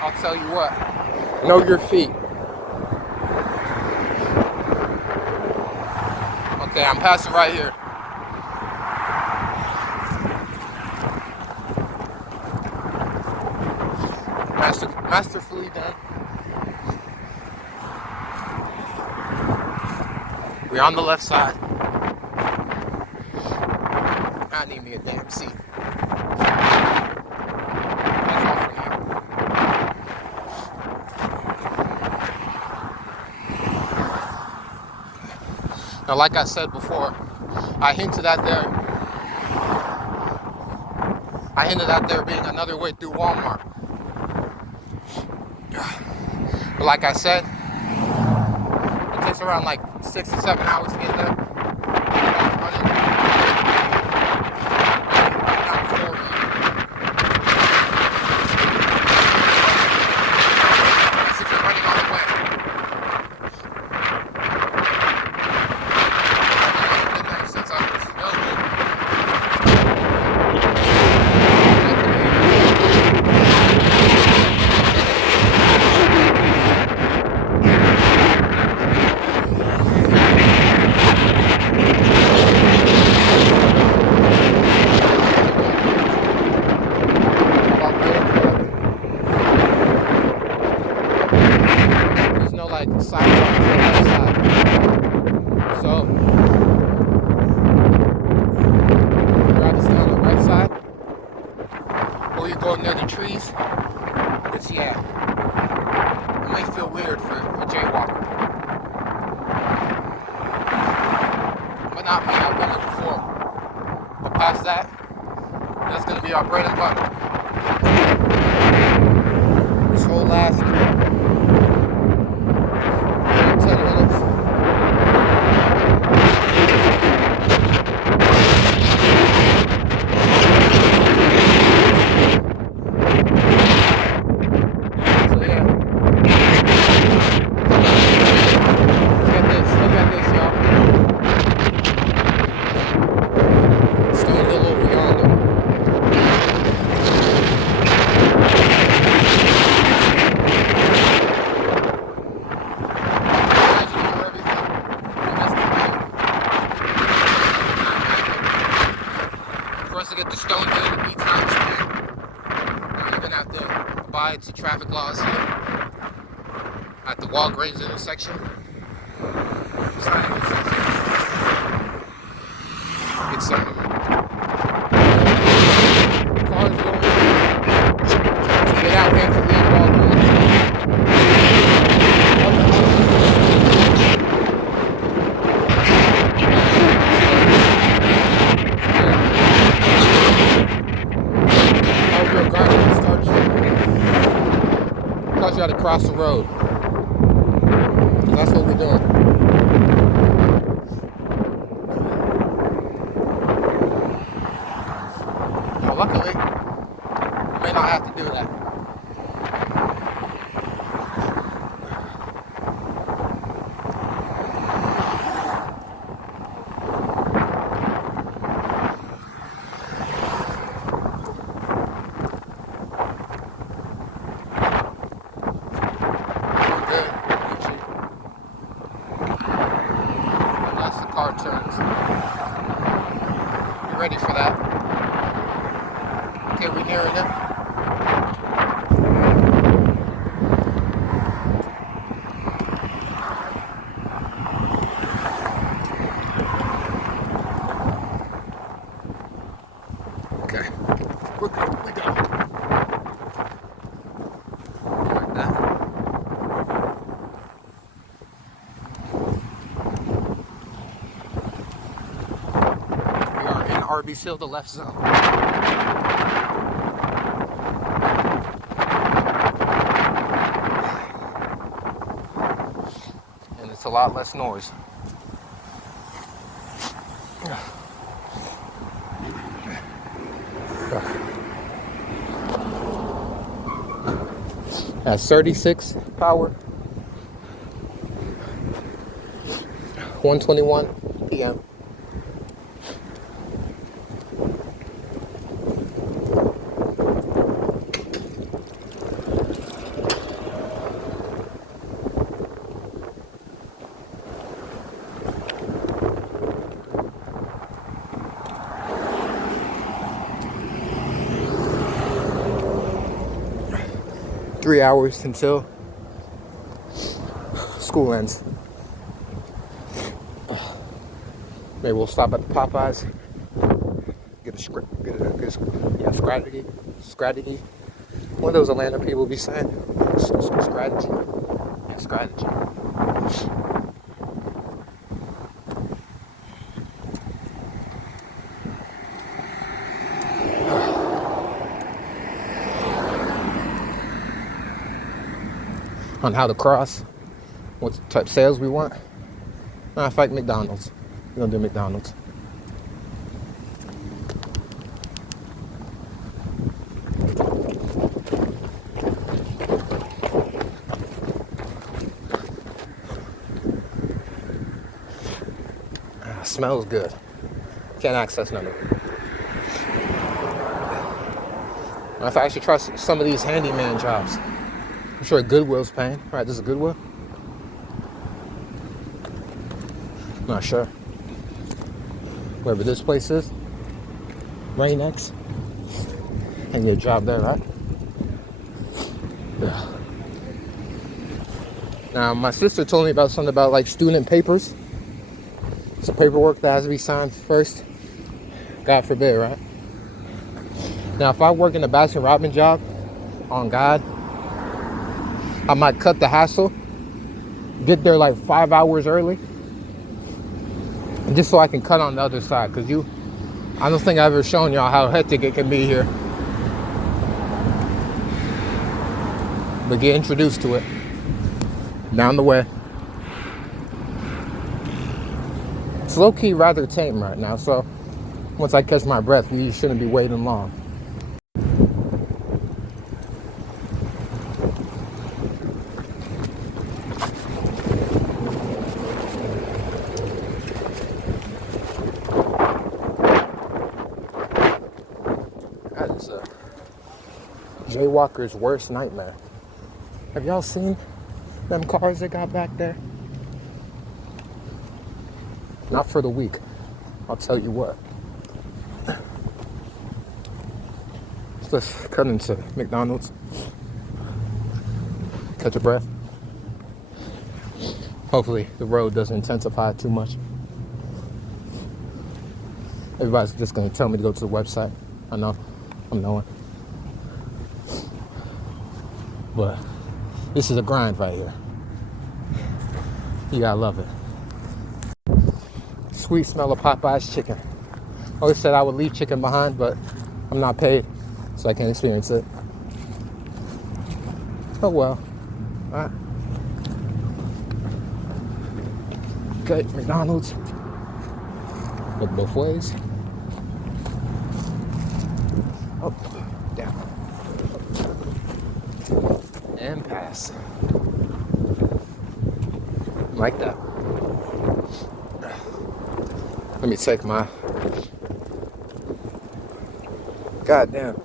I'll tell you what. Know your feet. Okay, I'm passing right here. Masterfully done. We're on the left side. I need me a damn seat. That's all for now. Now, like I said before, I hinted at there being another way through Walmart. But like I said, it takes around like 6 to 7 hours to get there. There's no like sidewalk on the left side. So you'd rather stay on the right side, or you go near the trees. Which yeah, it may feel weird for a jaywalker, but not me. I've done it before. But past that, that's gonna be our bread and butter. This whole last 10 minutes. So yeah. Look at this, y'all. Stone Hill over yonder. For us to get to Stone Hill would be times 10. You're gonna have to abide to traffic laws here at the Walgreens intersection. It's not an intersection. It's cars going to get out and to leave Walgreens. Cause you had to cross the road. That's what we're doing. Now, luckily, we may not have to do that. Car turns. You ready for that? Okay, we're nearing it. Okay, we're good. We go. Like that. Arby's Hill, the left zone. And it's a lot less noise. Yeah. At 36 power, 1:21 p.m. 3 hours until school ends. Maybe we'll stop at the Popeyes, get a script, strategy. One of those Atlanta people be saying, strategy, yeah, strategy. On how to cross, what type of sales we want. I fight McDonald's. We're gonna do McDonald's. Smells good. Can't access none of it. If I actually try some of these handyman jobs, I'm sure Goodwill's paying. Right, this is Goodwill? Not sure. Wherever this place is, Rain-X, and your job there, right? Yeah. Now, my sister told me about something about like student papers. Some paperwork that has to be signed first. God forbid, right? Now, if I work in a Baskin Robbins job, on God, I might cut the hassle, get there like 5 hours early, just so I can cut on the other side. Because I don't think I've ever shown y'all how hectic it can be here. But get introduced to it. Down the way. It's low-key rather tame right now, so once I catch my breath, you shouldn't be waiting long. That is a jaywalker's worst nightmare. Have y'all seen them cars that got back there? Not for the weak. I'll tell you what. Let's cut into McDonald's. Catch a breath. Hopefully the road doesn't intensify too much. Everybody's just gonna tell me to go to the website. I know, I'm knowing. But this is a grind right here. You gotta love it. Sweet smell of Popeye's chicken. I always said I would leave chicken behind, but I'm not paid, so I can't experience it. Oh well. Alright. Okay, McDonald's. Look both ways. Oh, down. And pass. Like that. Let me take my... Goddamn.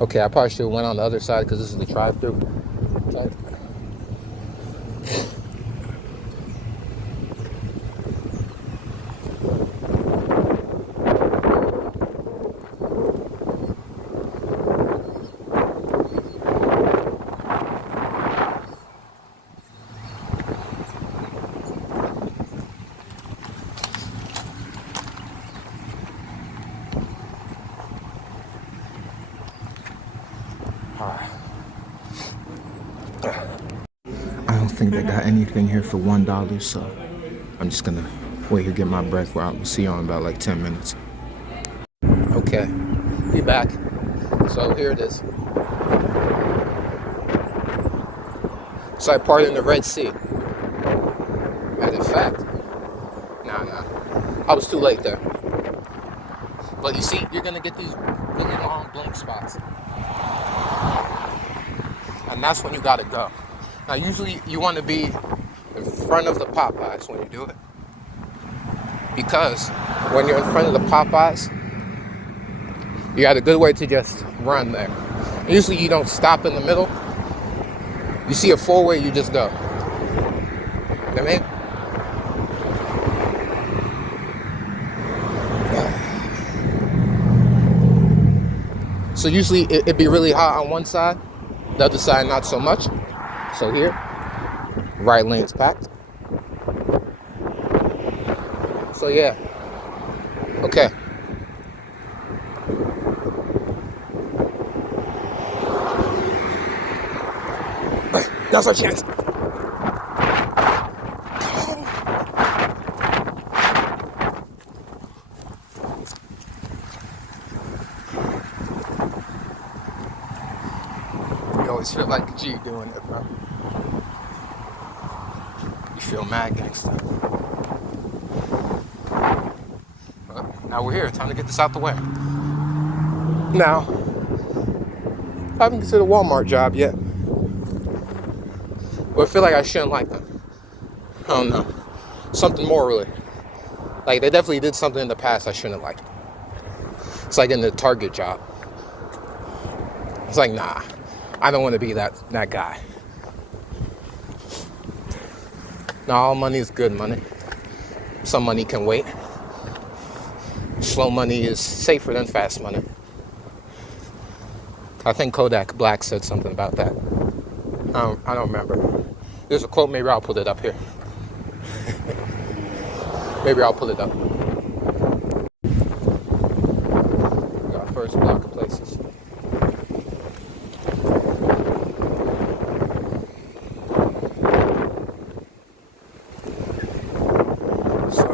Okay, I probably should have went on the other side because this is the drive-through. I don't think they got anything here for $1, so I'm just gonna wait here, get my breath. We'll see you in about like 10 minutes. Okay, we back. So here it is. It's like part in the Red Sea. And in fact, I was too late there. But you see, you're gonna get these really long blink spots, and that's when you gotta go. Now, usually you want to be in front of the Popeyes when you do it, because when you're in front of the Popeyes, you got a good way to just run there. Usually you don't stop in the middle. You see a four-way, you just go. You know what I mean? So usually it'd be really hot on one side, the other side not so much. So here, right lane's packed. So yeah, okay. That's our chance. You always feel like a G doing it, bro. You feel mad gangster. But now we're here. Time to get this out the way. Now, I haven't considered a Walmart job yet. But I feel like I shouldn't like them. I don't know. Something morally. Like, they definitely did something in the past I shouldn't like. It's like in the Target job. It's like, nah, I don't want to be that guy. Now, all money is good money. Some money can wait. Slow money is safer than fast money. I think Kodak Black said something about that. I don't remember. There's a quote, maybe I'll put it up here. Maybe I'll pull it up. Our first block of places. So,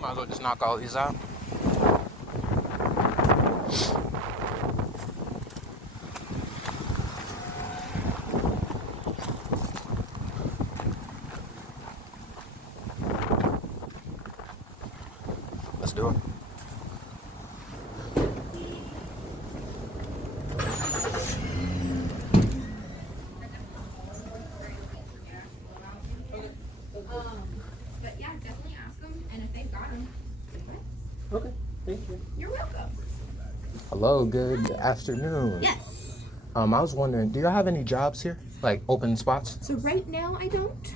might as well just knock all these out. Let's do it. But yeah, definitely ask them, and if they've got them, Okay, thank you. you're welcome. Hello, good afternoon. Yes. I was wondering, do you have any jobs here? Like open spots? So right now I don't,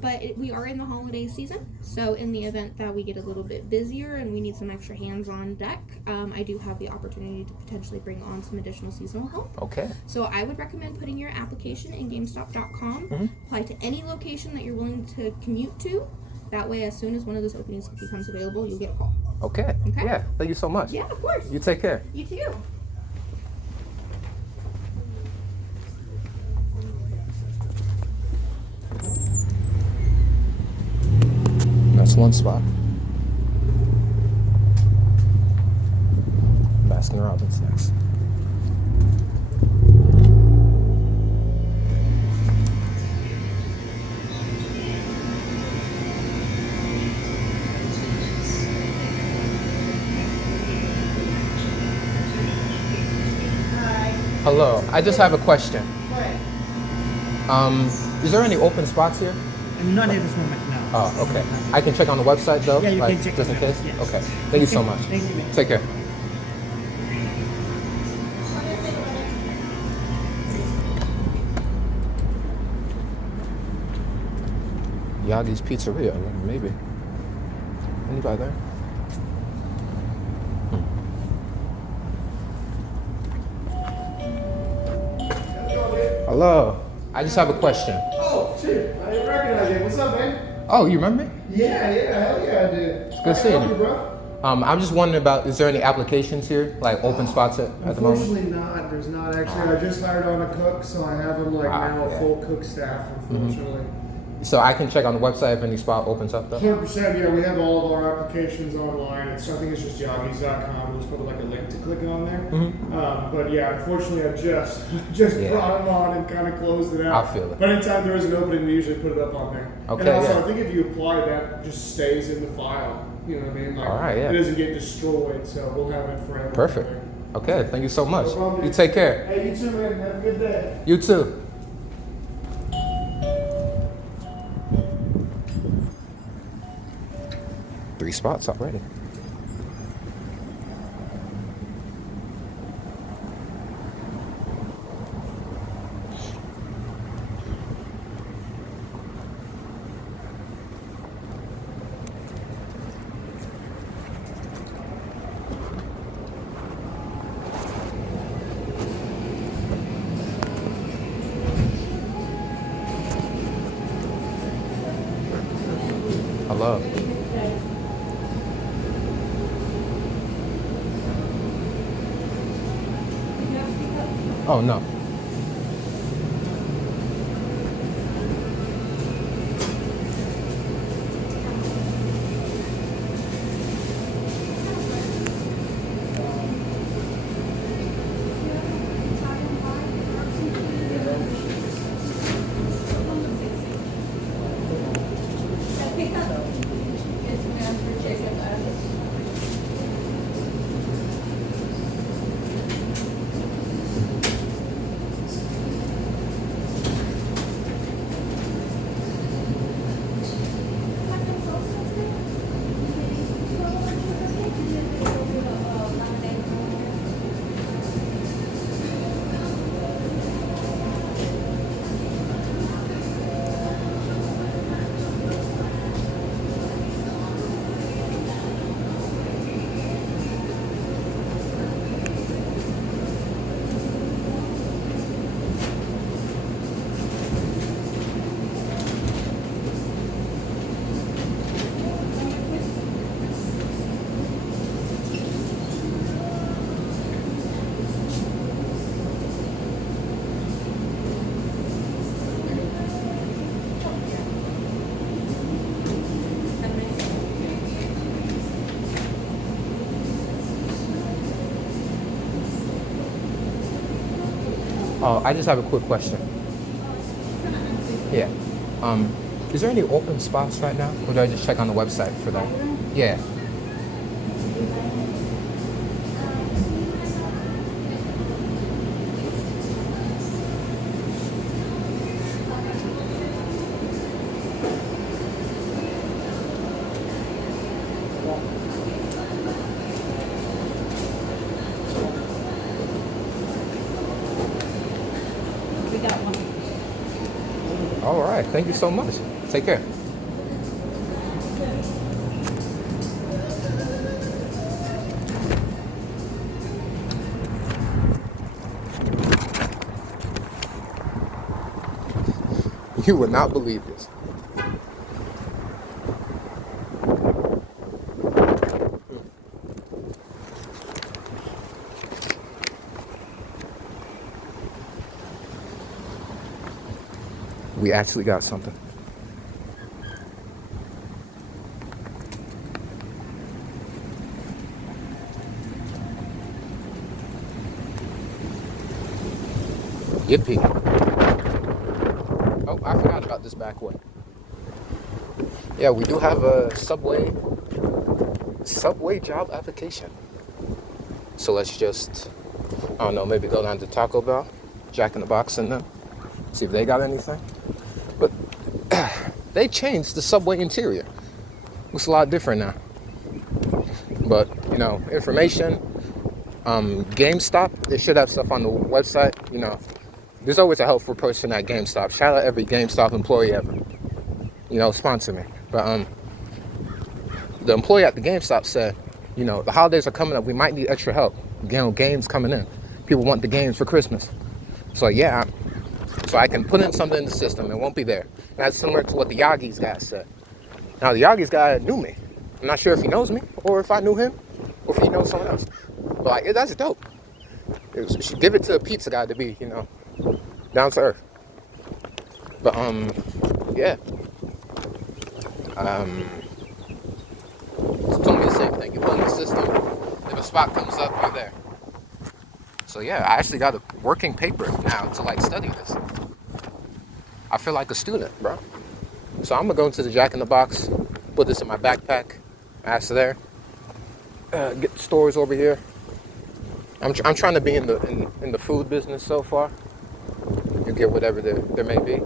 but we are in the holiday season. So in the event that we get a little bit busier and we need some extra hands on deck, I do have the opportunity to potentially bring on some additional seasonal help. Okay. So I would recommend putting your application in GameStop.com. Apply to any location that you're willing to commute to. That way, as soon as one of those openings becomes available, you'll get a call. Okay. Okay. Yeah, thank you so much. Yeah, of course. You take care. You too. That's one spot. Baskin Robbins next. Hello, I just have a question. Is there any open spots here? Not at this moment, no. Oh, okay. I can check on the website though? Yeah, you like, can check just in on the case? website, yes. Okay. Thank you so much. Thank you, man. Take care. Yagi's Pizzeria, maybe. Anybody there? Hello. I just have a question. Oh, shit. I didn't recognize you. What's up, man? Oh, you remember me? Yeah, hell yeah, I did. It's good seeing you. bro. I'm just wondering about, is there any applications here? Like open spots at the moment? Unfortunately not. There's not actually. I just hired on a cook, so I have him now yeah. a full cook staff, unfortunately. So I can check on the website if any spot opens up though? 100%, yeah, we have all of our applications online. I think it's just yogis.com. We'll just put like a link to click on there. But yeah, unfortunately, I just Yeah. brought them on and kind of closed it out. I feel it. But anytime there is an opening, we usually put it up on there. Okay, And also, yeah. I think if you apply, that just stays in the file. You know what I mean? Like, All right, yeah. It doesn't get destroyed, so we'll have it forever. Perfect. Okay, thank you so much. No problem. You take care. Hey, you too, man. Have a good day. You too. Three spots already. Hello. Oh no. Oh, I just have a quick question. Yeah. Is there any open spots right now? Or do I just check on the website for that? Yeah. We got one. All right. Thank you so much. Take care. You would not believe this. We actually got something. Yippee. Oh, I forgot about this back way. Yeah, we do have a subway job application. So let's just, I don't know, maybe go down to Taco Bell, Jack in the Box, and then see if they got anything. But they changed the subway interior. Looks a lot different now. But, you know, information, GameStop, they should have stuff on the website. You know, there's always a helpful person at GameStop. Shout out every GameStop employee ever. You know, sponsor me. But the employee at the GameStop said, you know, the holidays are coming up. We might need extra help. You know, games coming in. People want the games for Christmas. So yeah, so I can put in something in the system. It won't be there. And that's similar to what the Yagis guy said. Now the Yagis guy knew me. I'm not sure if he knows me or if I knew him or if he knows someone else. But like, that's dope. You should give it to a pizza guy to be, you know, down to earth. But yeah. It's told me the same thing. You put in the system, if a spot comes up, you're there. So yeah, I actually got a working paper now to like study this. I feel like a student, bro. So I'm gonna go into the Jack in the Box, put this in my backpack, Ask there. Get stores over here. I'm trying to be in the food business so far. You get whatever there may be.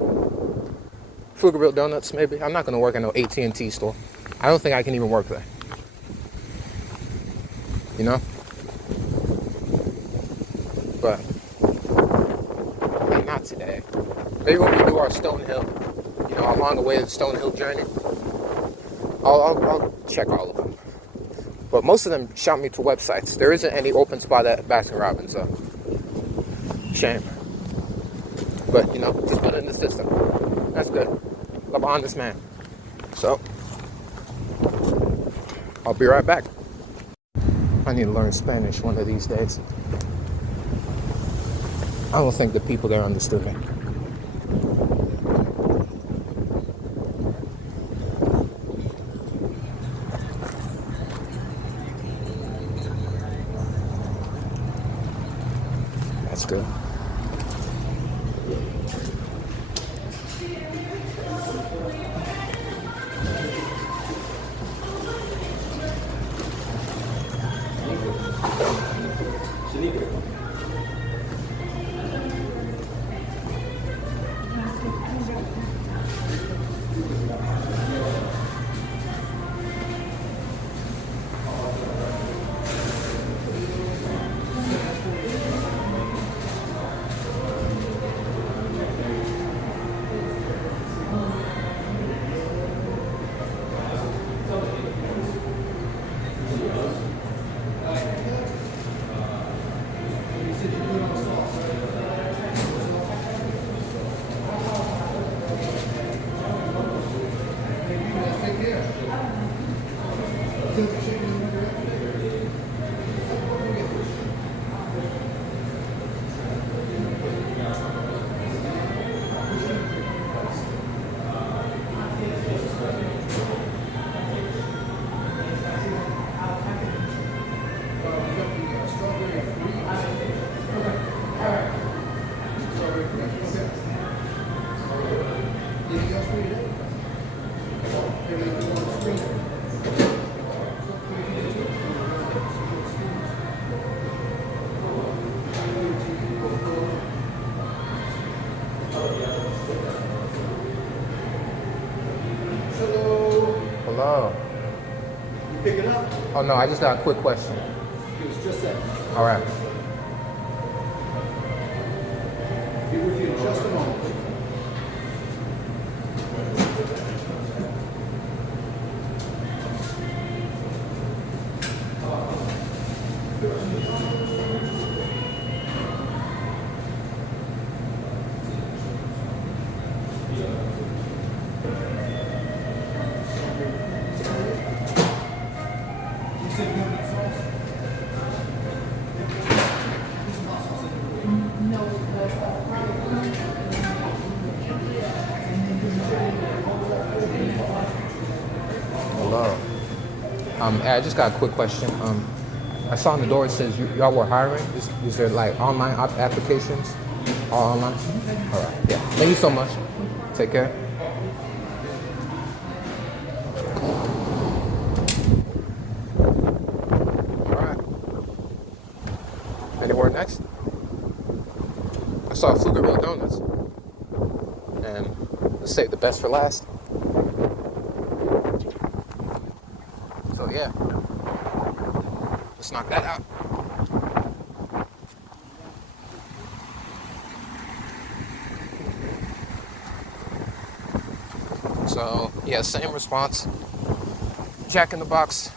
Pflugerville Donuts, maybe. I'm not gonna work at no AT&T store. I don't think I can even work there. You know? But not today. Maybe when we do our Stonehill, our long-awaited Stonehill journey, I'll check all of them. But most of them shout me to websites. There isn't any open spot at Baskin Robbins, so shame. But just put it in the system. That's good. I'm an honest man. So I'll be right back. I need to learn Spanish one of these days. I don't think the people there understood me. That's good. Hello. You pick it up? Oh no, I just got a quick question. It was just that. All right. Be with you in just a moment. Hello. I just got a quick question. I saw on the door it says y'all were hiring. Is there like online applications? All online? All right. Yeah. Thank you so much. Take care. All right. Anywhere next? I saw Pflugerville Donuts. And let's save the best for last. So yeah, let's knock that out. So yeah, same response. Jack in the Box.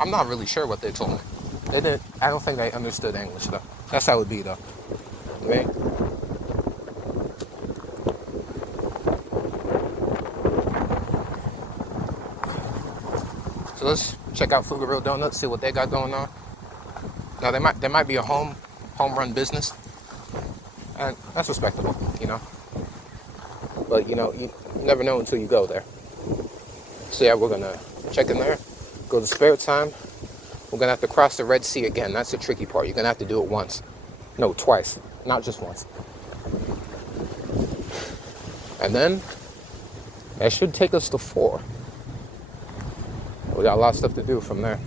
I'm not really sure what they told me. They didn't. I don't think they understood English though. That's how it would be though. Right? So let's check out Pflugerville Donuts, see what they got going on. Now they might be a home run business, and that's respectable, But you never know until you go there. So yeah, we're gonna check in there, go to spare time. We're gonna have to cross the Red Sea again. That's the tricky part. You're gonna have to do it once, no, twice, not just once. And then that should take us to 4. We got a lot of stuff to do from there.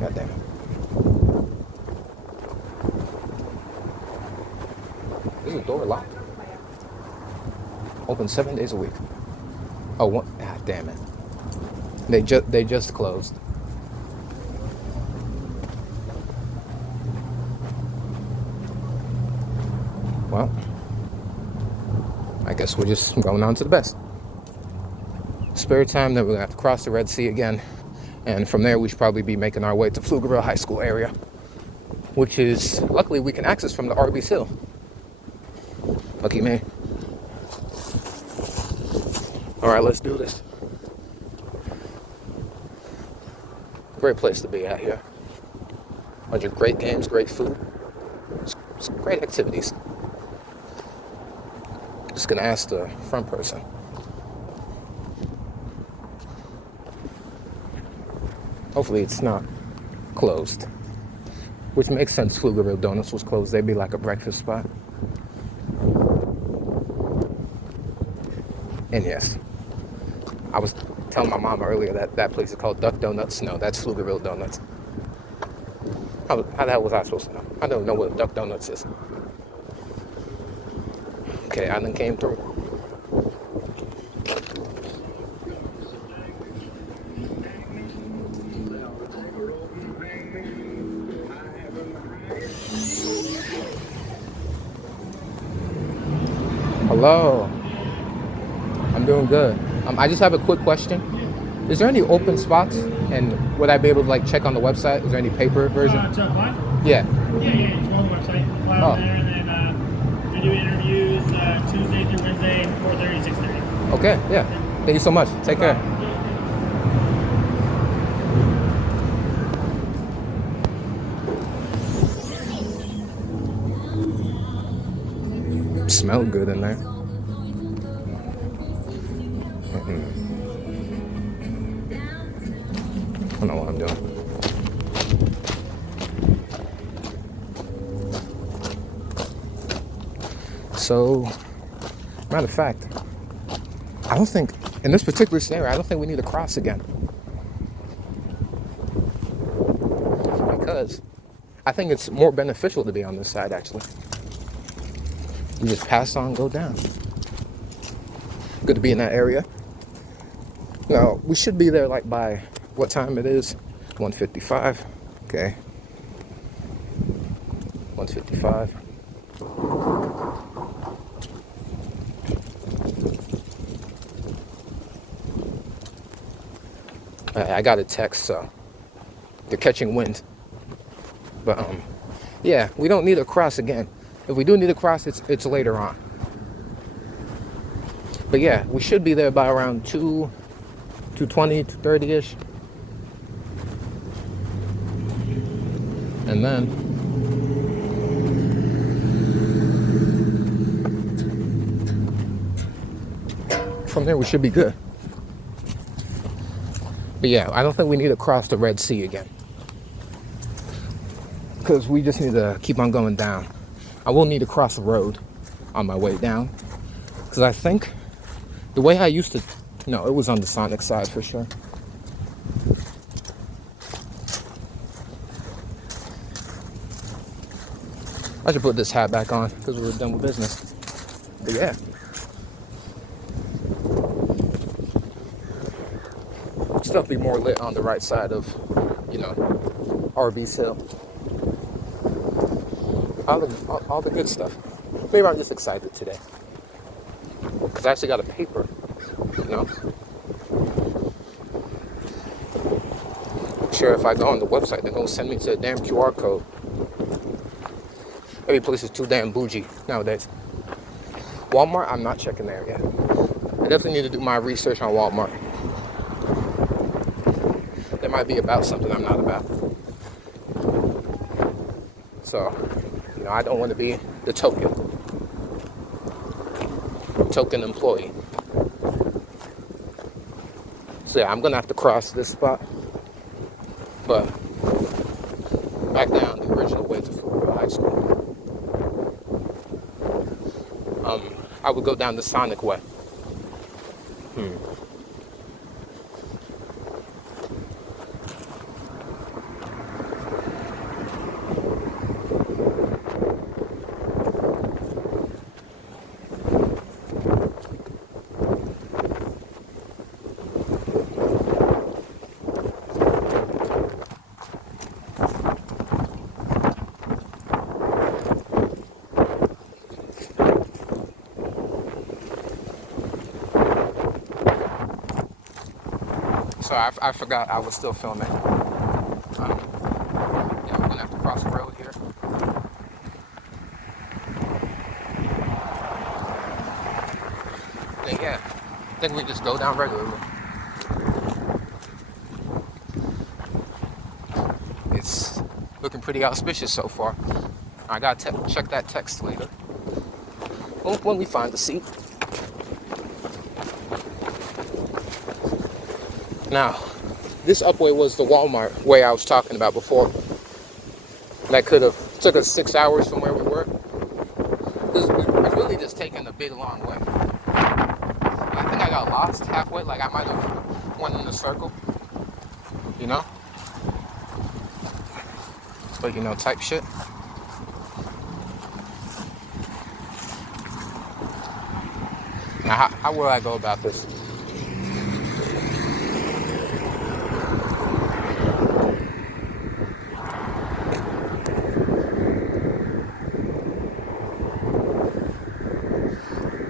God damn it. Is the door locked? Open 7 days a week. Oh, one. God damn it. They just closed. Well, I guess we're just going on to the best. Spare time, then we're gonna have to cross the Red Sea again. And from there, we should probably be making our way to Pflugerville High School area, which is, luckily, we can access from the Arby's Hill. Lucky me. All right, let's do this. Great place to be at here. Bunch of great games, great food, some great activities. Just gonna ask the front person. Hopefully it's not closed. Which makes sense, Pflugerville Donuts was closed. They'd be like a breakfast spot. And yes, I was telling my mom earlier that that place is called Duck Donuts. No, that's Pflugerville Donuts. How the hell was I supposed to know? I don't know what Duck Donuts is. Okay, I done came through. Hello. I'm doing good. I just have a quick question. Is there any open spots? And would I be able to like check on the website? Is there any paper version? To apply? Yeah. Yeah, you just go on the website, apply on there, and then we do interviews Tuesday through Wednesday, 4:30 to 6:30. Okay, yeah. Thank you so much. Take care. Smell good in there. I don't know what I'm doing. So, matter of fact, I don't think, in this particular scenario, I don't think we need to cross again. Because I think it's more beneficial to be on this side, actually. You just pass on, go down. Good to be in that area. Now, we should be there like by what time it is? 1:55. Okay. 1:55. I got a text, so they're catching wind. But yeah, we don't need to cross again. If we do need to cross, it's later on. But yeah, we should be there by around 2:20, 2:30-ish. And then from there we should be good. But yeah, I don't think we need to cross the Red Sea again. Because we just need to keep on going down. I will need to cross the road on my way down. Because I think the way I used to, no, it was on the Sonic side for sure. I should put this hat back on because we're done with business. But yeah. Stuff be more lit on the right side of, Arby's Hill. All the good stuff. Maybe I'm just excited today. Because I actually got a paper, Sure, if I go on the website, they're going to send me to a damn QR code. Every place is too damn bougie nowadays. Walmart, I'm not checking there yet. I definitely need to do my research on Walmart. They might be about something I'm not about. So, I don't want to be the token employee. So yeah, I'm gonna have to cross this spot. But back down the original way to Pflugerville High School. I would go down the Sonic way. So I forgot I was still filming. Yeah, we're gonna have to cross the road here. And yeah, I think we just go down regularly. It's looking pretty auspicious so far. I gotta check that text later when we find the seat. Now, this upway was the Walmart way I was talking about before. That could have took us 6 hours from where we were. It's really just taking the big long way. I think I got lost halfway, like I might have went in a circle, But type shit. Now, how will I go about this?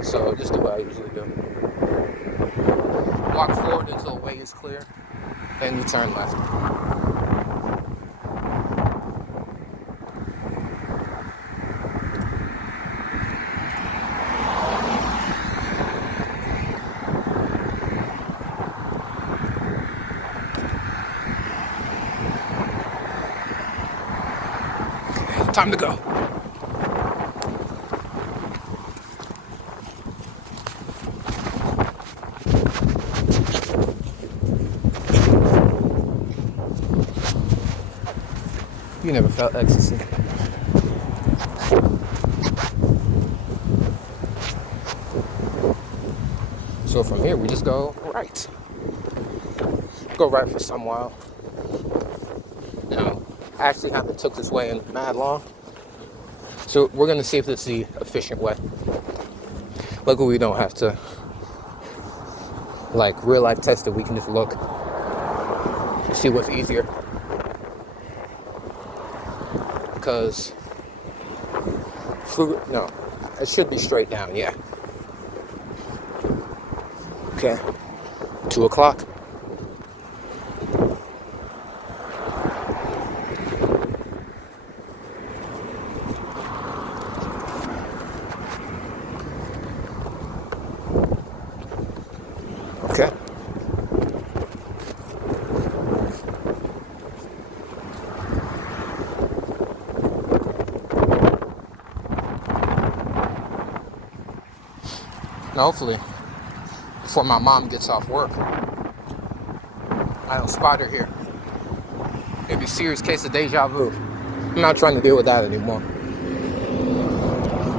So just do what I usually do. Walk forward until the way is clear, then you turn left. Time to go. You never felt ecstasy. So from here, we just go right. Go right for some while. Now, I actually haven't took this way in mad long. So we're going to see if this is the efficient way. Luckily, we don't have to, real life test it. We can just look to see what's easier. Because, no, it should be straight down, yeah. Okay, 2 o'clock. Okay. Now hopefully, before my mom gets off work, I don't spot her here. Maybe a serious case of deja vu. I'm not trying to deal with that anymore.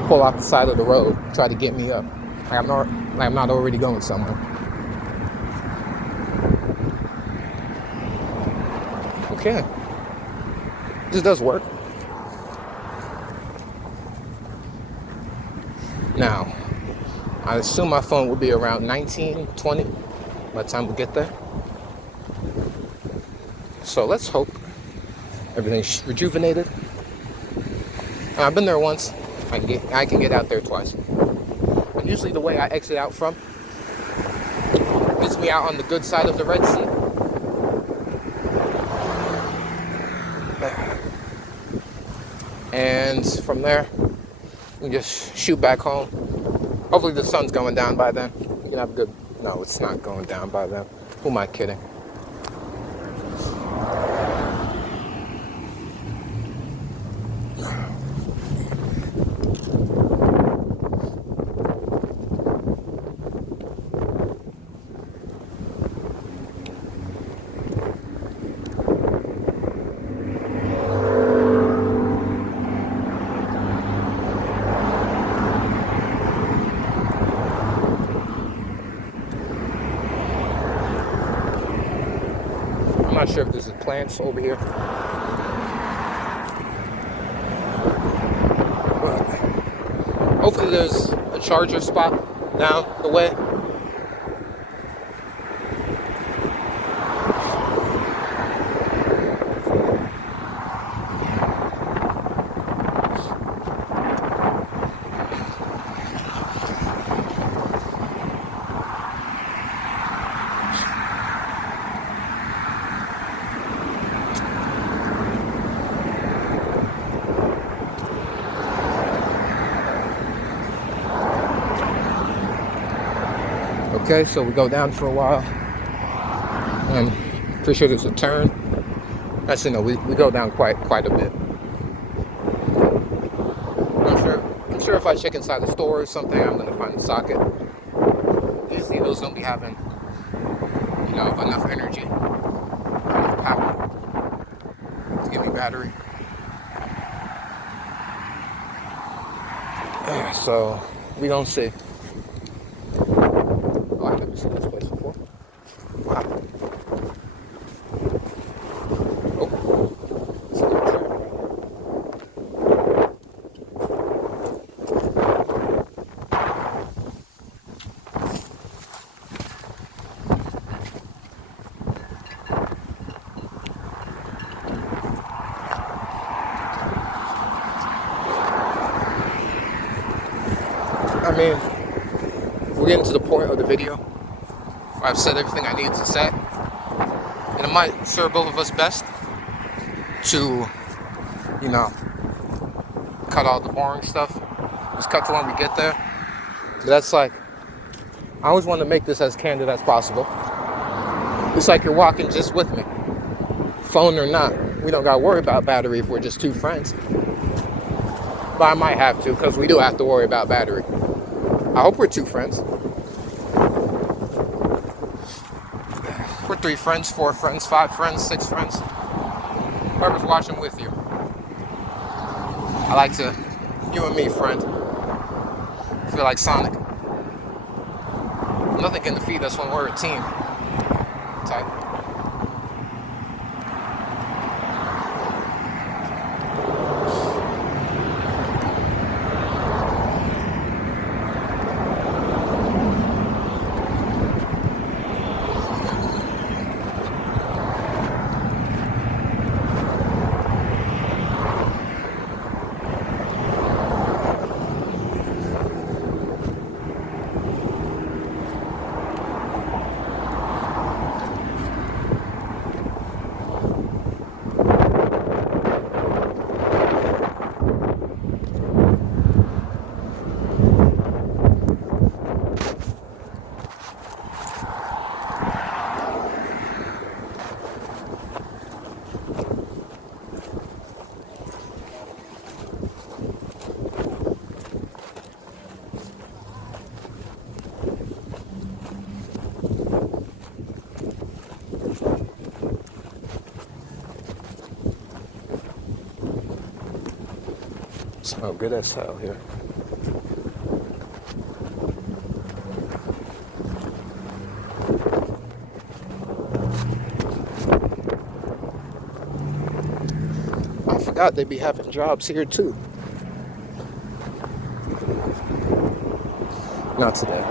Pull off the side of the road, try to get me up. I'm not already going somewhere. Okay. This does work. Now, I assume my phone will be around 1920 by the time we get there. So let's hope everything's rejuvenated. And I've been there once. I can get out there twice. And usually the way I exit out from gets me out on the good side of the Red Sea. And from there, we just shoot back home. Hopefully the sun's going down by then. You can have a good... No, it's not going down by then. Who am I kidding? not sure if this is plants over here. But hopefully there's a charger spot down the way. Okay, so we go down for a while. Pretty sure there's a turn. Actually, no, we go down quite a bit. I'm sure if I check inside the store or something, I'm gonna find the socket. These needles don't be having, enough energy, enough power to give me battery. So we gonna see. I've never seen this place before. Wow. Oh, it's a little tree. I mean, we're getting to the point of the video where I've said everything I need to say, and it might serve both of us best to, cut all the boring stuff. Just cut to when we get there. But that's like, I always want to make this as candid as possible. It's like you're walking just with me, phone or not. We don't got to worry about battery if we're just two friends. But I might have to, because we do have to worry about battery. I hope we're two friends. We're 3 friends, 4 friends, 5 friends, 6 friends. Whoever's watching with you. I like to, you and me, friend. I feel like Sonic. Nothing can defeat us when we're a team. Type. Smell good as hell here. I forgot they be having jobs here too. Not today.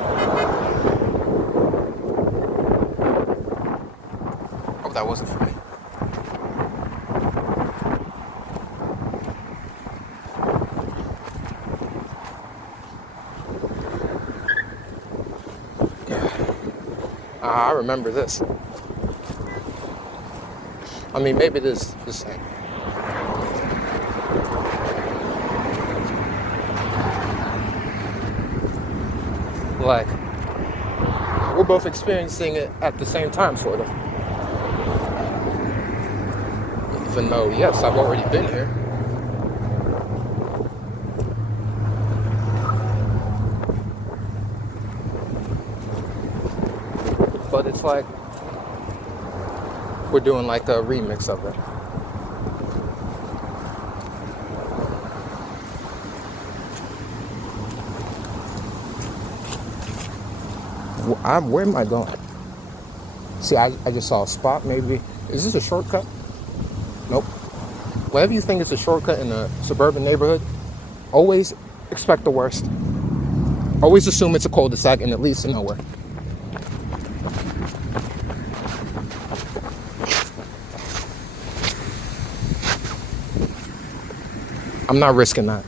Hope that wasn't for me. I remember this. I mean, maybe this is the same. Like, we're both experiencing it at the same time, sort of. Even though, yes, I've already been here. But it's like we're doing like a remix of it. Where am I going? See, I just saw a spot, maybe. Is this a shortcut? Nope. Whatever you think is a shortcut in a suburban neighborhood, always expect the worst. Always assume it's a cul-de-sac and it leads to nowhere. I'm not risking that.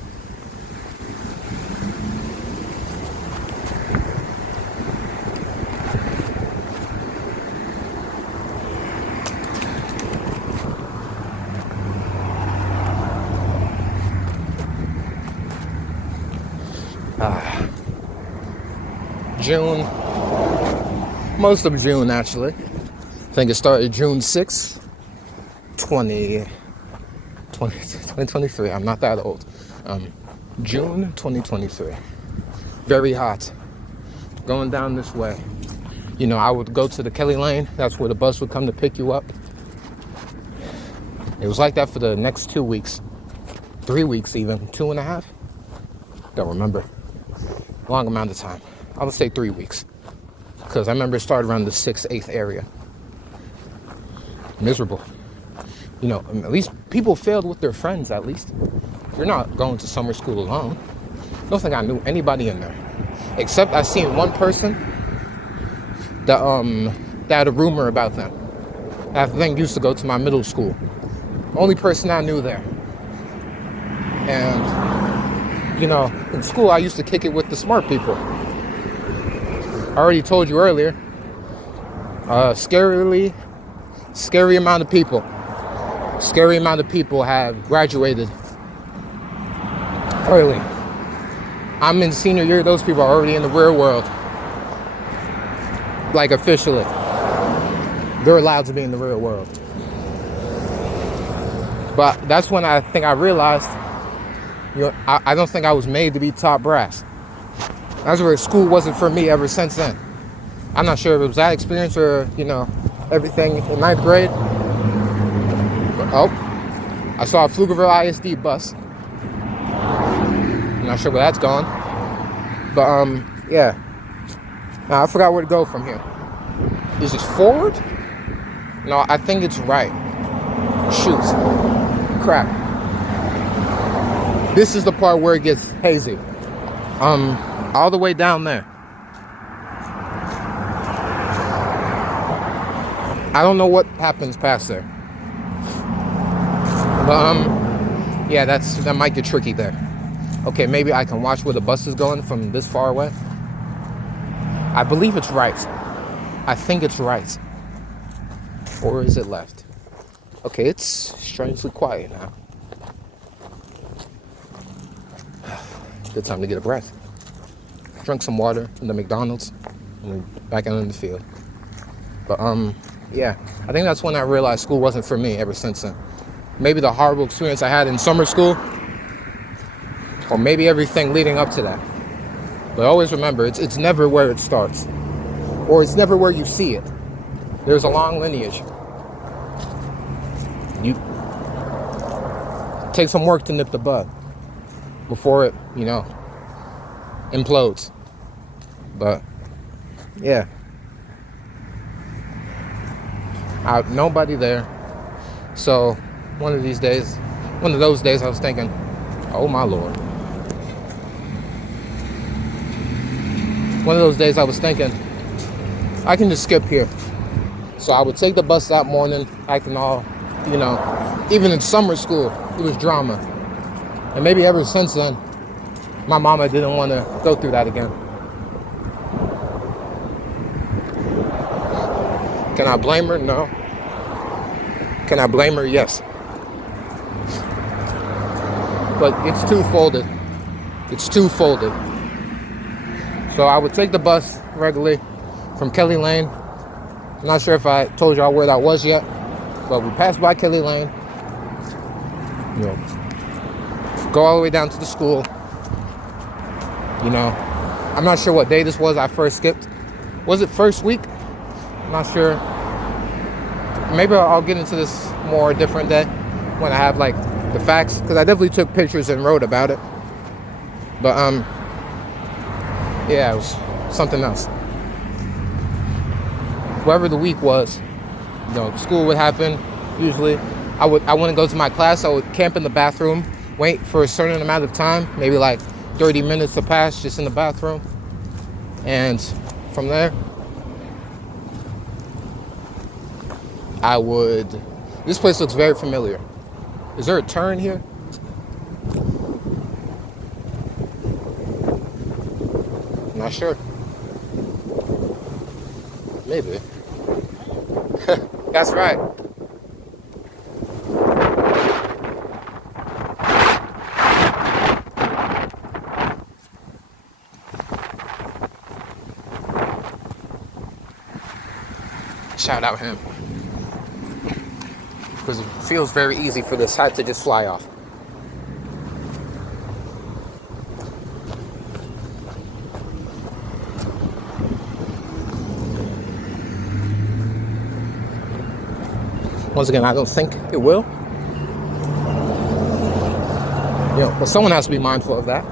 June, most of June actually. I think it started June 6th, 2023. I'm not that old. June 2023. Very hot. Going down this way. You know, I would go to the Kelly Lane. That's where the bus would come to pick you up. It was like that for the next 2 weeks. 3 weeks even. 2.5. Don't remember. Long amount of time. I would say 3 weeks. Because I remember it started around the 6th, 8th area. Miserable. You know, at least people failed with their friends, at least. You're not going to summer school alone. I don't think I knew anybody in there. Except I seen one person that had a rumor about them. I think used to go to my middle school. Only person I knew there. And, you know, in school I used to kick it with the smart people. I already told you earlier. Scary amount of people. Scary amount of people have graduated early. I'm in senior year. Those people are already in the real world. Like officially. They're allowed to be in the real world. But that's when I think I realized, you know, I don't think I was made to be top brass. That's where school wasn't for me ever since then. I'm not sure if it was that experience or, you know, everything in 9th grade. But, oh, I saw a Pflugerville ISD bus. I'm not sure where that's going. But, yeah. Now, I forgot where to go from here. Is it forward? No, I think it's right. Shoot. Crap. This is the part where it gets hazy. All the way down there. I don't know what happens past there. But, yeah, that might get tricky there. Okay, maybe I can watch where the bus is going from this far away. I believe it's right. I think it's right. Or is it left? Okay, it's strangely quiet now. Good time to get a breath. Drink some water from the McDonald's and we're back out in the field. But yeah, I think that's when I realized school wasn't for me ever since then. Maybe the horrible experience I had in summer school, or maybe everything leading up to that. But always remember, it's never where it starts, or it's never where you see it. There's a long lineage. You take some work to nip the bud before it, you know, implodes. But yeah, nobody there. So one of those days I was thinking, oh my Lord. One of those days I was thinking, I can just skip here. So I would take the bus that morning, acting all, you know, even in summer school, it was drama. And maybe ever since then, my mama didn't want to go through that again. Can I blame her? No. Can I blame her? Yes. But it's two-folded. It's two-folded. So I would take the bus regularly from Kelly Lane. I'm not sure if I told y'all where that was yet, but we passed by Kelly Lane. You know, go all the way down to the school. You know, I'm not sure what day this was I first skipped. Was it first week? I'm not sure. Maybe I'll get into this more a different day when I have like the facts, because I definitely took pictures and wrote about it. But yeah, it was something else. whatever the week was, school would happen. Usually, I wouldn't go to my class. I would camp in the bathroom, wait for a certain amount of time, maybe like 30 minutes to pass just in the bathroom. And from there, this place looks very familiar. Is there a turn here? Not sure. Maybe. That's right. Shout out him. Because it feels very easy for this hat to just fly off. Once again, I don't think it will. But someone has to be mindful of that.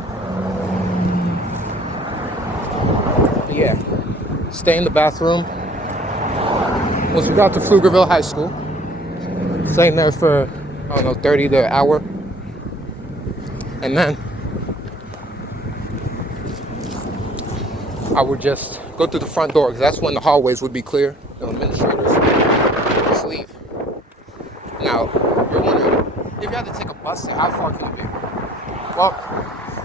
But yeah, stay in the bathroom. Once we got to Pflugerville High School, staying there for, 30 to an hour. And then I would just go through the front door, because that's when the hallways would be clear. The administrators just leave. Now, you're wondering, if you had to take a bus, how far can it be? Well,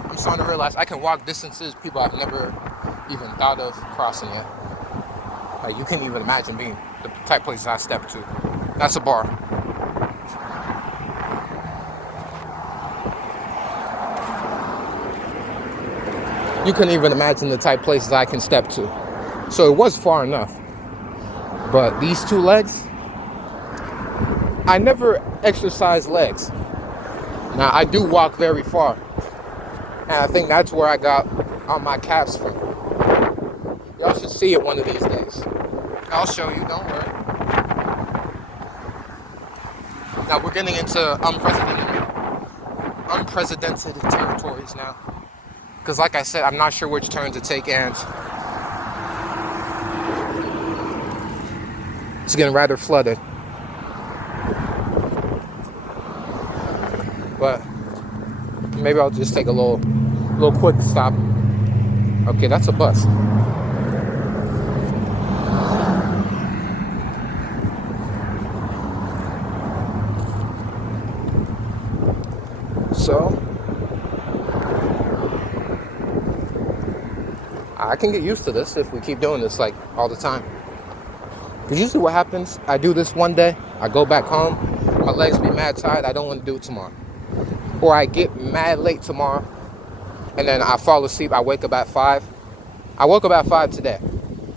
I'm starting to realize I can walk distances people have never even thought of crossing yet. Like, you can't even imagine being the type of places I step to. That's a bar. You couldn't even imagine the type of places I can step to. So it was far enough. But these two legs, I never exercise legs. Now, I do walk very far. And I think that's where I got all my calves from. Y'all should see it one of these days. I'll show you, don't worry. Now, we're getting into unprecedented territories now. Because like I said, I'm not sure which turn to take, and it's getting rather flooded. But maybe I'll just take a little quick stop. Okay, that's a bus. So I can get used to this if we keep doing this like all the time. Because usually what happens, I do this one day, I go back home, my legs be mad tired, I don't want to do it tomorrow. Or I get mad late tomorrow, and then I fall asleep, I wake up at 5. I woke up at 5 today.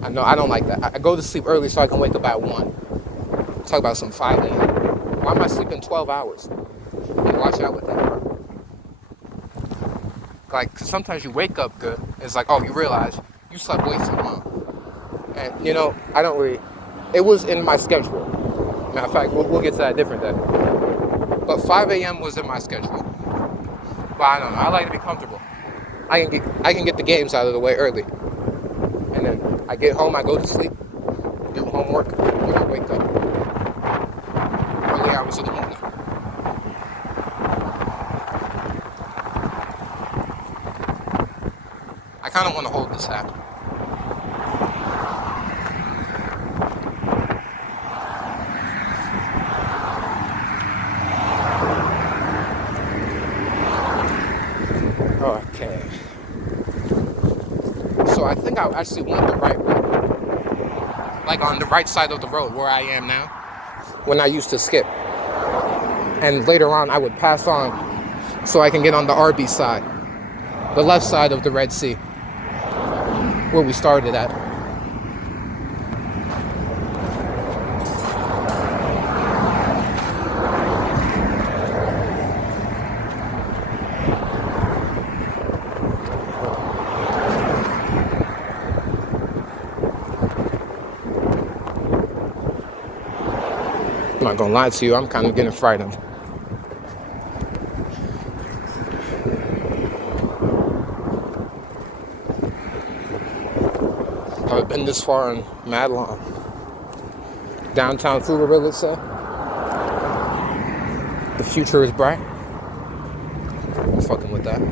I know, I don't like that. I go to sleep early so I can wake up at 1. Talk about some 5 a.m. Why am I sleeping 12 hours? Watch out with that part. Like, 'cause sometimes you wake up good, it's like, oh, you realize you slept way too long. And, I don't really, it was in my schedule. Matter of fact, we'll get to that different day. But 5 a.m. was in my schedule. But I don't know, I like to be comfortable. I can get the games out of the way early. And then I get home, I go to sleep, do homework, and I wake up. Early hours of the morning. I kind of want to hold this hat. Okay. So I think I actually went the right way. Like on the right side of the road where I am now. When I used to skip. And later on I would pass on so I can get on the RB side. The left side of the Red Sea. Where we started at. I'm not gonna lie to you, I'm kind of getting frightened. I've been this far in mad long. Downtown Pflugerville, let's say. The future is bright. I'm fucking with that.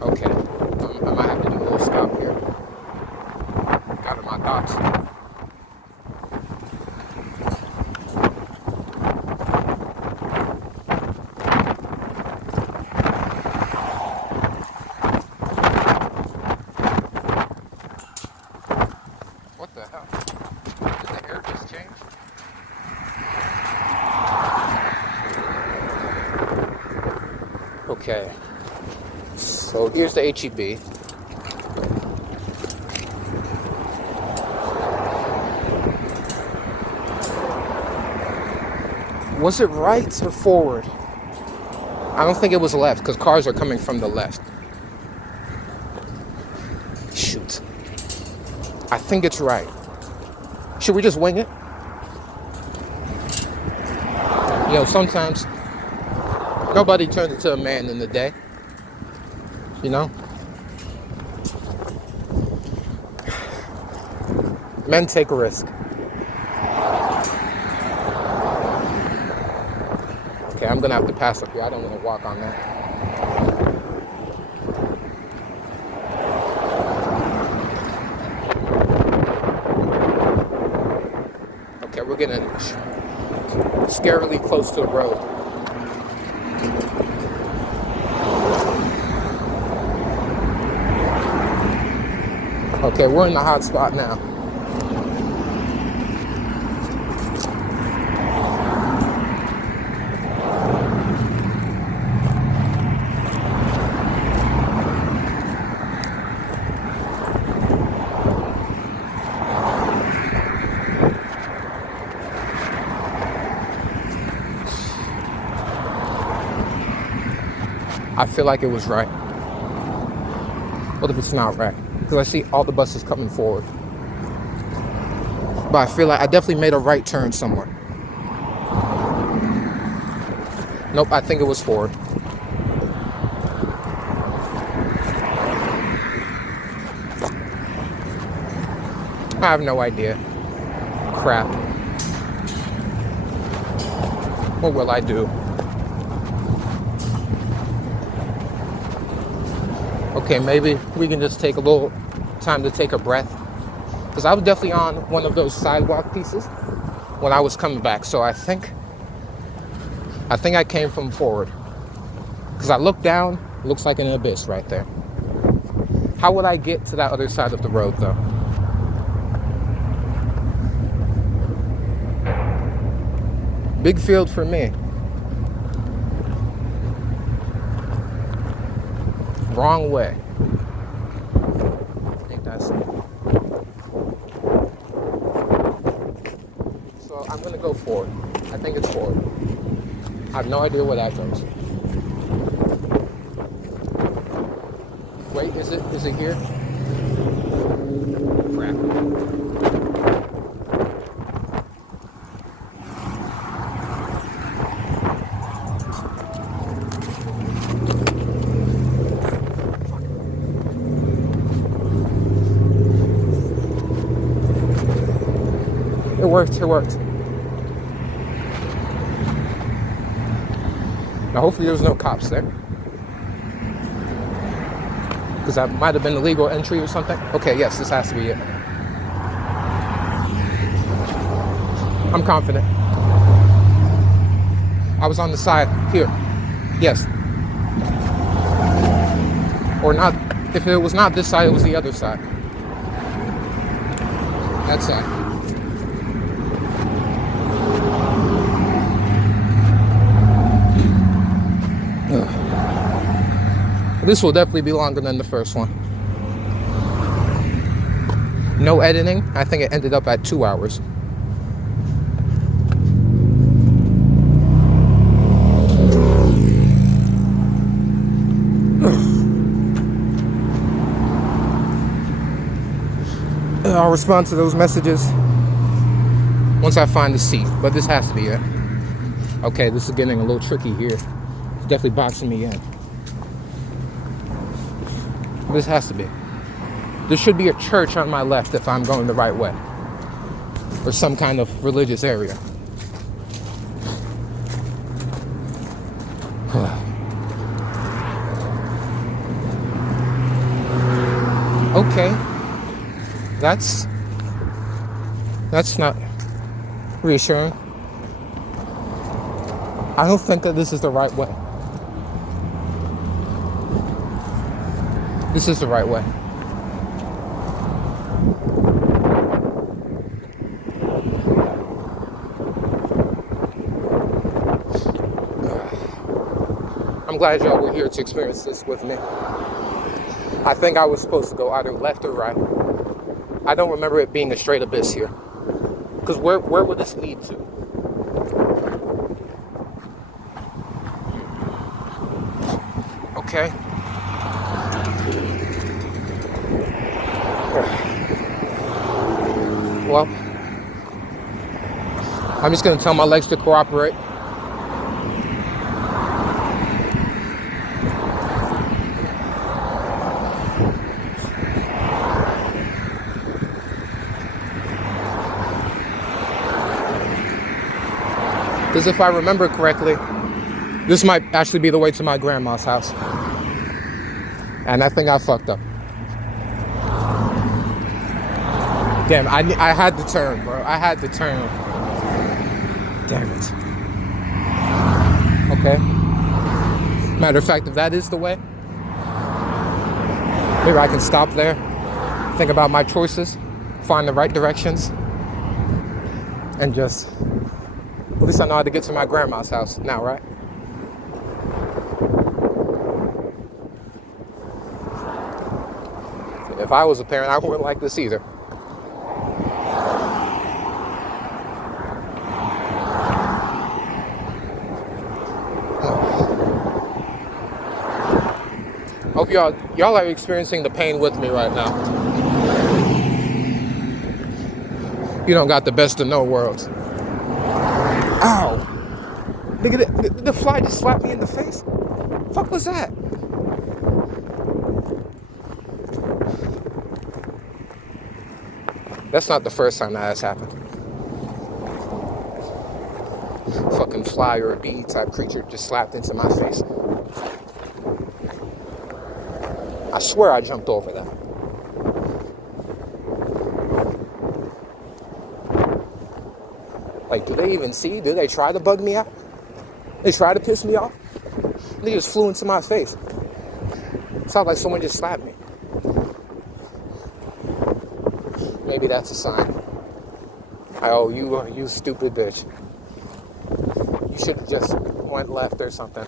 Okay, I might have to do a little stop here. Gather my thoughts. What the hell? Did the air just change? Okay. So here's the HEB. Was it right or forward? I don't think it was left because cars are coming from the left. Shoot. I think it's right. Should we just wing it? You know, sometimes nobody turns into a man in the day. You know? Men take a risk. Okay, I'm gonna have to pass up here. I don't want to walk on that. Okay, we're getting scarily close to the road. Okay, we're in the hot spot now. I feel like it was right. What if it's not right? Because I see all the buses coming forward. But I feel like I definitely made a right turn somewhere. Nope, I think it was forward. I have no idea. Crap. What will I do? Okay, maybe we can just take a little time to take a breath. Because I was definitely on one of those sidewalk pieces when I was coming back. So I think I came from forward. Because I looked down, it looks like an abyss right there. How would I get to that other side of the road though? Big field for me. Wrong way. I think that's it. So I'm gonna go forward. I think it's forward. I have no idea where that goes. Wait, is it here? Crap. It worked. Now hopefully there's no cops there. Because that might have been illegal entry or something. Okay, yes, this has to be it. I'm confident. I was on the side here. Yes. Or not. If it was not this side, it was the other side. That side. This will definitely be longer than the first one. No editing. I think it ended up at 2 hours. I'll respond to those messages once I find the seat, but this has to be it. Okay, this is getting a little tricky here. It's definitely boxing me in. This has to be. There should be a church on my left if I'm going the right way. Or some kind of religious area. Okay. That's not reassuring. I don't think that this is the right way. This is the right way. I'm glad y'all were here to experience this with me. I think I was supposed to go either left or right. I don't remember it being a straight abyss here. Because where would this lead to? Okay. Well, I'm just going to tell my legs to cooperate. Because if I remember correctly, this might actually be the way to my grandma's house. And I think I fucked up. Damn, I had to turn, bro. I had to turn. Damn it. Okay. Matter of fact, if that is the way, maybe I can stop there, think about my choices, find the right directions, and just, at least I know how to get to my grandma's house now, right? If I was a parent, I wouldn't like this either. Hope y'all are experiencing the pain with me right now. You don't got the best of no worlds. Ow! Nigga, the fly just slapped me in the face. Fuck was that? That's not the first time that has happened. Fucking fly or a bee type creature just slapped into my face. I swear I jumped over that. Like, do they even see? Do they try to bug me out? They try to piss me off? They just flew into my face. It sounds like someone just slapped me. Maybe that's a sign. Oh, you stupid bitch. You should have just went left or something.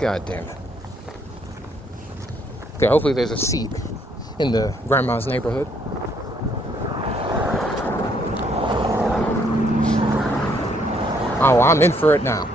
God damn it. Okay, hopefully there's a seat in the grandma's neighborhood. Oh, I'm in for it now.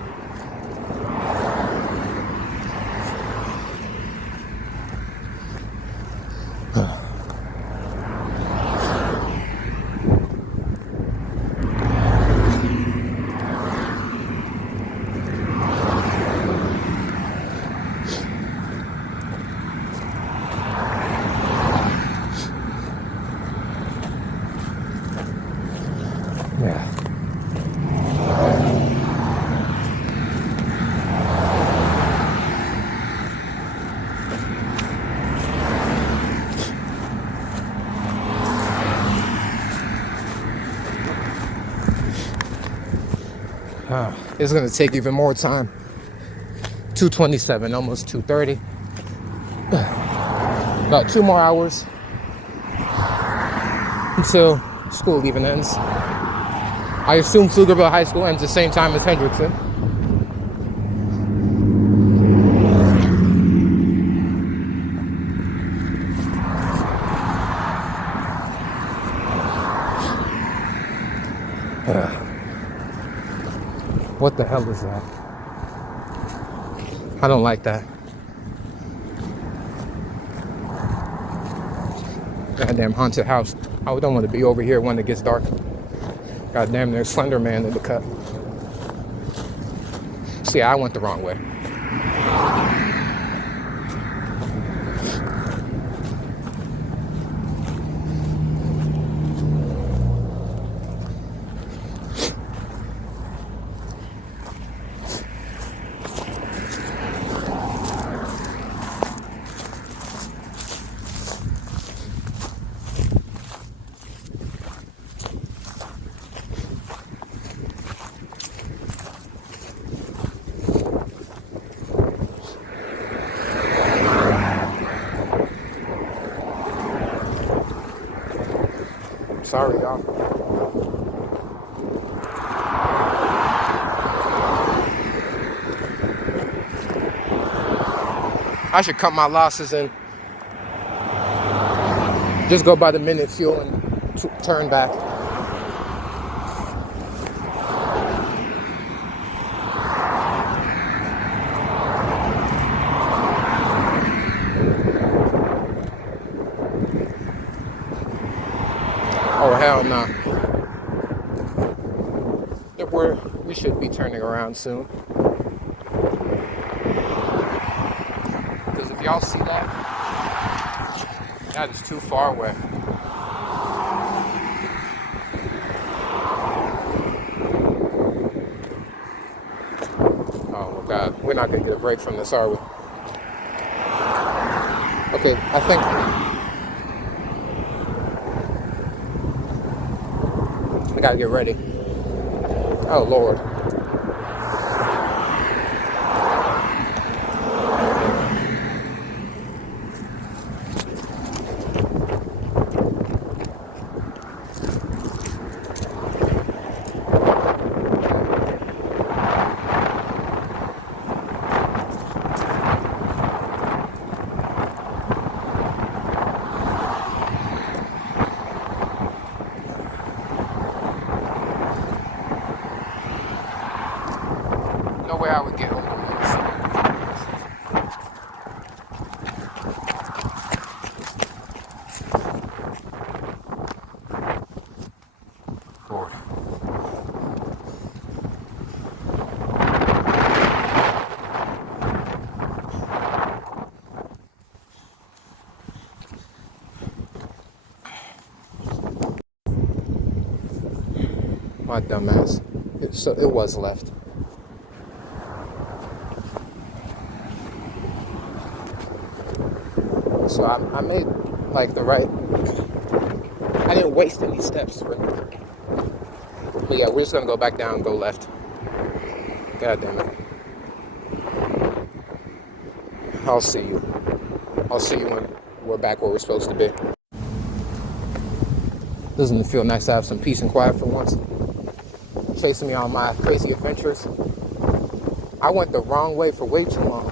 It's gonna take even more time. 2:27, almost 2:30. About 2 more hours until school even ends. I assume Pflugerville High School ends the same time as Hendrickson. What the hell is that? I don't like that. Goddamn haunted house. I don't want to be over here when it gets dark. Goddamn, there's Slender Man in the cut. See, I went the wrong way. Sorry, y'all. I should cut my losses and just go by the minute fuel and turn back. Oh, hell no. We should be turning around soon. Because if y'all see that, that is too far away. Oh my God, we're not gonna get a break from this, are we? Okay, I think I gotta get ready. Oh Lord. No way I would get over this. Lord. My dumbass. It was left. So I made like the right. I didn't waste any steps. But yeah, we're just gonna go back down and go left. God damn it. I'll see you. I'll see you when we're back where we're supposed to be. Doesn't it feel nice to have some peace and quiet for once? Chasing me on my crazy adventures. I went the wrong way for way too long.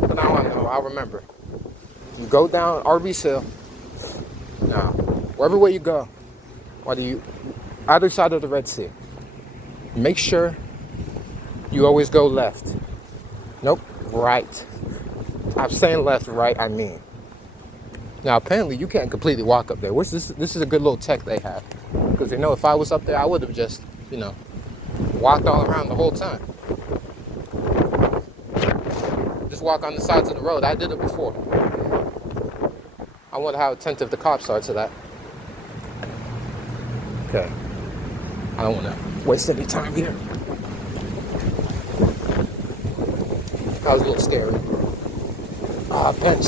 But now I know, I'll remember. You go down Arby's Hill. Now, wherever way you go, whether you either side of the Red Sea, make sure you always go left. Nope, right. I'm saying left, right, I mean. Now, apparently you can't completely walk up there. Which this is a good little tech they have. Because they know if I was up there, I would have just, walked all around the whole time. Just walk on the sides of the road. I did it before. I wonder how attentive the cops are to that. Okay. I don't want to waste any time here. That was a little scary. Bench.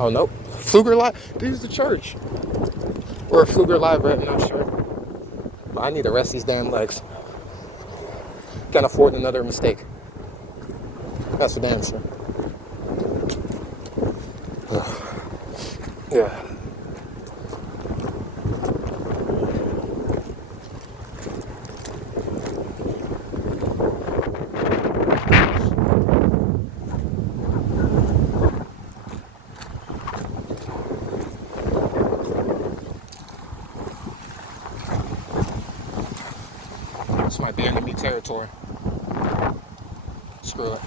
Oh, nope. Pfluger Live. This is the church. Or Pfluger Library, I'm not sure. But I need to rest these damn legs. Can't afford another mistake. That's for damn sure. Yeah. This might be enemy territory. Screw it.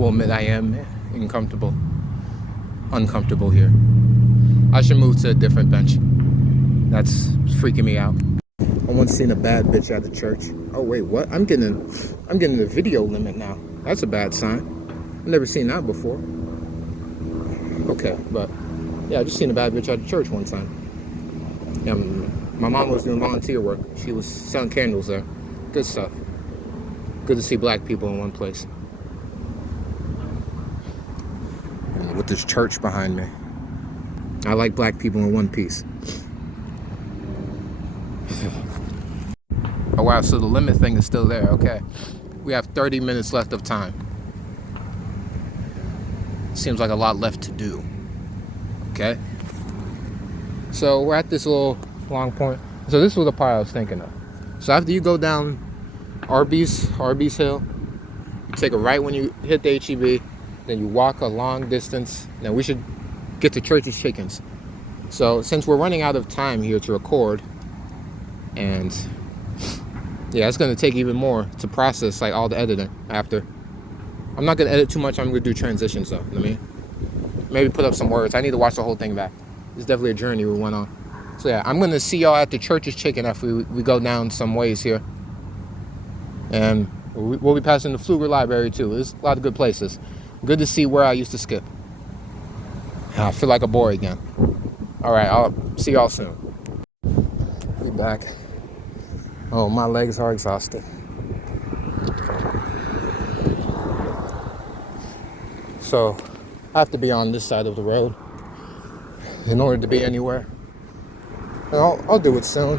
will admit I am uncomfortable here. I should move to a different bench. That's freaking me out. I once seen a bad bitch at the church. Oh wait, what? I'm getting the video limit now. That's a bad sign. I've never seen that before. Okay, but yeah, I just seen a bad bitch at the church one time. My mom was doing volunteer work. She was selling candles there. Good stuff. Good to see black people in one place. And with this church behind me. I like black people in one piece. Oh wow, so the limit thing is still there, okay. We have 30 minutes left of time. Seems like a lot left to do. Okay. So we're at this little long point. So this was the part I was thinking of. So after you go down Arby's Hill, you take a right when you hit the HEB, then you walk a long distance. Now we should get to Church's Chickens. So since we're running out of time here to record, and yeah, it's gonna take even more to process like all the editing after. I'm not gonna edit too much. I'm gonna do transitions though. Let me maybe put up some words. I need to watch the whole thing back. It's definitely a journey we went on. So yeah, I'm gonna see y'all at the Church's Chicken after we go down some ways here, and we'll be passing the Pfluger Library too. There's a lot of good places. Good to see where I used to skip. I feel like a boy again. All right, I'll see y'all soon. Be back. Oh, my legs are exhausted. So I have to be on this side of the road in order to be anywhere. And I'll do it soon.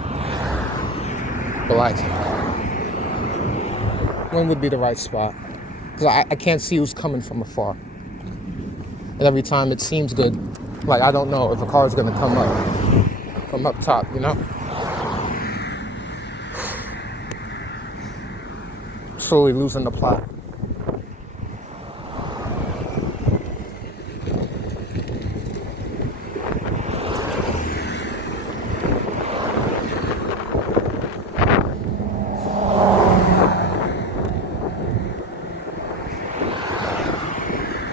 But like, when would be the right spot? Because I can't see who's coming from afar. And every time it seems good, like I don't know if a car is gonna come up top, you know? Slowly losing the plot.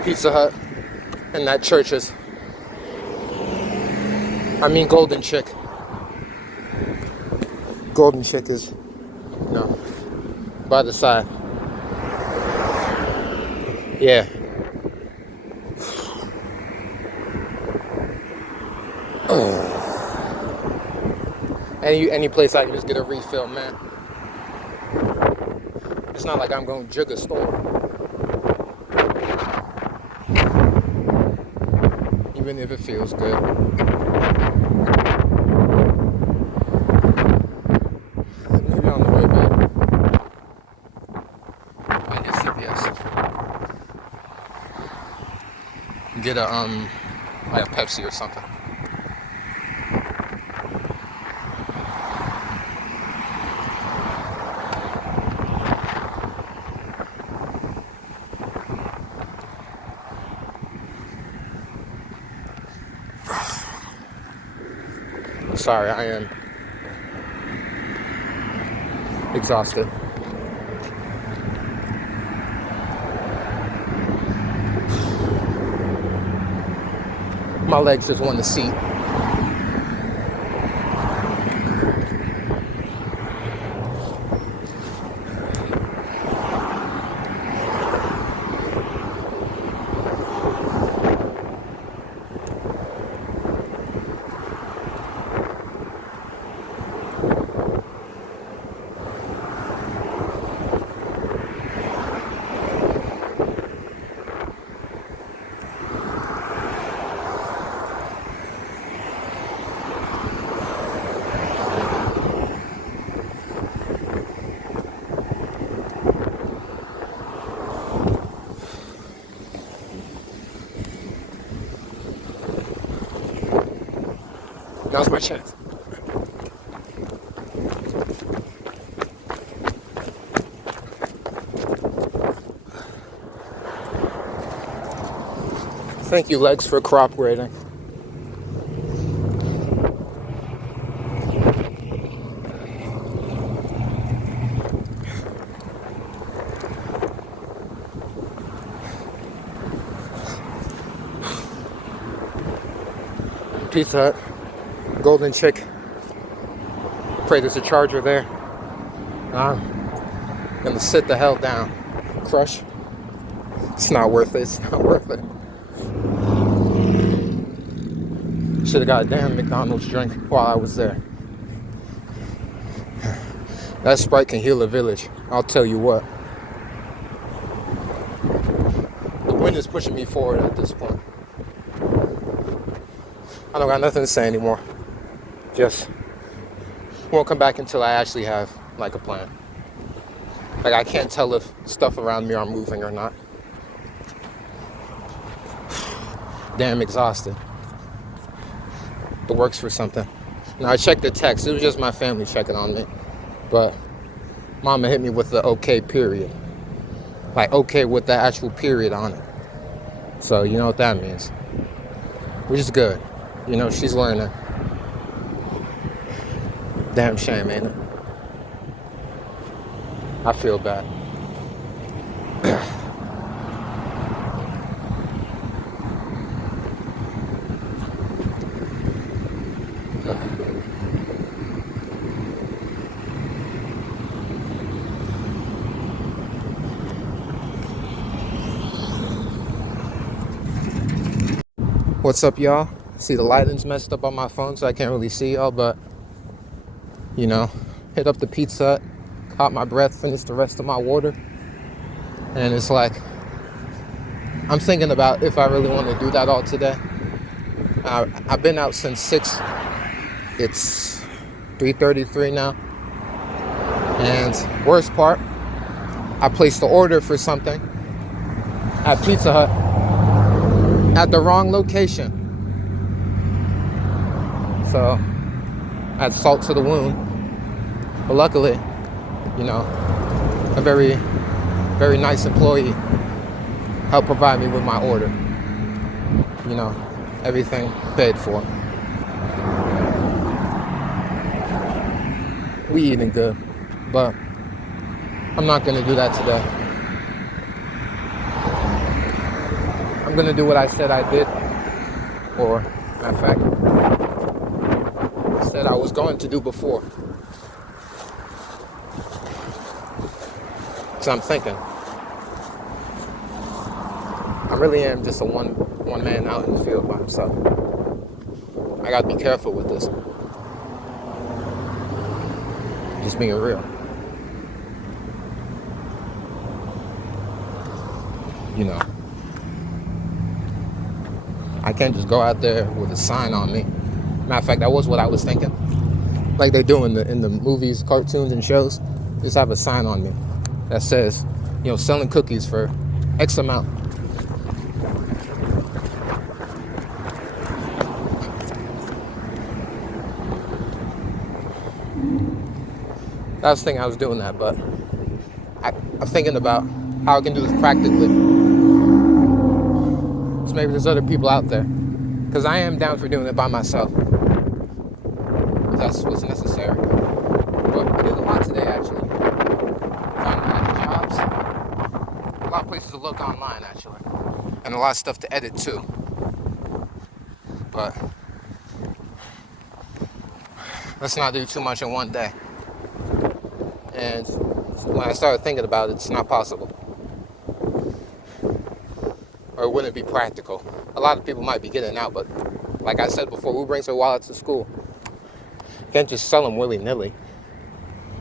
Pizza Hut and that Church's. Golden Chick. Golden Chick is, by the side. Yeah. Any place I can just get a refill, man. It's not like I'm going to jug a store. Even if it feels good. Maybe on the way back. I guess CVS. Get a like a Pepsi or something. Sorry, I am exhausted. My legs just want the seat. Now's my chance. Thank you, legs, for cooperating. Pizza Hut, Golden Chick. Pray there's a charger there. I'm gonna sit the hell down. Crush. It's not worth it. It's not worth it. Should have got a damn McDonald's drink while I was there. That Sprite can heal a village. I'll tell you what. The wind is pushing me forward at this point. I don't got nothing to say anymore. Just won't come back until I actually have like a plan. Like I can't tell if stuff around me are moving or not. Damn exhausted. It works for something. Now I checked the text. It was just my family checking on me. But Mama hit me with the okay period. Like okay with the actual period on it. So you know what that means. Which is good. You know, she's learning. Damn shame, ain't it? I feel bad. What's up, y'all? See, the lighting's messed up on my phone, so I can't really see y'all, but, you know, hit up the Pizza Hut, caught my breath, finished the rest of my water, and it's like, I'm thinking about if I really want to do that all today. I've been out since 6. It's 3:33 now, and worst part, I placed the order for something at Pizza Hut at the wrong location. So I had salt to the wound. But luckily, you know, a very, very nice employee helped provide me with my order. You know, everything paid for. We eating good, but I'm not gonna do that today. I'm gonna do what I said I did, or matter of fact, said I was going to do before. So I'm thinking, I really am just a one man out in the field by himself. I gotta be careful with this. Just being real. You know, I can't just go out there with a sign on me. Matter of fact, that was what I was thinking. Like they do in the movies, cartoons, and shows. Just have a sign on me that says, you know, selling cookies for X amount. I was thinking I was doing that, but I'm thinking about how I can do this practically. So maybe there's other people out there. Because I am down for doing it by myself. If that's what's necessary. But I did a lot today, actually. Found a lot of jobs. A lot of places to look online, actually. And a lot of stuff to edit, too. But let's not do too much in one day. And when I started thinking about it, it's not possible. Or it wouldn't be practical. A lot of people might be getting out, but like I said before, who brings their wallet to school? You can't just sell them willy-nilly.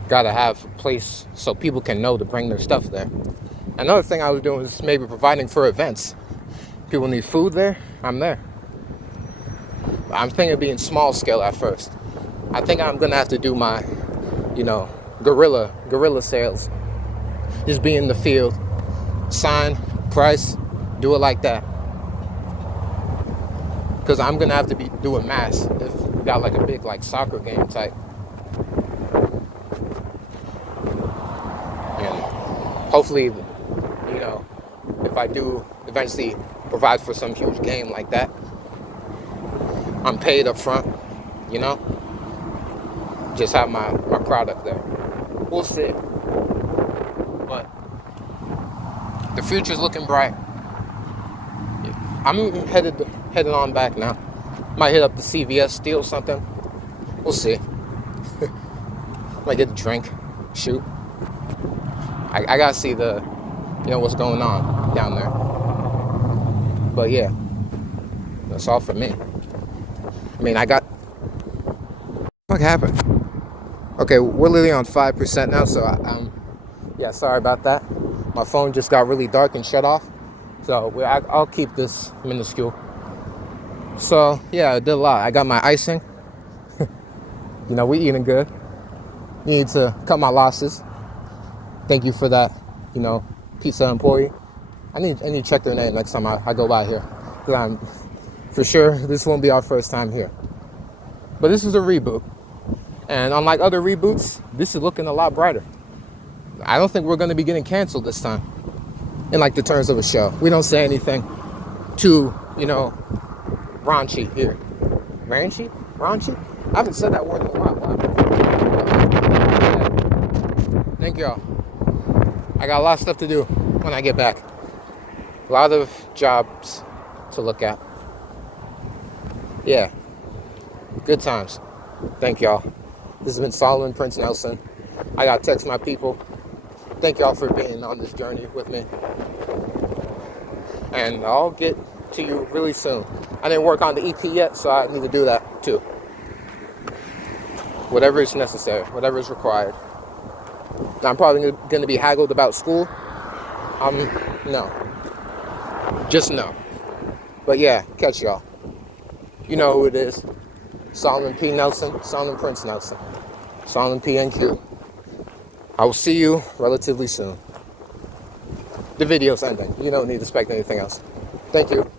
Gotta have a place so people can know to bring their stuff there. Another thing I was doing is maybe providing for events. People need food there, I'm there. I'm thinking of being small scale at first. I think I'm gonna have to do my, you know, guerrilla sales. Just be in the field, sign, price, do it like that. Because I'm gonna have to be doing mass if we got like a big like soccer game type. And hopefully, you know, if I do eventually provide for some huge game like that, I'm paid up front, you know? Just have my product there. We'll see. But the future's looking bright. I'm headed on back now. Might hit up the CVS, steal something. We'll see. Might get a drink. Shoot. I gotta see what's going on down there. But yeah, that's all for me. I mean, what happened? Okay, we're literally on 5% now, so yeah, sorry about that. My phone just got really dark and shut off. So I'll keep this minuscule. So yeah, I did a lot. I got my icing. We eating good. Need to cut my losses. Thank you for that, pizza employee. I need to check their name next time I go by here. Because I'm for sure this won't be our first time here. But this is a reboot. And unlike other reboots, this is looking a lot brighter. I don't think we're going to be getting canceled this time. In the terms of a show. We don't say anything too, raunchy here. Raunchy? Raunchy? I haven't said that word in a while. Wow. Thank y'all. I got a lot of stuff to do when I get back. A lot of jobs to look at. Yeah. Good times. Thank y'all. This has been Solomon Prince Nelson. I gotta text my people. Thank y'all for being on this journey with me. And I'll get to you really soon. I didn't work on the EP yet, so I need to do that too. Whatever is necessary, whatever is required. I'm probably going to be haggled about school. No. Just no. But yeah, catch y'all. You know who it is. Solomon P. Nelson, Solomon Prince Nelson. Solomon PNQ. I will see you relatively soon. The video's ending. You don't need to expect anything else. Thank you.